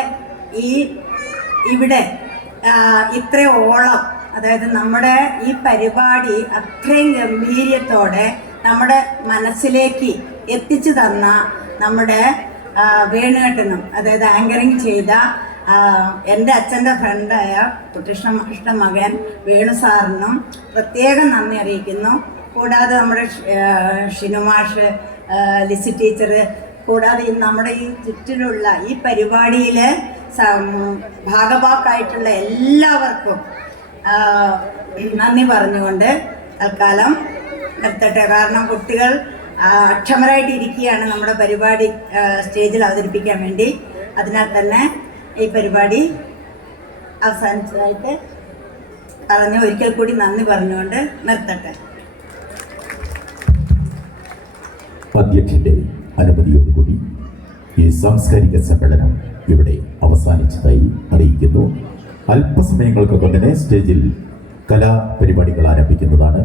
ഇവിടെ ഇത്രയോളം, അതായത് നമ്മുടെ ഈ പരിപാടി അത്രയും ഗംഭീര്യത്തോടെ നമ്മുടെ മനസ്സിലേക്ക് എത്തിച്ചു തന്ന നമ്മുടെ വേണുകേട്ടനും, അതായത് ആങ്കറിങ് ചെയ്ത എൻ്റെ അച്ഛൻ്റെ ഫ്രണ്ടായ കൃഷ്ണ മകൻ വേണു സാറിനും പ്രത്യേകം നന്ദി അറിയിക്കുന്നു. കൂടാതെ നമ്മുടെ ഷിനുമാഷ്, ലിസി ടീച്ചർ, കൂടാതെ നമ്മുടെ ഈ ചുറ്റിലുള്ള ഈ പരിപാടിയിൽ ഭാഗഭാക്കായിട്ടുള്ള എല്ലാവർക്കും നന്ദി പറഞ്ഞുകൊണ്ട് തൽക്കാലം നിർത്തട്ടെ. കാരണം കുട്ടികൾ അക്ഷമരായിട്ട് ഇരിക്കുകയാണ് നമ്മുടെ പരിപാടി സ്റ്റേജിൽ അവതരിപ്പിക്കാൻ വേണ്ടി. അതിനാൽ തന്നെ ഈ പരിപാടി അവസാനിച്ചതായിട്ട് പറഞ്ഞ് ഒരിക്കൽ കൂടി നന്ദി പറഞ്ഞുകൊണ്ട് നിർത്തട്ടെ. അധ്യക്ഷന്റെ അനുമതിയോടുകൂടി ഈ സാംസ്കാരിക സമ്മേളനം ഇവിടെ അവസാനിച്ചതായി അറിയിക്കുന്നു. അല്പസമയങ്ങൾക്കൊക്കെ തന്നെ സ്റ്റേജിൽ കലാപരിപാടികൾ ആരംഭിക്കുന്നതാണ്.